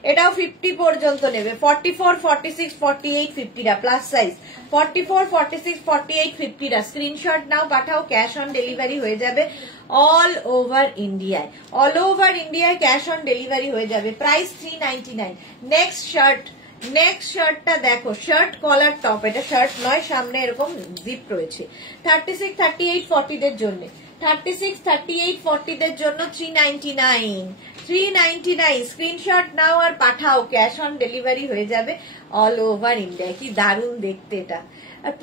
এটাও 50 পর্যন্ত নেবে, 44, 46, 48, 50 রা প্লাস সাইজ, 44, 46, 48, 50 রা স্ক্রিনশট নাও, পাঠাও, ক্যাশ অন ডেলিভারি হয়ে যাবে অল ওভার ইন্ডিয়ায়। অল ওভার ইন্ডিয়ায় ক্যাশ অন ডেলিভারি হয়ে যাবে। প্রাইস 399। নেক্সট শার্ট, নেক্সট শার্টটা দেখো, শার্ট কলার টপ, এটা শার্ট নয়, সামনে এরকম জিপ রয়েছে। 36, 38, 40 দের জন্য, 36, 38, 40 দের জন্য 399, 399 স্ক্রিনশট নাও আর পাঠাও, ক্যাশ অন ডেলিভারি হয়ে যাবে অল ওভার ইন্ডিয়া। কি দারুণ দেখতে এটা,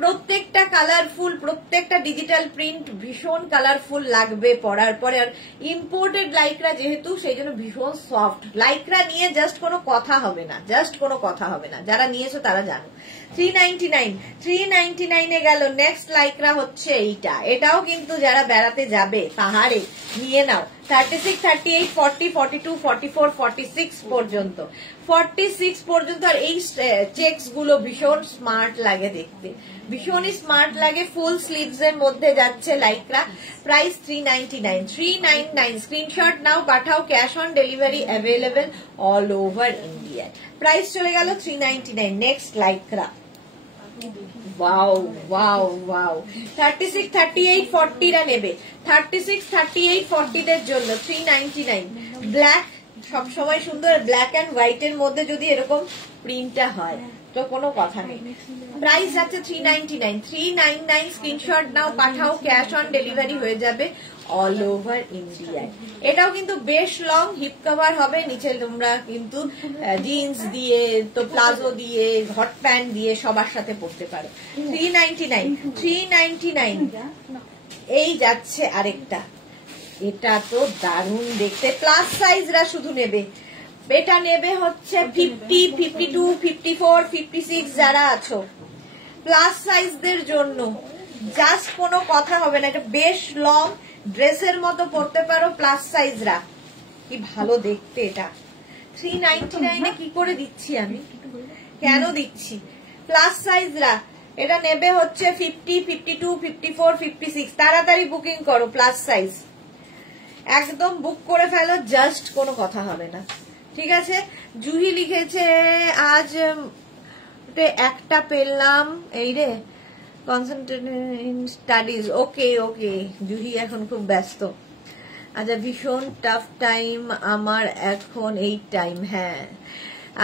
প্রত্যেকটা কালারফুল, প্রত্যেকটা ডিজিটাল প্রিন্ট ভীষণ কালারফুল লাগবে পরার পরে। আর ইম্পোর্টেড লাইক্রা যেহেতু, সেই জন্য ভীষণ সফট। লাইক্রা নিয়ে জাস্ট কোনো কথা হবে না, জাস্ট কোনো কথা হবে না, যারা নিয়েছো তারা জানো। 399, 399 এ গেল। নেক্সট লাইক্রা হচ্ছে এইটা, এটাও কিন্তু যারা বেড়াতে যাবে পাহাড়ে নিয়ে নাও। 36, 38, 40, 42, 44, 46 পর্যন্ত, 46 পর্যন্ত। আর এই চেকস গুলো ভীষণ স্মার্ট লাগে দেখতে, ভীষণই স্মার্ট লাগে। ফুল স্লিভস এর মধ্যে যাচ্ছে লাইক্রা। প্রাইস 399, 399 স্ক্রিনশট নাও, পাঠাও, cash on delivery available all over India. Price চলে গেল 399। Next Lycra, wow wow wow 36, 38, 40 রা নেবে। 36, 38, 40 দের জন্য 399। ব্ল্যাক সবসময় সুন্দর, ব্ল্যাক অ্যান্ড হোয়াইট এর মধ্যে যদি এরকম প্রিন্টটা হয় তো কোনো কথা নেই। প্রাইস আছে 399, 399 স্ক্রিনশট নাও, পাঠাও, ক্যাশ অন ডেলিভারি হয়ে যাবে অল ওভার ইন্ডিয়ায়। এটাও কিন্তু বেশ লং, হিপ কভার হবে, নিচে তোমরা কিন্তু জিন্স দিয়ে, তো প্লাজো দিয়ে, হট প্যান্ট দিয়ে সবার সাথে পরতে পারো। 399, 399 এই যাচ্ছে আরেকটা, এটা তো দারুণ দেখতে। প্লাস সাইজরা শুধু নেবে, এটা নেবে হচ্ছে 50, 52, 54, 56 যারা আছো, প্লাস সাইজদের জন্য জাস্ট কোনো কথা হবে না। এটা বেশ লং, ড্রেসের মতো পরতে পারো, প্লাস সাইজরা। কি ভালো দেখতে এটা। 399 এ কি করে দিচ্ছি আমি, কেন দিচ্ছি? প্লাস সাইজরা এটা নেবে হচ্ছে 50, 52, 54, 56। তাড়াতাড়ি বুকিং করো, প্লাস সাইজ একদম বুক করে ফেলো, জাস্ট কোনো কথা হবে না, ঠিক আছে? জুহি লিখেছে আজ একটা পেলাম, এই রে কনসেন্ট্রেট স্টাডিজ। ওকে ওকে জুহি এখন খুব ব্যস্ত। আচ্ছা ভীষণ টাফ টাইম আমার এখন এই টাইম। হ্যাঁ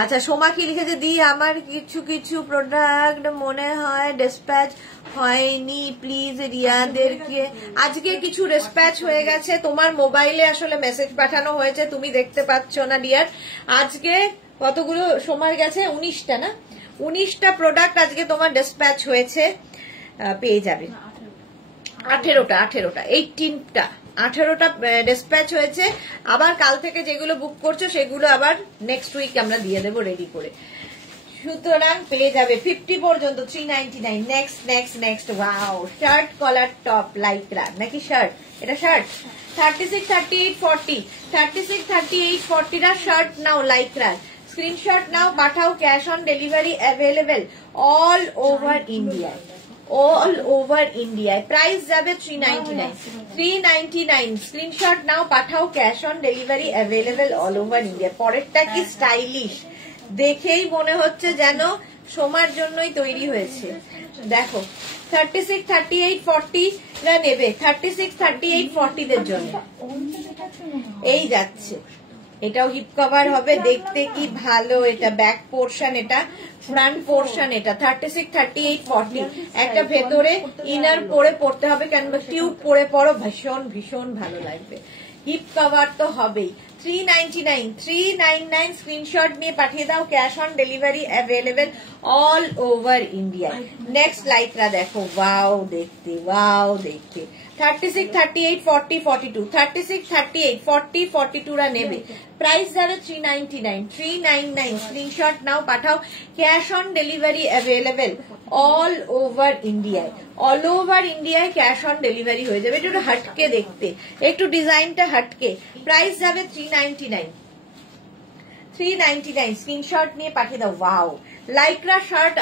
আচ্ছা সোমা কি লিখেছে, দি আমার কিছু কিছু প্রোডাক্ট মনে হয় ডিসপ্যাচ হয়নি, প্লিজ রিয়াদেরকে। আজকে কিছু ডিসপ্যাচ হয়ে গেছে, তোমার মোবাইলে আসলে মেসেজ পাঠানো হয়েছে, তুমি দেখতে পাচ্ছ না ডিয়ার। আজকে কতগুলো সোমার গেছে, 19টা না, 19টা প্রোডাক্ট আজকে তোমার ডিসপ্যাচ হয়েছে, পেয়ে যাবে। 18টা 18টা ডিসপ্যাচ হয়েছে। আবার কাল থেকে যেগুলো বুক করছো সেগুলো আবার নেক্সট উইক আমরা দিয়ে দেবো রেডি করে, সুতরাং পেয়ে যাবে 50 পর্যন্ত 399। Next next next, wow, shirt collar top Lycra নাকি শার্ট, এটা শার্ট 36 38 40, 36 38 40 রা শার্ট নাও লাইক্রা, স্ক্রিনশট নাও, পাঠাও, cash on delivery available all over India, all over ইন্ডিয়ায়। প্রাইস যাবে 399, 399, স্ক্রিনশট নাও, পাঠাও, cash on delivery available all over India. পরেরটা কি স্টাইলিশ, দেখেই মনে হচ্ছে যেন সোমার জন্যই তৈরি হয়েছে। দেখো 36 38 40 রা নেবে, 36 38 40 দের জন্য এই যাচ্ছে। এটাও হিপ কভার হবে, দেখতে কি ভালো, এটা ব্যাক পোর্শন, এটা ফ্রন্ট পোর্শন, এটা 36 38 40। একটা ভেতরে ইনার পরে পড়তে হবে, কেন টিউব পরে পড়ো, ভীষণ ভীষণ ভালো লাগবে। হিপ কভার তো হবেই। 399, 399, স্ক্রিনশট নিয়ে পাঠিয়ে দাও, cash on delivery available all over India. Next lycra দেখো, ওয়াও দেখতে, ওয়াও দেখতে। 36 38 40 42, 36 38 40 42 রা নেবে, প্রাইস যাবে 399, 399, স্ক্রিনশট নাও, পাঠাও, cash on delivery available all over ইন্ডিয়ায়, অল ওভার ইন্ডিয়ায় ক্যাশ অন ডেলিভারি হয়ে যাবে। একটু হাটকে দেখতে, একটু ডিজাইনটা হাটকে, প্রাইস যাবে 399, 399, স্ক্রিনশট নিয়ে পাঠিয়ে দাও। ওয়াও, লাইক্রা শার্ট,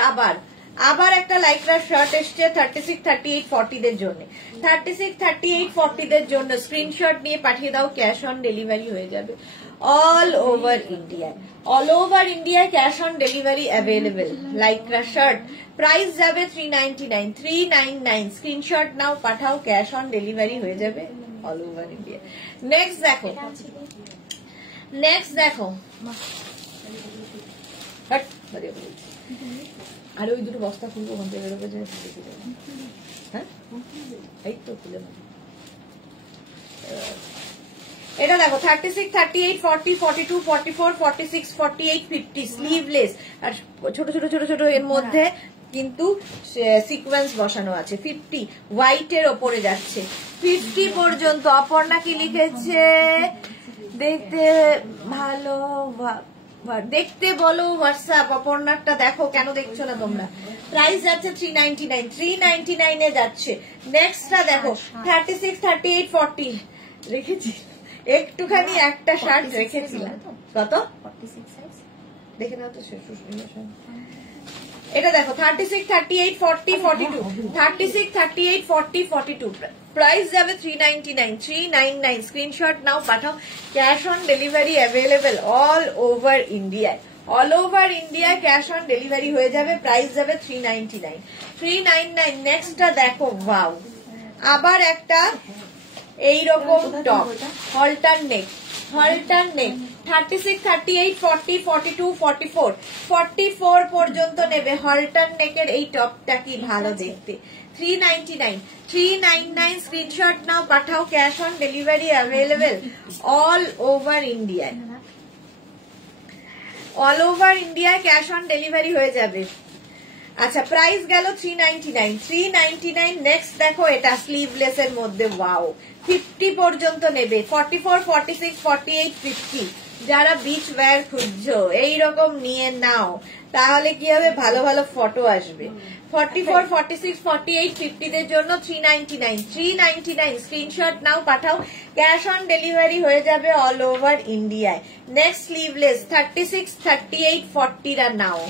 আবার একটা লাইক্রা শার্ট এসছে 36 38 40 দের জন্য, 36 38 40 দের জন্য স্ক্রিনশট নিয়ে পাঠিয়ে দাও, ক্যাশ অন ডেলিভারি হয়ে যাবে অল ওভার ইন্ডিয়ায়, অল ওভার ইন্ডিয়ায় cash on delivery available. Lycra shirt, price যাবে 399, 399, স্ক্রিনশট নাও, পাঠাও, ক্যাশ অন ডেলিভারি হয়ে যাবে অল ওভার ইন্ডিয়া। নেক্সট দেখো, নেক্সট দেখো, আর ওই দুটো বস্তা খুলবো, ওখান থেকে বেরোবে, হ্যাঁ এই তো খুলে। এটা দেখো 36 38 40 42 44 46 48 50, স্লিভলেস, আর ছোট ছোট ছোট ছোট এর মধ্যে কিন্তু সিকোয়েন্স বসানো আছে। 50 হোয়াইটের ওপরে যাচ্ছে 50 পর্যন্ত। অপর্ণা কি লিখেছে, দেখতে ভালো, দেখতে বলো হোয়াটসঅ্যাপ। অপর্ণারটা দেখো, কেন দেখছো না তোমরা। প্রাইস যাচ্ছে 399, 399 এ যাচ্ছে। নেক্সটটা দেখো 36 38 40 রেখেছি, একটুখানি একটা শার্ট রেখেছিলাম, কত দেখে নাও তো। এটা দেখো 36 38 40 42, 36 38 40 42, প্রাইস যাবে 399, 399, স্ক্রিনশট নাও, পাঠাও, cash on delivery available all over ইন্ডিয়ায়, অল ওভার ইন্ডিয়ায় ক্যাশ অন ডেলিভারি হয়ে যাবে। প্রাইস যাবে 399, 399। নেক্সটটা দেখো, ওয়াও, আবার একটা এইরকম টপ, হলটার নেক, হলটার নেক, 36 38 40 42 44, 44 পর্যন্ত নেবে। হলটার নেকের এই টপটা কি ভালো দেখতে, 399, 399, স্ক্রিনশট নাও, পাঠাও, cash on delivery available all over ইন্ডিয়ায়, অল ওভার ইন্ডিয়ায় ক্যাশ অন ডেলিভারি হয়ে যাবে। আচ্ছা, প্রাইস গেল 399, 399। নেক্সট দেখো, এটা স্লিভলেস এর মধ্যে, ওয়াও, 50 পর্যন্ত নেবে, 44 46 48 50। যারা বিচ ওয়্যার খুঁজছো এইরকম নিয়ে নাও, তাহলে কি হবে, ভালো ভালো ফটো আসবে। 44 46 48 50 দের জন্য 399, 399, স্ক্রিনশট নাও, পাঠাও, ক্যাশ অন ডেলিভারি হয়ে যাবে অল ওভার ইন্ডিয়ায়। নেক্সট স্লিভলেস 36 38 40 রা নাও,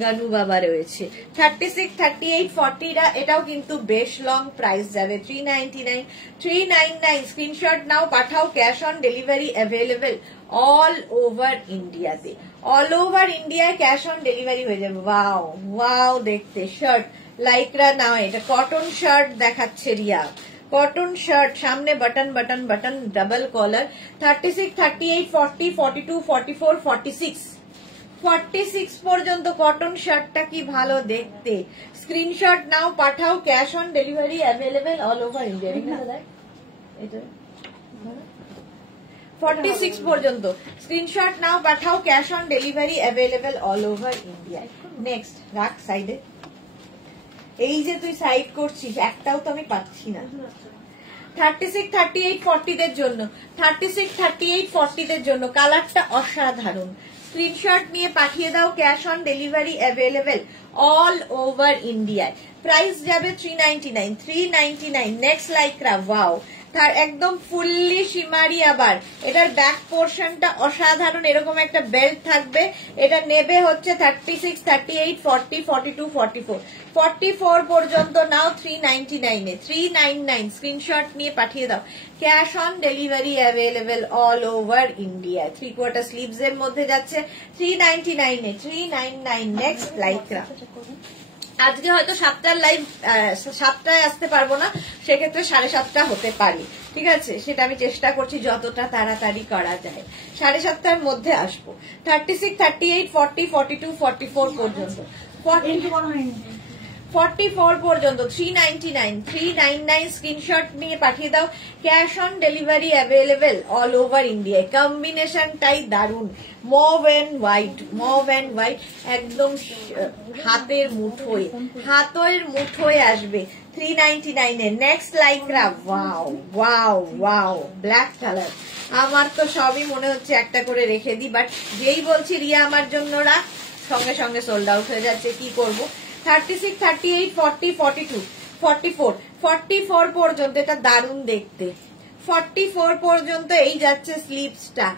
গানু বাবা রয়েছে 36 38 40 রা, এটাও কিন্তু বেশ লং। প্রাইস যাবে 399, 399, স্ক্রিনশট নাও, পাঠাও, cash on delivery available all over ইন্ডিয়াতে, অল ওভার ইন্ডিয়ায় ক্যাশ অন ডেলিভারি হয়ে যাবে। ওয়াও, ওয়াও দেখতে শার্ট, লাইক্রা নাও, এটা কটন শার্ট দেখাচ্ছে রিয়া, কটন শার্ট, সামনে বাটন বাটন বাটন, ডাবল কলার, 36 38 40 42 44 46, 46 পর্যন্ত কটন শার্টটা কি ভালো দেখতে, স্ক্রিনশট নাও পাঠাও, cash on delivery available all over India. এটা 46 পর্যন্ত স্ক্রিনশট নাও পাঠাও, cash on delivery available all over India. Next রাখ সাইডে, এই যে তুই সাইড করছিস একটাও তো আমি পাচ্ছি না। 36, 38, 40 দের জন্য, 36, 38, 40 দের জন্য কালারটা অসাধারণ। স্ক্রিনশট নিয়ে পাঠিয়ে দাও, cash on delivery available all over ইন্ডিয়ায়। প্রাইস যাবে 399, 399। নেক্সট লাইক্রা, ওয়াও, তার একদম ফুললি শিমারি। আবার এটার ব্যাক পোর্শনটা অসাধারণ, এরকম একটা বেল্ট থাকবে। এটা নেবে হচ্ছে 36, 38, 40, 42, 44, 44 পর্যন্ত নাও 399 এ, 399। স্ক্রিনশট নিয়ে পাঠিয়ে দাও, cash on delivery available all over India. 3/4 sleeves এর মধ্যে যাচ্ছে 399 এ, 399। নেক্সট লাইক্রা, আজকে হয়তো 7টার লাইভ, 7টায় আসতে পারবো না, সেক্ষেত্রে 7:30 হতে পারি, ঠিক আছে? সেটা আমি চেষ্টা করছি যতটা তাড়াতাড়ি করা যায়, 7:30টার মধ্যে আসবো। 36, 38, 40, 42, 44 পর্যন্ত, 44 পর্যন্ত 399, 399। স্ক্রিনশট নিয়ে পাঠিয়ে দাও, cash on delivery available all over India. কম্বিনেশনটাই দারুন, mauve and white, mauve and white, একদম হাতের মুঠোয় আসবে 399 এ। Next Lycra, wow wow wow, black colour. আমার তো সবই মনে হচ্ছে একটা করে রেখে দিই, বাট যেই বলছি রিয়া আমার জন্য রাখ, সঙ্গে সঙ্গে সোল্ড আউট হয়ে যাচ্ছে, কি করব। 36, 38, 40, 42, 44, 44 পর্যন্ত, এটা দারুণ দেখতে। 44 পর্যন্ত এই যাচ্ছে স্লিভসটা,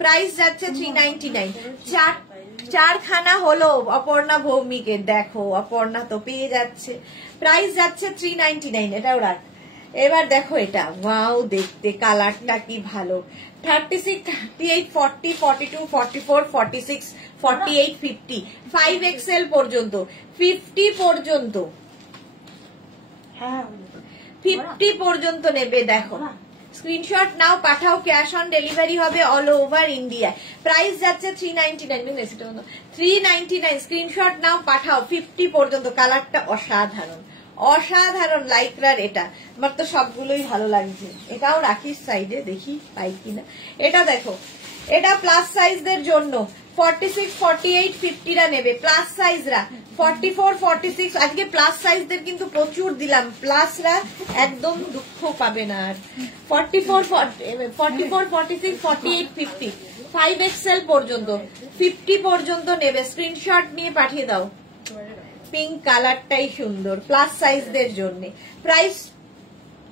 প্রাইস যাচ্ছে 399। চারখানা হলো অপর্ণা ভৌমিকের, দেখো অপর্ণা তো পেয়ে যাচ্ছে, প্রাইস যাচ্ছে 399। এটাও রাখ। এবার দেখো এটা, ওয়াও দেখতে, কালারটা কি ভালো। 36, 38, 40, 42, 44, 46, 48, 50, 5XL পর্যন্ত, 50 পর্যন্ত, 50 পর্যন্ত নেবে। দেখো স্ক্রিনশট নাও পাঠাও, ক্যাশ অন ডেলিভারি হবে অল ওভার ইন্ডিয়া। প্রাইস যাচ্ছে 399, 399। স্ক্রিনশট নাও পাঠাও, 50 পর্যন্ত। কালারটা অসাধারণ, অসাধারণ লাইক্রার। এটা আমার তো সবগুলোই ভালো লাগছে। এটাও রাখিস সাইডে, দেখি পাই কিনা। এটা দেখো, এটা প্লাস সাইজদের জন্য, 46, 48, 50রা নেবে প্লাস সাইজরা। 44, 46 আজকে প্লাস সাইজদের কিন্তু প্রচুর দিলাম, প্লাসরা একদম দুঃখ পাবে না আর। 44, 46, 48, 50, 5XL পর্যন্ত, 50 পর্যন্ত নেবে। স্ক্রিনশট নিয়ে পাঠিয়ে দাও, পিঙ্ক কালারটাই সুন্দর, প্লাস সাইজদের জন্য। প্রাইস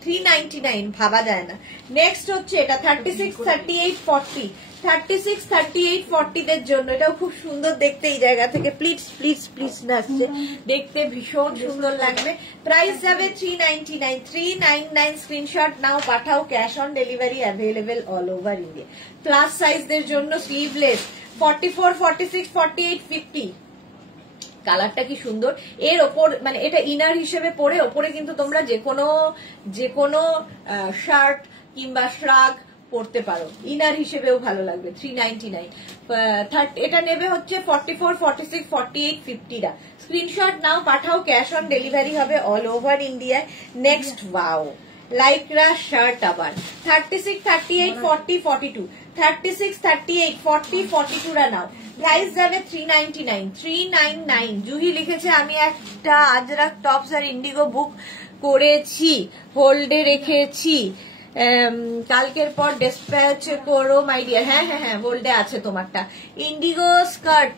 399, ভাবা যায় না। নেক্সট হচ্ছে এটা 36, 38, 40, 36, 38, 40 দের জন্য। এটাও খুব সুন্দর দেখতে, এই জায়গা থেকে প্লিটস প্লিটস প্লিটস নাচছে, দেখতে ভীষণ সুন্দর লাগবে। প্রাইস যাবে 399, 399। স্ক্রিনশট নাও পাঠাও, cash on delivery available all over India. Plus সাইজদের জন্য স্লিভলেস, 44, 46, 48, 50। কালারটা কি সুন্দর। এর ওপর মানে এটা ইনার হিসেবে পরে, ওপরে কিন্তু তোমরা যে কোনো শার্ট কিংবা শ্রাগ পরতে পারো, ইনার হিসেবেও ভালো লাগবে। 399। এটা নেবে হচ্ছে 44, 46, 48, 50রা। স্ক্রিনশট নাও পাঠাও, ক্যাশ অন ডেলিভারি হবে অল ওভার ইন্ডিয়ায়। নেক্সট, ওয়াও লাইক্রা শার্ট আবার 36, 38, 40, 42, 36, 38, 40, 42রা নাও। প্রাইস যাবে 399, 399। জুহি লিখেছে আমি একটা আজরাক টপস আর ইন্ডিগো বুক করেছি, হোল্ডে রেখেছি, কালকের পর ডিসপ্যাচ করো মাই ডিয়ার। হ্যাঁ হ্যাঁ হ্যাঁ, হোল্ডে আছে তোমারটা। ইন্ডিগো স্কার্ট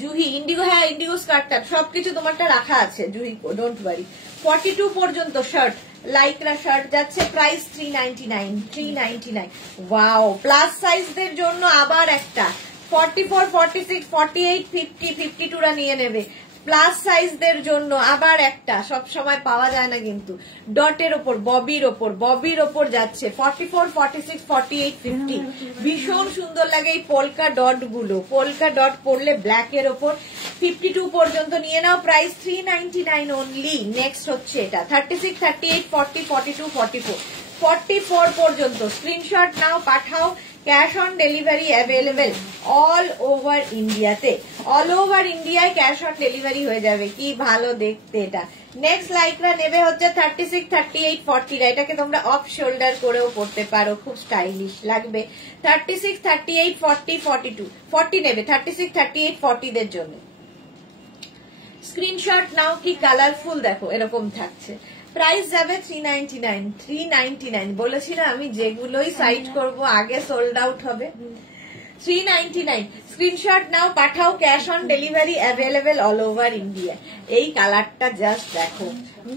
জুহি, ইন্ডিগো, হ্যাঁ ইন্ডিগো স্কার্টটা সবকিছু তোমারটা রাখা আছে জুহি, ডোন্ট ওয়ারি। 42 পর্যন্ত শার্ট, লাইক্রা শার্ট যাচ্ছে, প্রাইস 399, 399। ওয়াও, প্লাস সাইজদের জন্য আবার একটা 44, 46, 48, 50, 52রা নিয়ে নেবে। প্লাস সাইজদের জন্য আবার একটা, সব সময় পাওয়া যায় না কিন্তু, ডটের ওপর, ববির ওপর যাচ্ছে 44, 46, 48, 50। ভীষণ সুন্দর লাগে এই পোলকা ডট গুলো, পোলকা ডট পরলে ব্ল্যাক এর ওপর। 52 পর্যন্ত নিয়ে নাও, প্রাইস 399 অনলি। নেক্সট হচ্ছে এটা 36, 38, 40, 42, 44, 44 পর্যন্ত। স্ক্রিনশট নাও পাঠাও, cash on delivery available all over ইন্ডিয়াতে। অল ওভার ইন্ডিয়ায় ক্যাশ অন ডেলিভারি হয়ে যাবে। কি ভালো দেখতে এটা। নেক্সট লাইকরা নেবে হচ্ছে 36, 38, 40। এটাকে তোমরা অফ শোল্ডার করেও পড়তে পারো, খুব স্টাইলিশ লাগবে। 36, 38, 40, 42, 40 নেবে। 36, 38, 40 দের জন্য স্ক্রিনশট নাও। কি কালারফুল দেখো, এরকম থাকছে। প্রাইস যাবে 399। 399 বলেছিলাম আমি, যেগুলোই সাইট করব আগে সোল্ড আউট হবে। 399 স্ক্রিনশট নাও, পাঠাও। Cash on delivery available all over India. এই কালারটা জাস্ট দেখো,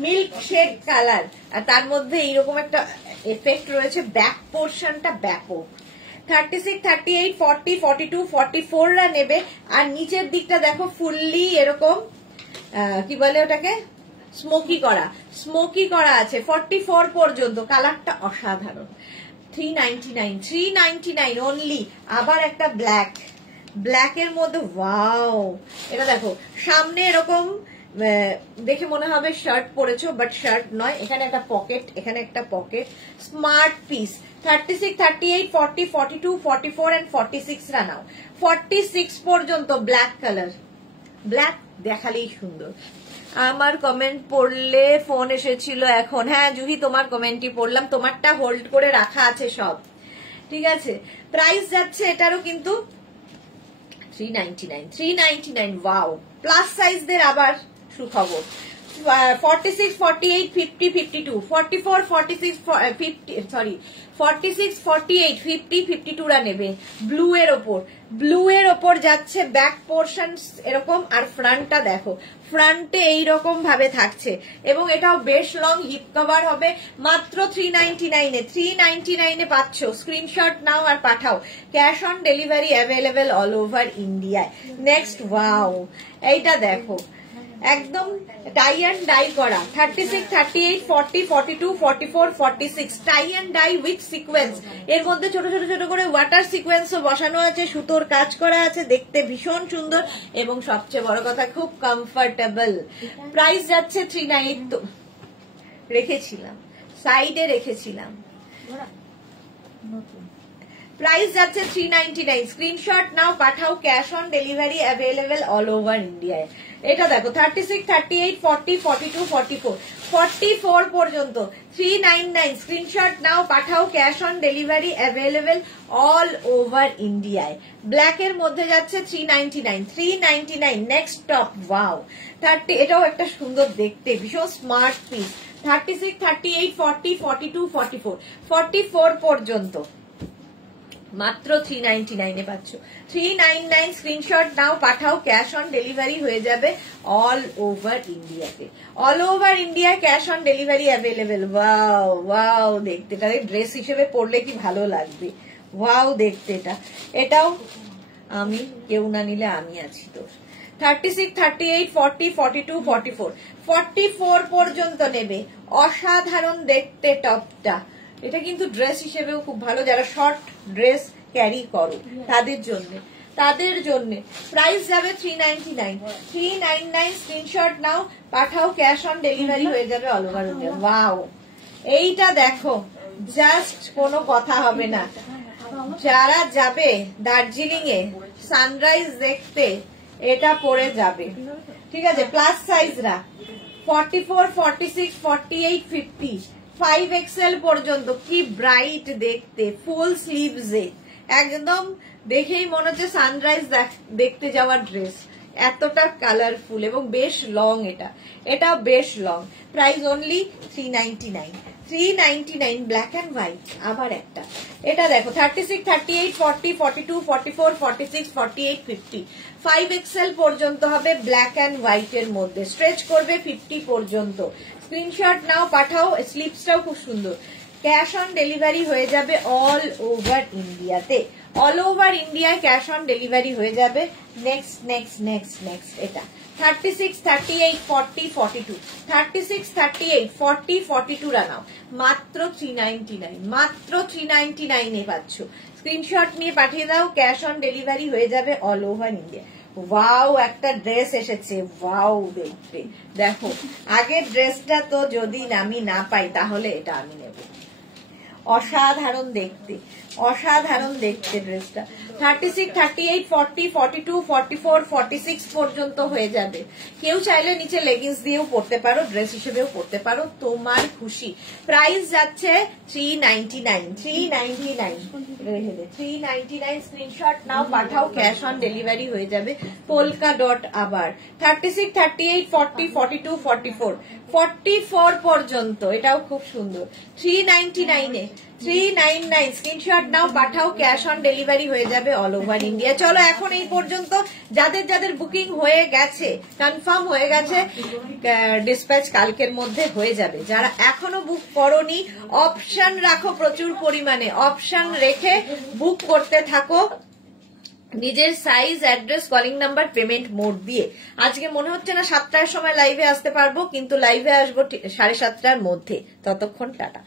মিল্ক শেড কালার, আর তার মধ্যে এইরকম একটা এফেক্ট রয়েছে। ব্যাক পোর্শনটা ব্যাপক। 36, 38, 40, 42, 44 রা নেবে। আর নিচের দিকটা দেখো ফুললি এরকম কি বলে ওটাকে, স্মোকি করা আছে 44 পর্যন্ত। কালারটা অসাধারণ। 399, 399 অনলি। আবার একটা ব্ল্যাকের মধ্যে, ওয়াও। এটা দেখো সামনে এরকম দেখে মনে হবে শার্ট পরেছো, বাট শার্ট নয়। এখানে একটা পকেট, এখানে একটা পকেট। Smart piece. 36, 38, 40, 42, 44 and 46 রা নাও। 46 পর্যন্ত ব্ল্যাক কালার। ব্ল্যাক দেখালেই সুন্দর। আমার কমেন্ট পড়লে ফোন এসেছিল এখন। হ্যাঁ জুহি, তোমার কমেন্টই পড়লাম, তোমারটা হোল্ড করে রাখা আছে সব, ঠিক আছে। প্রাইস যাচ্ছে এটারও কিন্তু 399। 399 ওয়াও। প্লাস সাইজদের আবার সুখবর। 46, 48, 50, 52, 44, 46, 50, সরি 46, 48, 50, 52 রা নেবে। ব্লু এর ওপর যাচ্ছে। ব্যাক পোর্শন এরকম, আর ফ্রন্টটা দেখো, ফ্রন্টে এইরকম ভাবে থাকছে এবং এটাও বেশ লং। হিপ কভার হবে। মাত্র 399 এ। 399 এ পাচ্ছ। স্ক্রিনশট নাও আর পাঠাও। Cash on delivery available all over ইন্ডিয়ায়। নেক্সট ওয়াও, এইটা দেখো একদম টাই অ্যান্ড ডাই করা। 36, 38, 40, 42, 44, 46 tie and dye with sequence. এর মধ্যে ছোট ছোট ছোট করে ওয়াটার সিকোয়েন্সও বসানো আছে, সুতোর কাজ করা আছে, দেখতে ভীষণ সুন্দর এবং সবচেয়ে বড় কথা খুব কমফোর্টেবল। প্রাইস যাচ্ছে 399। রেখেছিলাম সাইডে, রেখেছিলাম। প্রাইস যাচ্ছে 399। স্ক্রিনশট নাও, পাঠাও। Cash on delivery available all over ইন্ডিয়ায়। এটা দেখো 36, 38, 40, 42, 44, 44 পর্যন্ত 399। স্ক্রিনশট নাও, পাঠাও। Cash on delivery available all over ইন্ডিয়ায়। ব্ল্যাক এর মধ্যে যাচ্ছে 399। 399 নেক্সট টপ, ওয়াও। 30, এটাও একটা সুন্দর দেখতে, ভীষণ স্মার্ট পিস। 36, 38, 40, 42, 44, 44 পর্যন্ত মাত্র 399 এ পাচ্ছ। 399 স্ক্রিনশট নাও, পাঠাও। ক্যাশ অন ডেলিভারি হয়ে যাবে অল ওভার ইন্ডিয়াতে। All over India cash on delivery available. Wow wow দেখতে, তাহলে ড্রেস হিসেবে পরলে কি ভালো লাগবে। ওয়াও দেখতে এটা। এটাও আমি, কেউ না নিলে আমি আছি তোর। 36, 38, 40, 42, 44, 44 পর্যন্ত নেবে। অসাধারণ দেখতে টপটা। এটা কিন্তু ড্রেস হিসেবেও খুব ভালো, যারা শর্ট ড্রেস ক্যারি করো তাদের জন্য। প্রাইস যাবে 399। 399 স্ক্রিনশট নাও, পাঠাও। ক্যাশ অন ডেলিভারি হয়ে যাবে অল ওভার ইন্ডিয়া। ওয়াও, এইটা দেখো, জাস্ট কোনো কথা হবে না। যারা যাবে দার্জিলিং এ সানরাইজ দেখতে, এটা পরে যাবে, ঠিক আছে। প্লাস সাইজরা 44, 46, 48, 50, 5XL পর্যন্ত। কি ব্রাইট দেখতে, ফুল স্লিভসে, একদম দেখেই মনে হচ্ছে সানরাইজ দেখতে যাওয়ার ড্রেস। এতটা কালারফুল এবং বেশ লং। এটা বেশ long. Price only 399। 399 black and white. আবার একটা, এটা দেখো 36, 38, 40, 42, 44, 46, 48, 50, 5XL পর্যন্ত হবে ব্ল্যাক অ্যান্ড হোয়াইট এর মধ্যে। স্ট্রেচ করবে 50 পর্যন্ত। স্ক্রিনশট নাও, পাঠাও। স্লিপসটাও খুব সুন্দর। ক্যাশ অন ডেলিভারি হয়ে যাবে অল ওভার ইন্ডিয়াতে। অল ওভার ইন্ডিয়ায় ক্যাশ অন ডেলিভারি হয়ে যাবে। নেক্সট নেক্সট নেক্সট নেক্সট এটা 36, 38, 40, 42, 36, 38, 40, 42 রা নাও। মাত্র 399। মাত্র 399 এ পাচ্ছ। স্ক্রিনশট নিয়ে পাঠিয়ে দাও। ক্যাশ অন ডেলিভারি হয়ে যাবে অল ওভার ইন্ডিয়া। ওয়াও, একটা ড্রেস এসেছে। ওয়াও দেখতে দেখো। আগের ড্রেসটা তো যদি আমি না পাই তাহলে এটা আমি নেব। অসাধারণ দেখতে। অসাধারণ দেখতে ড্রেসটা। 36, 38, 40, 42, 44, 46 পর্যন্ত হয়ে যাবে। কেউ চাইলে নিচে লেগিংস দিয়েও পরতে পারো, ড্রেস হিসেবেও পরতে পারো, তোমার খুশি। প্রাইস যাচ্ছে 399, 399 399। স্ক্রিনশট নাও, পাঠাও, ক্যাশ অন ডেলিভারি হয়ে যাবে। পোলকা ডট আবার 36, 38, 40, 42, 44, 44 পর্যন্ত, এটাও খুব সুন্দর। 399 399 স্ক্রিনশট নাও, পাঠাও, ক্যাশ অন ডেলিভারি হয়ে যাবে অল ওভার ইন্ডিয়া। চলো এখন এই পর্যন্ত যাদের যাদের বুকিং হয়ে গেছে, কনফার্ম হয়ে গেছে, ডিসপ্যাচ কালকের মধ্যে হয়ে যাবে। যারা এখনো বুক করোনি, অপশন রাখো প্রচুর পরিমাণে, অপশন রেখে বুক করতে থাকো নিজের size, address, calling number, payment mode দিয়ে। আজকে মনে হচ্ছে না 7টার সময় লাইভে আসতে পারবো, কিন্তু লাইভে আসবো 7:30টার মধ্যে। ততক্ষণ টাটা।